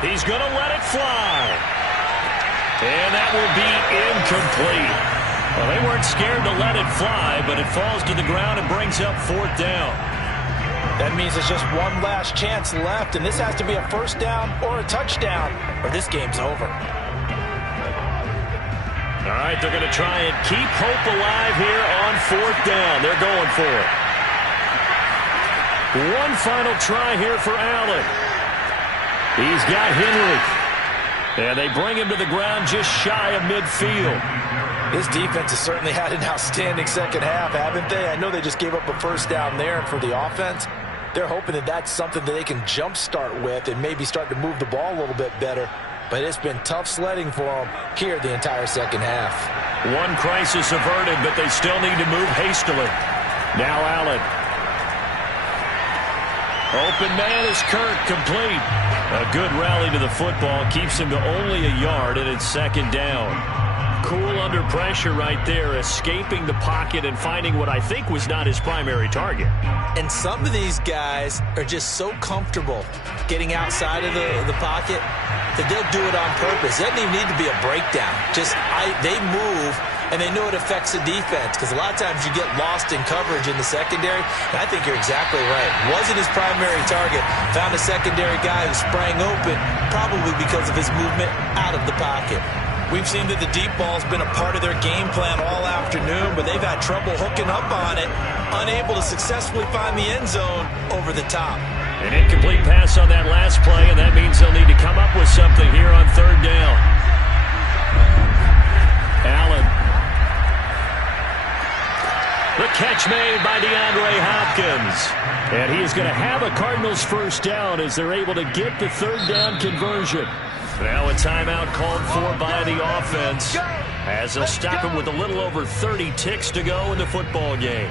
He's going to let it fly. And that will be incomplete. Well, they weren't scared to let it fly, but it falls to the ground and brings up 4th down. That means there's just one last chance left, and this has to be a first down or a touchdown, or this game's over. All right, they're going to try and keep hope alive here on 4th down. They're going for it. One final try here for Allen. He's got Henry. And they bring him to the ground just shy of midfield. This defense has certainly had an outstanding second half, haven't they? I know they just gave up a first down there, and for the offense, they're hoping that that's something that they can jumpstart with and maybe start to move the ball a little bit better. But it's been tough sledding for them here the entire second half. One crisis averted, but they still need to move hastily. Now Allen. Open man is Kirk, complete. A good rally to the football keeps him to only a yard, and it's second down. Cool under pressure right there, escaping the pocket and finding what I think was not his primary target. And some of these guys are just so comfortable getting outside of the pocket that they'll do it on purpose. It doesn't even need to be a breakdown. They move, and they know it affects the defense, because a lot of times you get lost in coverage in the secondary, and I think you're exactly right. Wasn't his primary target. Found a secondary guy who sprang open, probably because of his movement out of the pocket. We've seen that the deep ball's been a part of their game plan all afternoon, but they've had trouble hooking up on it, unable to successfully find the end zone over the top. An incomplete pass on that last play, and that means they'll need to come up with something here on third down. Allen. The catch made by DeAndre Hopkins. And he is going to have a Cardinals first down as they're able to get the third down conversion. Now a timeout called for by the offense as they'll stop him with a little over 30 ticks to go in the football game.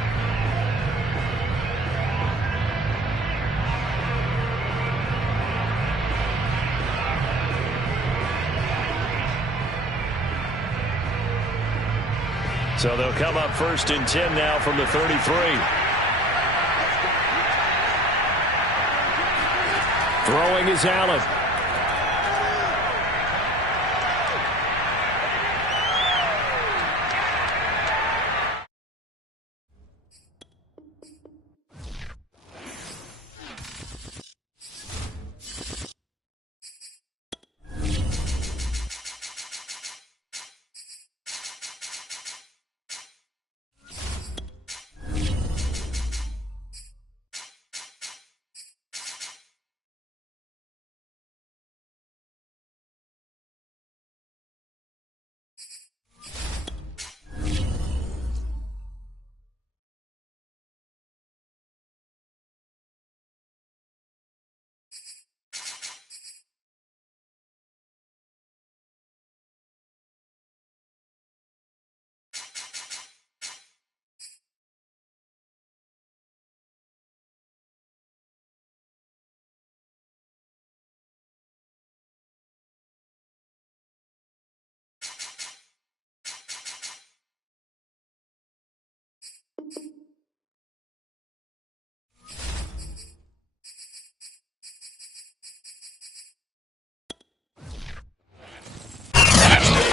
So they'll come up first and 10 now from the 33. Throwing is Allen.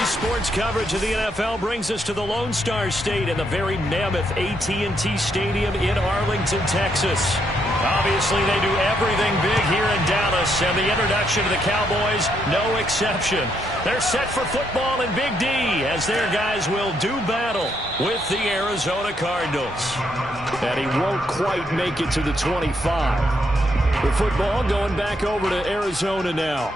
Sports coverage of the NFL brings us to the Lone Star State and the very mammoth AT&T Stadium in Arlington, Texas. Obviously, they do everything big here in Dallas, and the introduction to the Cowboys, no exception. They're set for football in Big D as their guys will do battle with the Arizona Cardinals. And he won't quite make it to the 25. The football going back over to Arizona now.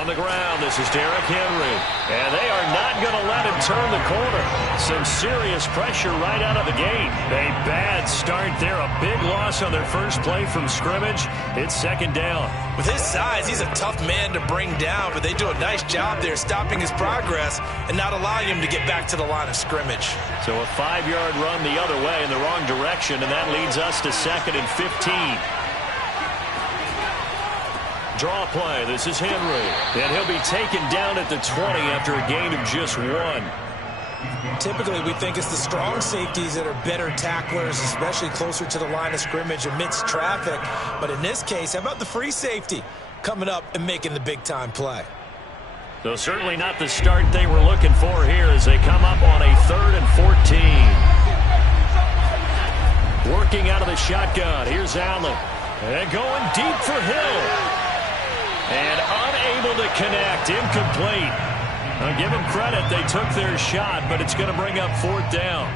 On the ground, this is Derrick Henry. And they are not going to let him turn the corner. Some serious pressure right out of the gate. A bad start there. A big loss on their first play from scrimmage. It's second down. With his size, he's a tough man to bring down, but they do a nice job there stopping his progress and not allowing him to get back to the line of scrimmage. So a 5-yard run the other way in the wrong direction, and that leads us to second and 15. Draw play. This is Henry. And he'll be taken down at the 20 after a gain of just 1. Typically, we think it's the strong safeties that are better tacklers, especially closer to the line of scrimmage amidst traffic. But in this case, how about the free safety coming up and making the big-time play? So certainly not the start they were looking for here as they come up on a 3rd and 14. Working Looking out of the shotgun. Here's Allen. And going deep for Hill. And unable to connect. Incomplete. I'll give them credit. They took their shot, but it's going to bring up 4th down.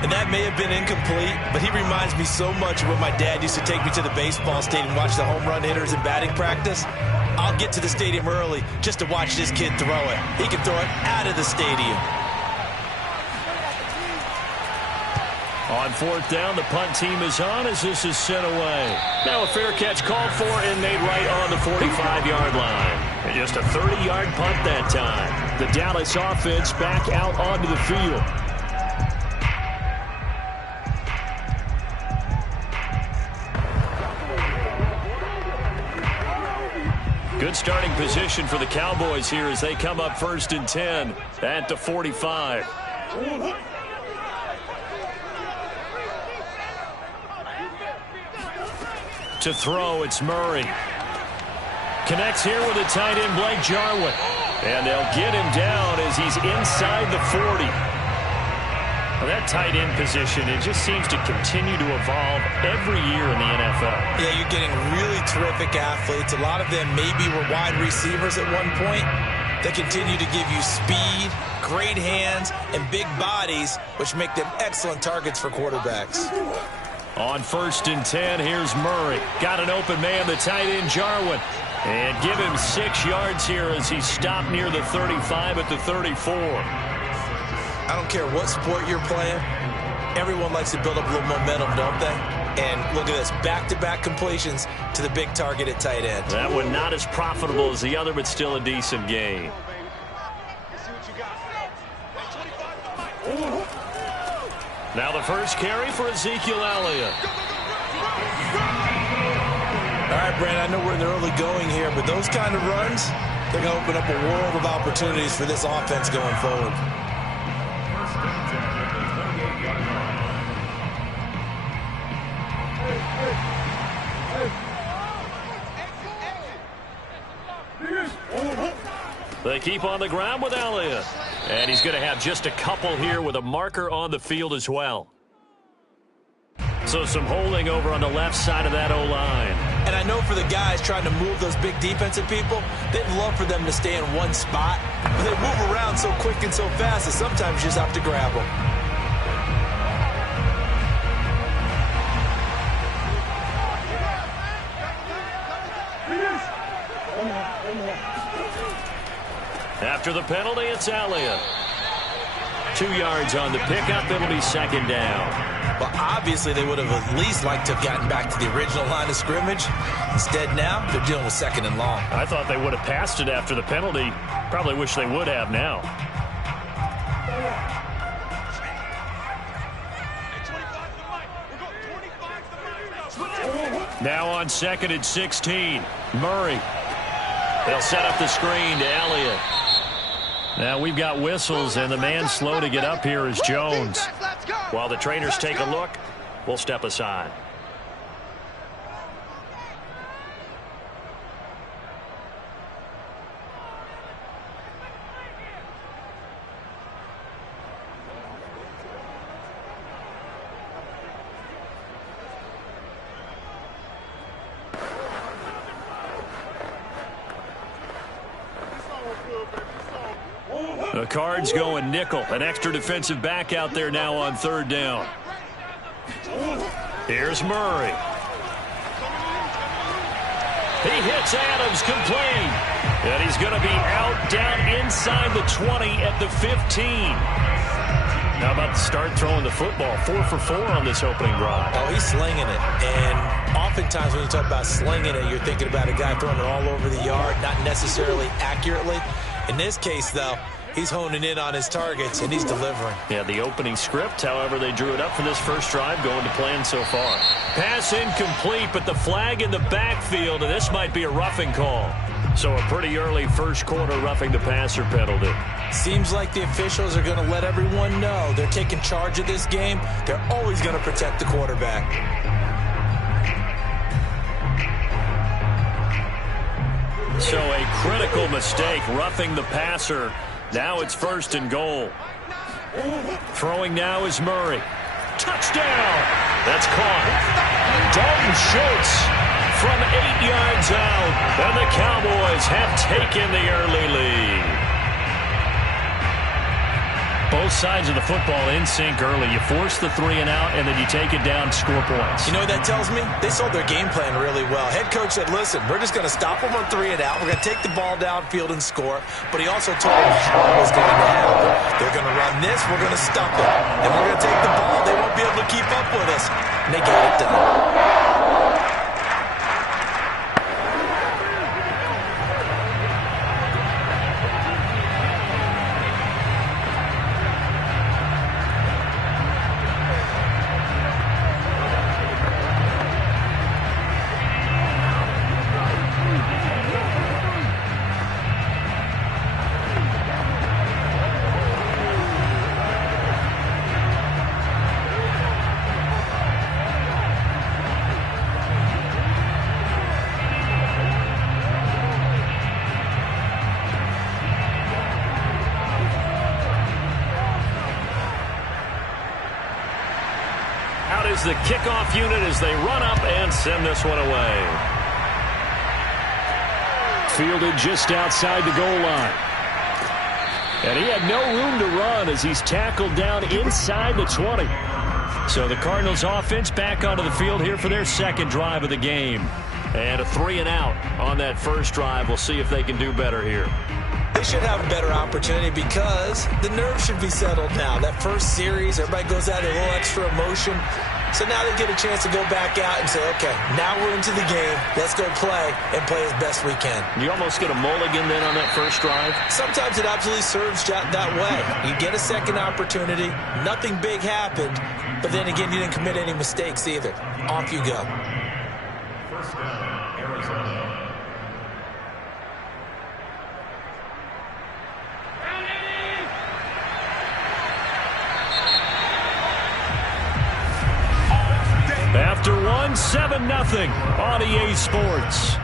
And that may have been incomplete, but he reminds me so much of when my dad used to take me to the baseball stadium and watch the home run hitters in batting practice. I'll get to the stadium early just to watch this kid throw it. He can throw it out of the stadium. On 4th down, the punt team is on as this is sent away. Now a fair catch called for and made right on the 45-yard line. And just a 30-yard punt that time. The Dallas offense back out onto the field. Good starting position for the Cowboys here as they come up 1st and 10 at the 45. To throw, it's Murray. Connects here with a tight end, Blake Jarwin. And they'll get him down as he's inside the 40. Well, that tight end position, it just seems to continue to evolve every year in the NFL. Yeah, you're getting really terrific athletes. A lot of them maybe were wide receivers at one point. They continue to give you speed, great hands, and big bodies, which make them excellent targets for quarterbacks. On 1st and 10, here's Murray. Got an open man, the tight end, Jarwin. And give him 6 yards here as he stopped near the 35 at the 34. I don't care what sport you're playing. Everyone likes to build up a little momentum, don't they? And look at this, back-to-back completions to the big target at tight end. That one not as profitable as the other, but still a decent gain. Now the first carry for Ezekiel Elliott. All right, Brandon, I know we're in the early going here, but those kind of runs, they're going to open up a world of opportunities for this offense going forward. They keep on the ground with Elliott. And he's going to have just a couple here with a marker on the field as well. So some holding over on the left side of that O-line. And I know for the guys trying to move those big defensive people, they'd love for them to stay in one spot. But they move around so quick and so fast that sometimes you just have to grab them. After the penalty, it's Elliott. 2 yards on the pickup. It'll be 2nd down. But obviously they would have at least liked to have gotten back to the original line of scrimmage. Instead now, they're dealing with 2nd and long. I thought they would have passed it after the penalty. Probably wish they would have now. Now on 2nd and 16. Murray. They'll set up the screen to Elliott. Now we've got whistles, and the man slow to get up here is Jones. While the trainers take a look, we'll step aside. The Cards going nickel. An extra defensive back out there now on 3rd down. Here's Murray. He hits Adams, complete. And he's going to be out down inside the 20 at the 15. How about to start throwing the football? 4 for 4 on this opening drive. Oh, he's slinging it. And oftentimes when you talk about slinging it, you're thinking about a guy throwing it all over the yard, not necessarily accurately. In this case, though, he's honing in on his targets, and he's delivering. Yeah, the opening script, however, they drew it up for this first drive, going to plan so far. Pass incomplete, but the flag in the backfield, and this might be a roughing call. So a pretty early first quarter roughing the passer penalty. Seems like the officials are going to let everyone know they're taking charge of this game. They're always going to protect the quarterback. So a critical mistake, roughing the passer. Now it's 1st and goal. Throwing now is Murray. Touchdown! That's caught. Dalton Schultz from 8 yards out. And the Cowboys have taken the early lead. Both sides of the football in sync early. You force the 3 and out, and then you take it down, score points. You know what that tells me? They sold their game plan really well. Head coach said, listen, we're just going to stop them on 3 and out. We're going to take the ball downfield and score. But he also told them what was going to happen. They're going to run this. We're going to stop it. And we're going to take the ball. They won't be able to keep up with us. And they got it done. The kickoff unit as they run up and send this one away. Fielded just outside the goal line. And he had no room to run as he's tackled down inside the 20. So the Cardinals offense back onto the field here for their second drive of the game. And a 3 and out on that first drive. We'll see if they can do better here. They should have a better opportunity because the nerves should be settled now. That first series, everybody goes out with a little extra emotion. So now they get a chance to go back out and say, okay, now we're into the game. Let's go play and play as best we can. You almost get a mulligan then on that first drive? Sometimes it absolutely serves that way. You get a second opportunity. Nothing big happened. But then again, you didn't commit any mistakes either. Off you go. First down, Arizona. After 1, 7-0 on EA Sports.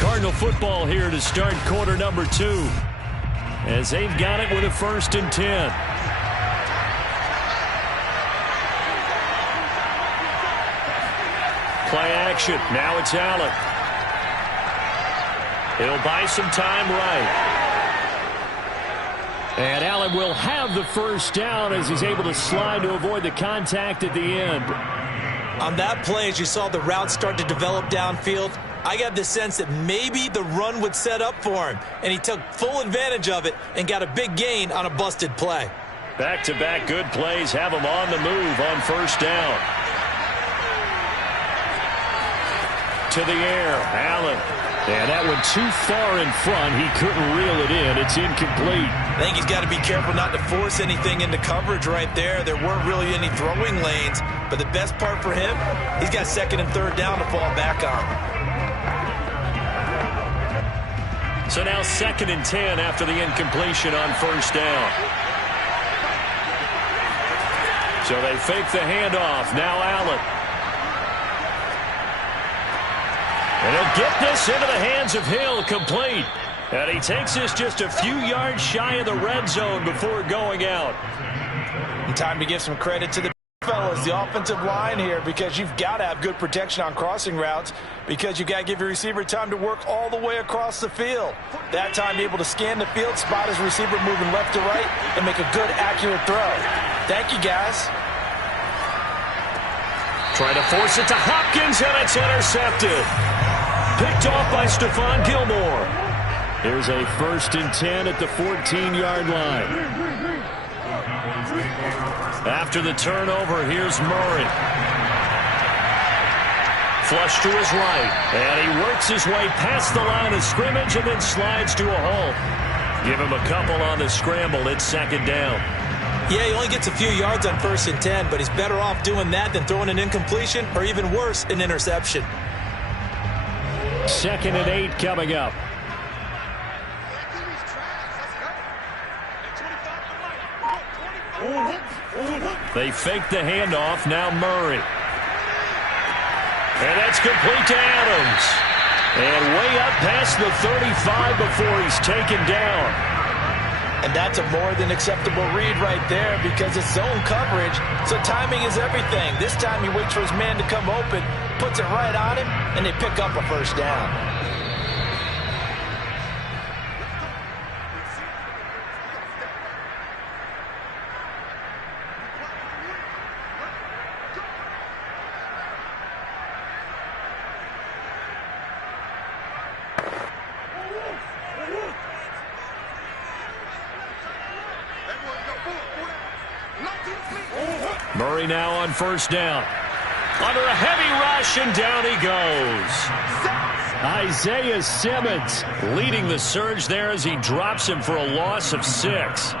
Cardinal football here to start quarter number 2. As they've got it with a 1st and 10. Play action. Now it's Allen. He'll buy some time right. And Allen will have the first down as he's able to slide to avoid the contact at the end. On that play, as you saw the route start to develop downfield, I got the sense that maybe the run would set up for him. And he took full advantage of it and got a big gain on a busted play. Back-to-back good plays have him on the move on first down. To the air, Allen. And that one too far in front. He couldn't reel it in. It's incomplete. I think he's got to be careful not to force anything into coverage right there. There weren't really any throwing lanes. But the best part for him, he's got 2nd and 3rd down to fall back on. So now 2nd and 10 after the incompletion on first down. So they fake the handoff. Now Allen. And he'll get this into the hands of Hill, complete. And he takes this just a few yards shy of the red zone before going out. And time to give some credit to the fellas, the offensive line here, because you've got to have good protection on crossing routes because you've got to give your receiver time to work all the way across the field. That time, be able to scan the field, spot his receiver moving left to right, and make a good, accurate throw. Thank you, guys. Trying to force it to Hopkins, and it's intercepted. Picked off by Stephon Gilmore. Here's a 1st and 10 at the 14-yard line. After the turnover, here's Murray. Flush to his right, and he works his way past the line of scrimmage and then slides to a halt. Give him a couple on the scramble. It's 2nd down. Yeah, he only gets a few yards on 1st and 10, but he's better off doing that than throwing an incompletion or even worse, an interception. 2nd and 8 coming up. They fake the handoff. Now Murray. And that's complete to Adams. And way up past the 35 before he's taken down. And that's a more than acceptable read right there because it's zone coverage, so timing is everything. This time he waits for his man to come open, puts it right on him, and they pick up a first down. Murray now on first down. Under a heavy rush, and down he goes. Isaiah Simmons leading the surge there as he drops him for a loss of 6.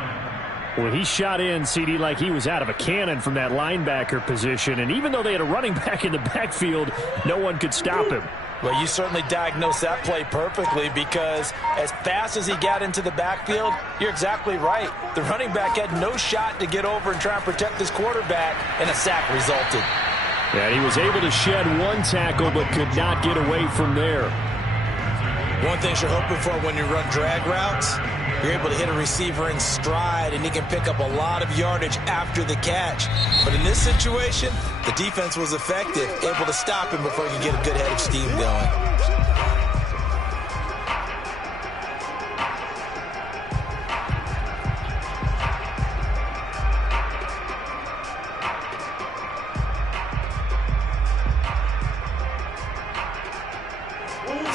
Well, he shot in, CD, like he was out of a cannon from that linebacker position. And even though they had a running back in the backfield, no one could stop him. Well, you certainly diagnosed that play perfectly because as fast as he got into the backfield, you're exactly right. The running back had no shot to get over and try and protect his quarterback, and a sack resulted. Yeah, he was able to shed one tackle but could not get away from there. One thing you're hoping for when you run drag routes, you're able to hit a receiver in stride, and he can pick up a lot of yardage after the catch. But in this situation, the defense was effective, able to stop him before he could get a good head of steam going.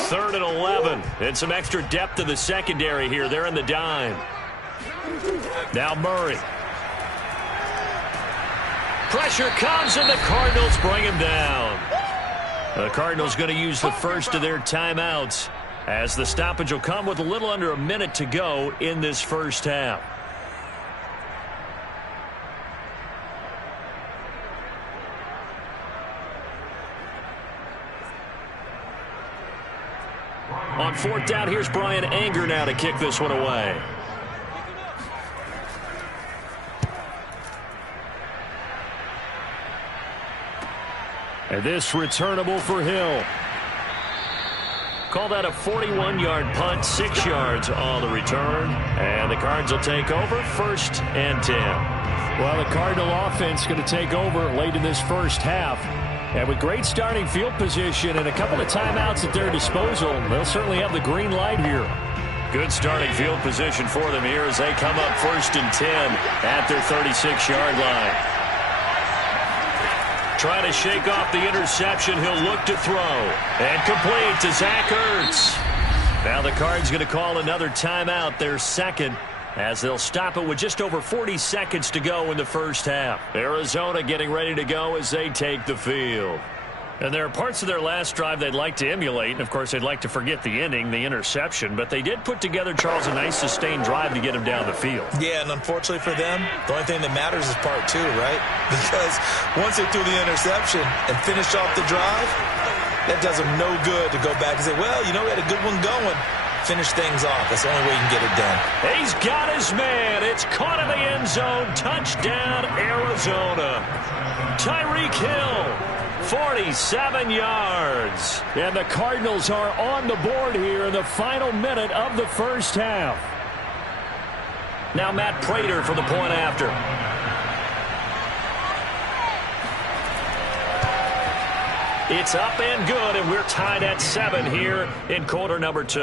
Third and 11. And some extra depth to the secondary here. They're in the dime. Now Murray. Pressure comes, and the Cardinals bring him down. The Cardinals going to use the first of their timeouts as the stoppage will come with a little under a minute to go in this first half. On fourth down, here's Brian Anger now to kick this one away. And this returnable for Hill. Call that a 41-yard punt, 6 yards on the return. And the Cards will take over, first and 10. Well, the Cardinal offense going to take over late in this first half. And with great starting field position and a couple of timeouts at their disposal, they'll certainly have the green light here. Good starting field position for them here as they come up first and 10 at their 36-yard line. Trying to shake off the interception. He'll look to throw. And complete to Zach Ertz. Now the Cards going to call another timeout, their second, as they'll stop it with just over 40 seconds to go in the first half. Arizona getting ready to go as they take the field. And there are parts of their last drive they'd like to emulate. And, of course, they'd like to forget the ending, the interception. But they did put together, Charles, a nice sustained drive to get him down the field. Yeah, and unfortunately for them, the only thing that matters is part 2, right? Because once they threw the interception and finished off the drive, that does them no good to go back and say, well, you know, we had a good one going. Finish things off. That's the only way you can get it done. He's got his man. It's caught in the end zone. Touchdown, Arizona. Tyreek Hill, 47 yards. And the Cardinals are on the board here in the final minute of the first half. Now Matt Prater for the point after. It's up and good, and we're tied at 7 here in quarter number 2.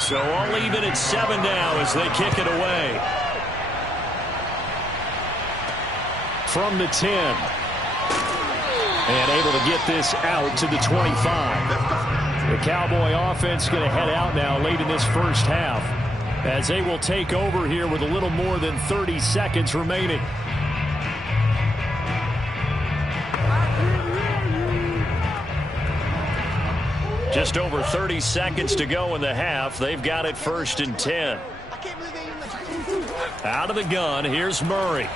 So all even at 7 now as they kick it away. From the 10. And able to get this out to the 25. The Cowboy offense going to head out now late in this first half as they will take over here with a little more than 30 seconds remaining. Just over 30 seconds to go in the half. They've got it 1st and 10. Out of the gun, here's Murray.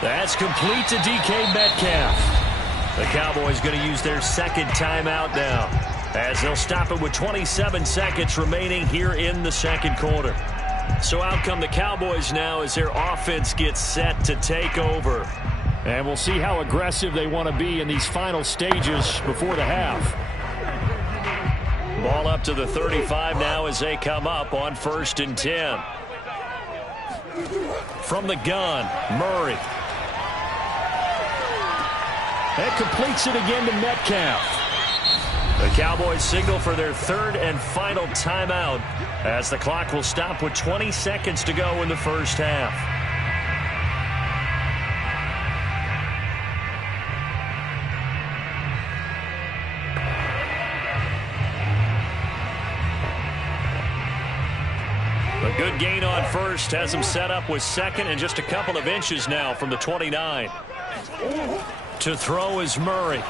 That's complete to DK Metcalf. The Cowboys going to use their second timeout now, as they'll stop it with 27 seconds remaining here in the second quarter. So out come the Cowboys now as their offense gets set to take over. And we'll see how aggressive they want to be in these final stages before the half. Ball up to the 35 now as they come up on 1st and 10. From the gun, Murray. That completes it again to Metcalf. The Cowboys signal for their third and final timeout as the clock will stop with 20 seconds to go in the first half. A good gain on first has him set up with second and just a couple of inches now from the 29. To throw is Murray.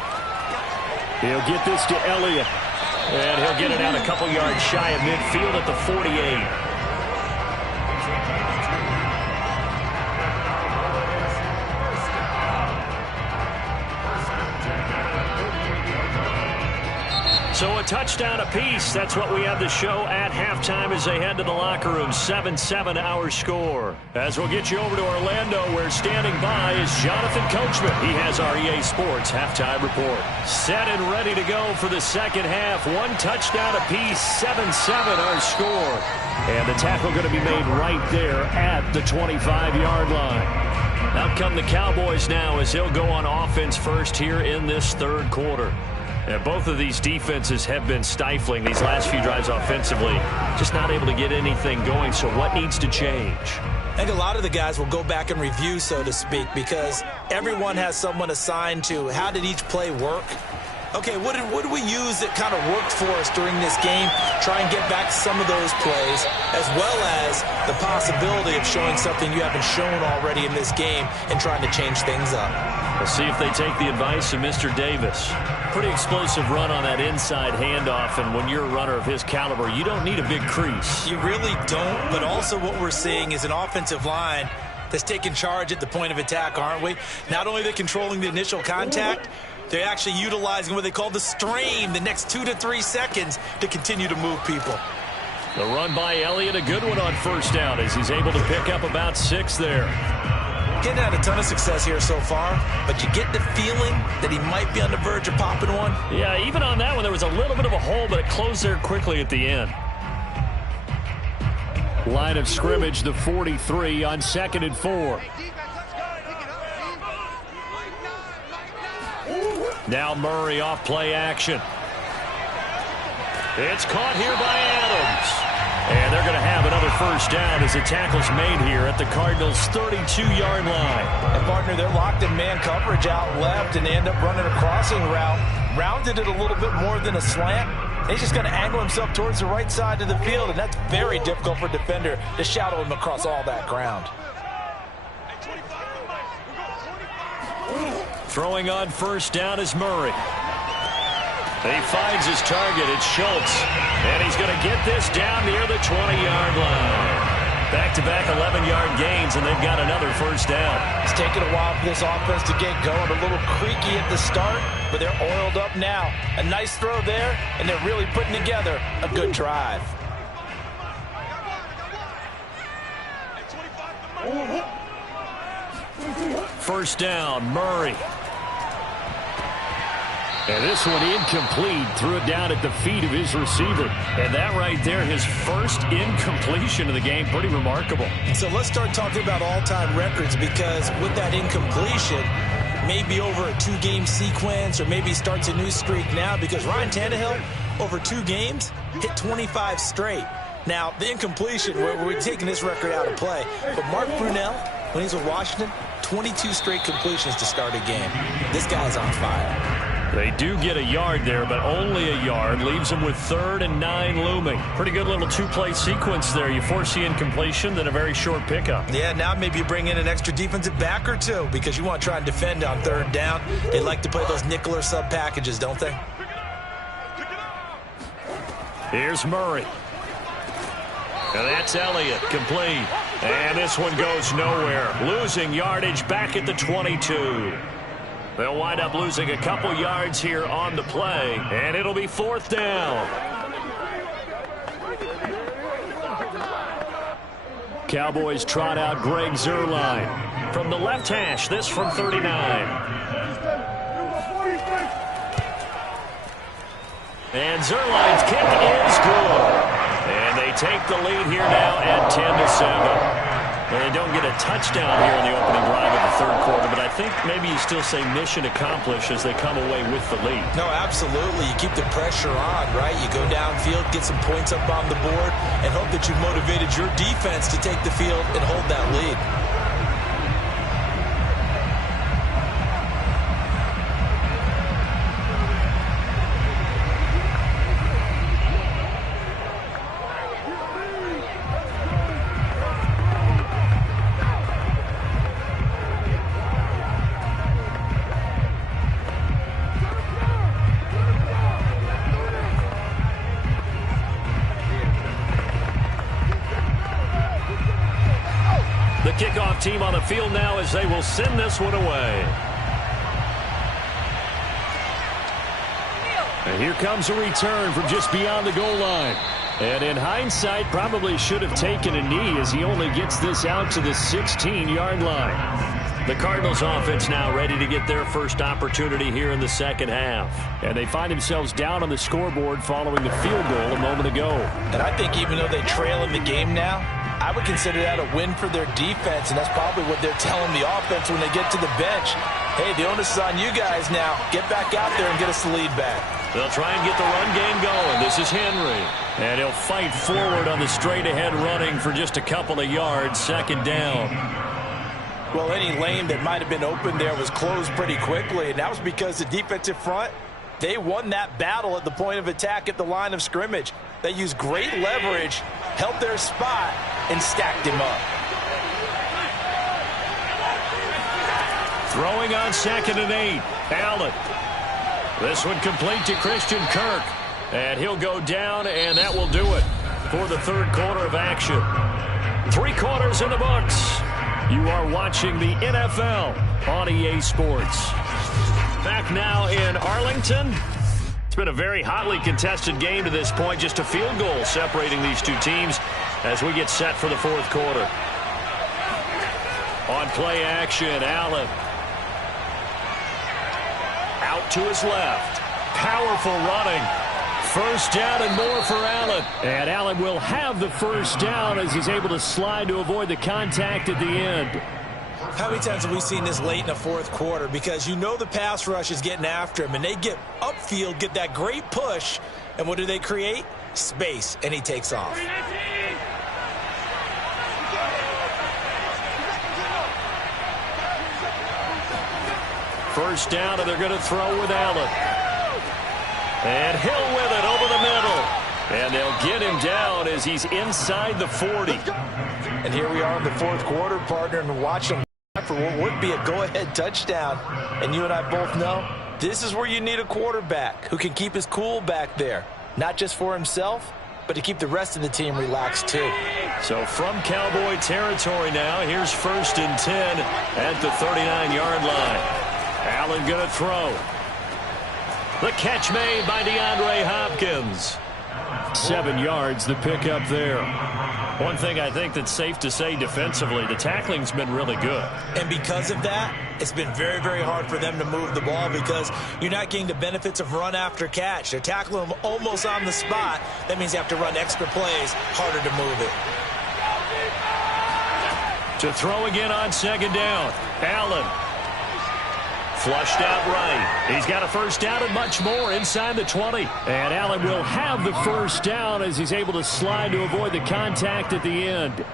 He'll get this to Elliott. And he'll get it out a couple yards shy of midfield at the 48. So a touchdown apiece. That's what we have to show at halftime as they head to the locker room. 7-7 our score. As we'll get you over to Orlando, where standing by is Jonathan Coachman. He has our EA Sports halftime report. Set and ready to go for the second half. One touchdown apiece. 7-7 our score. And the tackle going to be made right there at the 25-yard line. Out come the Cowboys now as they'll go on offense first here in this third quarter. And both of these defenses have been stifling these last few drives offensively. Just not able to get anything going, so what needs to change? I think a lot of the guys will go back and review, so to speak, because everyone has someone assigned to how did each play work. Okay, what did we use that kind of worked for us during this game? Try and get back to some of those plays, as well as the possibility of showing something you haven't shown already in this game and trying to change things up. We'll see if they take the advice of Mr. Davis. Pretty explosive run on that inside handoff, and when you're a runner of his caliber, you don't need a big crease. You really don't, but also what we're seeing is an offensive line that's taking charge at the point of attack, aren't we? Not only are they controlling the initial contact, they're actually utilizing what they call the strain, the next 2 to 3 seconds, to continue to move people. The run by Elliott, a good one on first down as he's able to pick up about 6 there. Getting had a ton of success here so far, but you get the feeling that he might be on the verge of popping one. Yeah, even on that one, there was a little bit of a hole, but it closed there quickly at the end. Line of scrimmage, the 43 on 2nd and 4. Now Murray off play action. It's caught here by Adams. And they're going to have another first down as the tackle's made here at the Cardinals' 32-yard line. And, partner, they're locked in man coverage out left, and they end up running a crossing route. Rounded it a little bit more than a slant. He's just going to angle himself towards the right side of the field, and that's very difficult for a defender to shadow him across all that ground. Throwing on first down is Murray. He finds his target. It's Schultz. And he's going to get this down near the 20-yard line. Back-to-back 11-yard gains, and they've got another first down. It's taken a while for this offense to get going. A little creaky at the start, but they're oiled up now. A nice throw there, and they're really putting together a good drive. First down, Murray. And this one incomplete. Threw it down at the feet of his receiver. And that right there, his first incompletion of the game. Pretty remarkable. So let's start talking about all-time records, because with that incompletion, maybe over a 2-game sequence, or maybe starts a new streak now, because Ryan Tannehill, over 2 games, hit 25 straight. Now, the incompletion, we're taking this record out of play. But Mark Brunell, when he's with Washington, 22 straight completions to start a game. This guy's on fire. They do get a yard there, but only a yard. Leaves them with 3rd and 9 looming. Pretty good little two-play sequence there. You force the incompletion, then a very short pickup. Yeah, now maybe you bring in an extra defensive back or two because you want to try and defend on 3rd down. They like to play those nickel or sub packages, don't they? Here's Murray. And that's Elliott, complete. And this one goes nowhere. Losing yardage back at the 22. They'll wind up losing a couple yards here on the play, and it'll be 4th down. Cowboys trot out Greg Zuerlein. From the left hash, this from 39. And Zuerlein's kick is good. And they take the lead here now at 10-7. Well, they don't get a touchdown here in the opening drive of the 3rd quarter, but I think maybe you still say mission accomplished as they come away with the lead. No, absolutely. You keep the pressure on, right? You go downfield, get some points up on the board, and hope that you've motivated your defense to take the field and hold that lead. Kickoff team on the field now as they will send this one away. And here comes a return from just beyond the goal line. And in hindsight, probably should have taken a knee as he only gets this out to the 16-yard line. The Cardinals offense now ready to get their first opportunity here in the second half. And they find themselves down on the scoreboard following the field goal a moment ago. And I think even though they trail in the game now, I would consider that a win for their defense, and that's probably what they're telling the offense when they get to the bench. Hey, the onus is on you guys now. Get back out there and get us the lead back. They'll try and get the run game going. This is Henry. And he'll fight forward on the straight-ahead running for just a couple of yards. 2nd down. Well, any lane that might have been open there was closed pretty quickly, and that was because the defensive front, they won that battle at the point of attack at the line of scrimmage. They used great leverage, held their spot, and stacked him up. Throwing on 2nd and 8. Allen. This one complete to Christian Kirk. And he'll go down, and that will do it for the 3rd quarter of action. 3 quarters in the books. You are watching the NFL on EA Sports. Back now in Arlington. It's been a very hotly contested game to this point. Just a field goal separating these two teams as we get set for the 4th quarter. On play action, Allen. Out to his left. Powerful running. 1st down and more for Allen. And Allen will have the 1st down as he's able to slide to avoid the contact at the end. How many times have we seen this late in the 4th quarter? Because you know the pass rush is getting after him, and they get upfield, get that great push, and what do they create? Space, and he takes off. First down, and they're going to throw with Allen. And Hill with it over the middle. And they'll get him down as he's inside the 40. And here we are in the 4th quarter, partner, and watch him for what would be a go-ahead touchdown. And you and I both know this is where you need a quarterback who can keep his cool back there. Not just for himself, but to keep the rest of the team relaxed too. So from Cowboy territory now, here's 1st and 10 at the 39-yard line. Allen going to throw. The catch made by DeAndre Hopkins. 7 yards, the pickup there. One thing I think that's safe to say defensively, the tackling's been really good. And because of that, it's been very, very hard for them to move the ball because you're not getting the benefits of run after catch. They're tackling them almost on the spot. That means you have to run extra plays, harder to move it. To throw again on 2nd down. Allen. Flushed out right. He's got a 1st down and much more inside the 20. And Allen will have the 1st down as he's able to slide to avoid the contact at the end.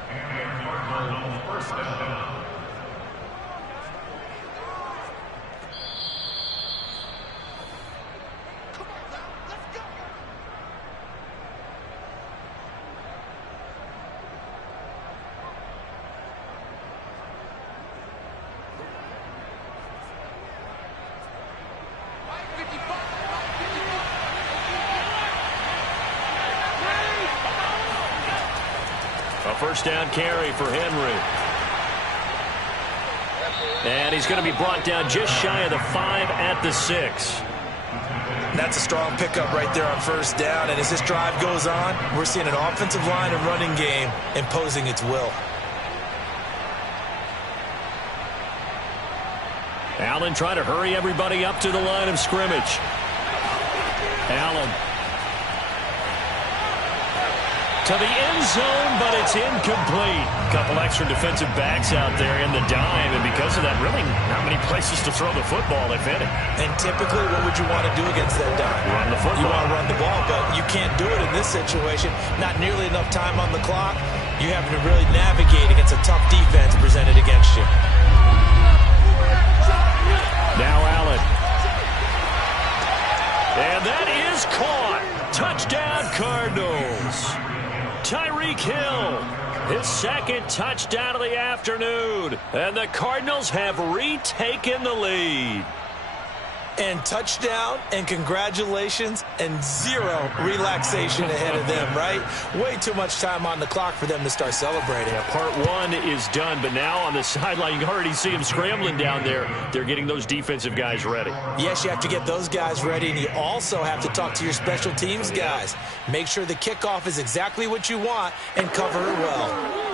first down carry for Henry. And he's going to be brought down just shy of the 5 at the 6. That's a strong pickup right there on first down. And as this drive goes on, we're seeing an offensive line and running game imposing its will. Allen trying to hurry everybody up to the line of scrimmage. Allen to the end zone, but it's incomplete. Couple extra defensive backs out there in the dime, and because of that, really not many places to throw the football, if any. And typically, what would you want to do against that dime? Run the football. You want to run the ball, but you can't do it in this situation. Not nearly enough time on the clock. You having to really navigate against a tough defense presented against you. Now Allen. And that is caught. Touchdown, Cardinals. Tyreek Hill, his second touchdown of the afternoon. And the Cardinals have retaken the lead. And touchdown, and congratulations, and zero relaxation ahead of them, right? Way too much time on the clock for them to start celebrating. Yeah, part one is done, but now on the sideline, you can already see them scrambling down there. They're getting those defensive guys ready. Yes, you have to get those guys ready, and you also have to talk to your special teams guys. Make sure the kickoff is exactly what you want and cover it well.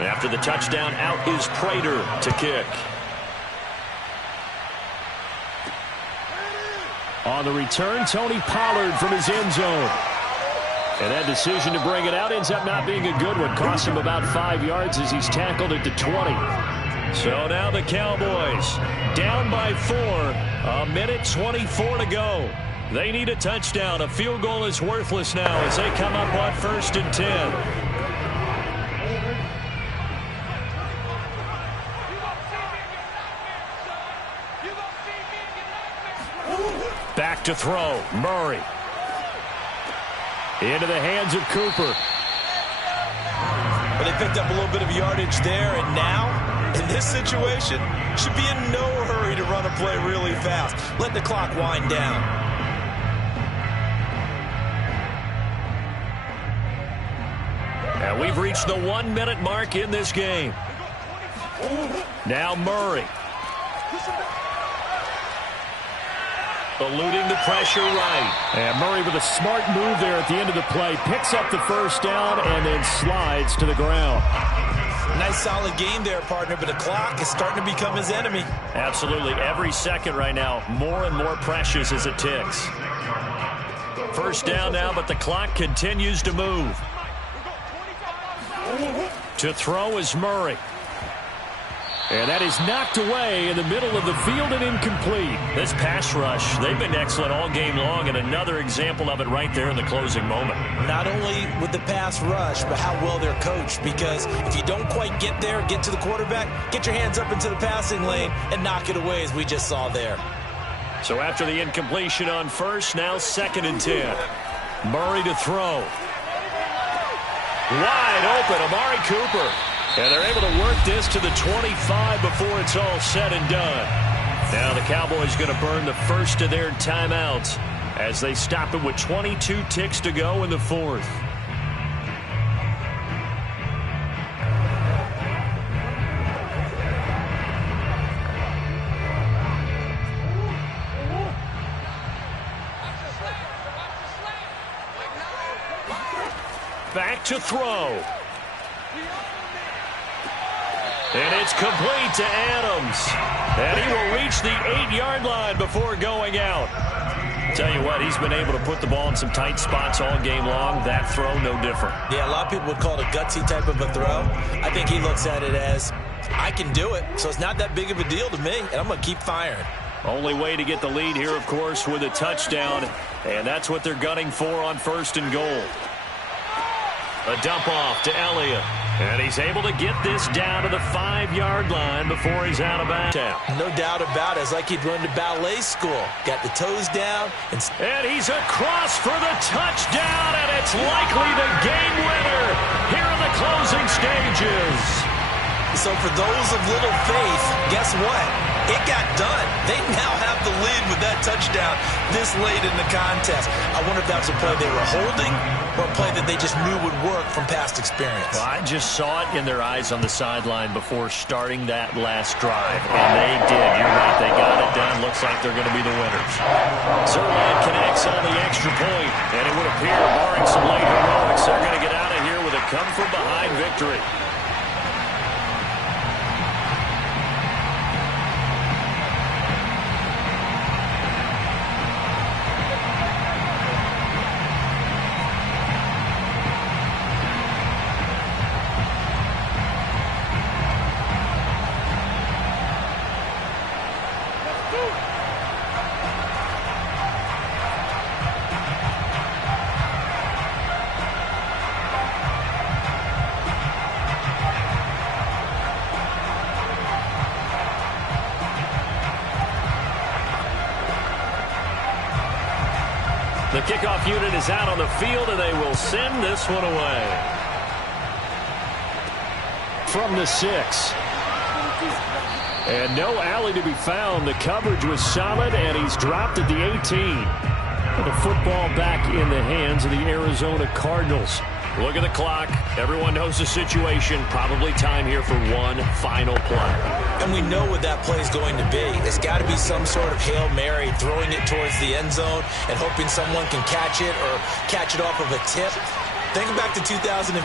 After the touchdown, out is Prater to kick. On the return, Tony Pollard from his end zone. And that decision to bring it out ends up not being a good one. Cost him about 5 yards as he's tackled at the 20. So now the Cowboys down by 4. A minute 24 to go. They need a touchdown. A field goal is worthless now as they come up on 1st and 10. Back to throw. Murray. Into the hands of Cooper. But they picked up a little bit of yardage there, and now, in this situation, should be in no hurry to run a play really fast. Let the clock wind down. And we've reached the 1-minute mark in this game. Now Murray. Eluding the pressure right. And Murray with a smart move there at the end of the play. Picks up the first down and then slides to the ground. Nice solid game there, partner, but the clock is starting to become his enemy. Absolutely. Every second right now, more and more precious as it ticks. First down now, but the clock continues to move. To throw is Murray. And that is knocked away in the middle of the field and incomplete. This pass rush, they've been excellent all game long, and another example of it right there in the closing moment. Not only with the pass rush, but how well they're coached. Because if you don't quite get there, get to the quarterback, get your hands up into the passing lane and knock it away as we just saw there. So after the incompletion on first, now 2nd and 10. Murray to throw. Wide open, Amari Cooper. And they're able to work this to the 25 before it's all said and done. Now the Cowboys going to burn the first of their timeouts as they stop it with 22 ticks to go in the 4th. Back to throw. And it's complete to Adams. And he will reach the 8-yard line before going out. Tell you what, he's been able to put the ball in some tight spots all game long. That throw, no different. Yeah, a lot of people would call it a gutsy type of a throw. I think he looks at it as, I can do it, so it's not that big of a deal to me, and I'm going to keep firing. Only way to get the lead here, of course, with a touchdown, and that's what they're gunning for on 1st and goal. A dump off to Elliott, and he's able to get this down to the 5-yard line before he's out of bounds. No doubt about it. It's like he'd run to ballet school. Got the toes down. And he's across for the touchdown, and it's likely the game winner here in the closing stages. So for those of little faith, guess what? It got done. They now have the lead with that touchdown this late in the contest. I wonder if that was a play they were holding or a play that they just knew would work from past experience. Well, I just saw it in their eyes on the sideline before starting that last drive, and they did. You're right. They got it done. Looks like they're going to be the winners. Zerline connects on the extra point, and it would appear, barring some late heroics, they're going to get out of here with a come-from-behind victory. The kickoff unit is out on the field, and they will send this one away. From the 6. And no alley to be found. The coverage was solid, and he's dropped at the 18. And the football back in the hands of the Arizona Cardinals. Look at the clock. Everyone knows the situation. Probably time here for one final play. And we know what that play is going to be. It's got to be some sort of Hail Mary, throwing it towards the end zone and hoping someone can catch it or catch it off of a tip. Think back to 2015.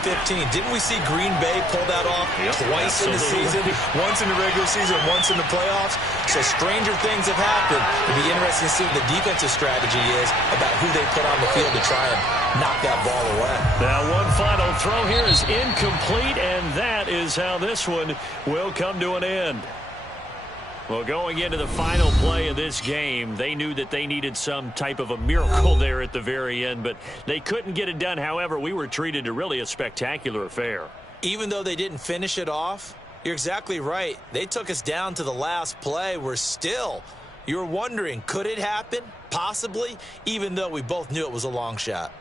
Didn't we see Green Bay pull that off twice in the season? Once in the regular season, once in the playoffs. So stranger things have happened. It'll be interesting to see what the defensive strategy is about who they put on the field to try and knock that ball away. Now one final throw here is incomplete, and that is how this one will come to an end. Well, going into the final play of this game, they knew that they needed some type of a miracle there at the very end, but they couldn't get it done. However, we were treated to really a spectacular affair. Even though they didn't finish it off, you're exactly right. They took us down to the last play. You're wondering, could it happen? Possibly, even though we both knew it was a long shot.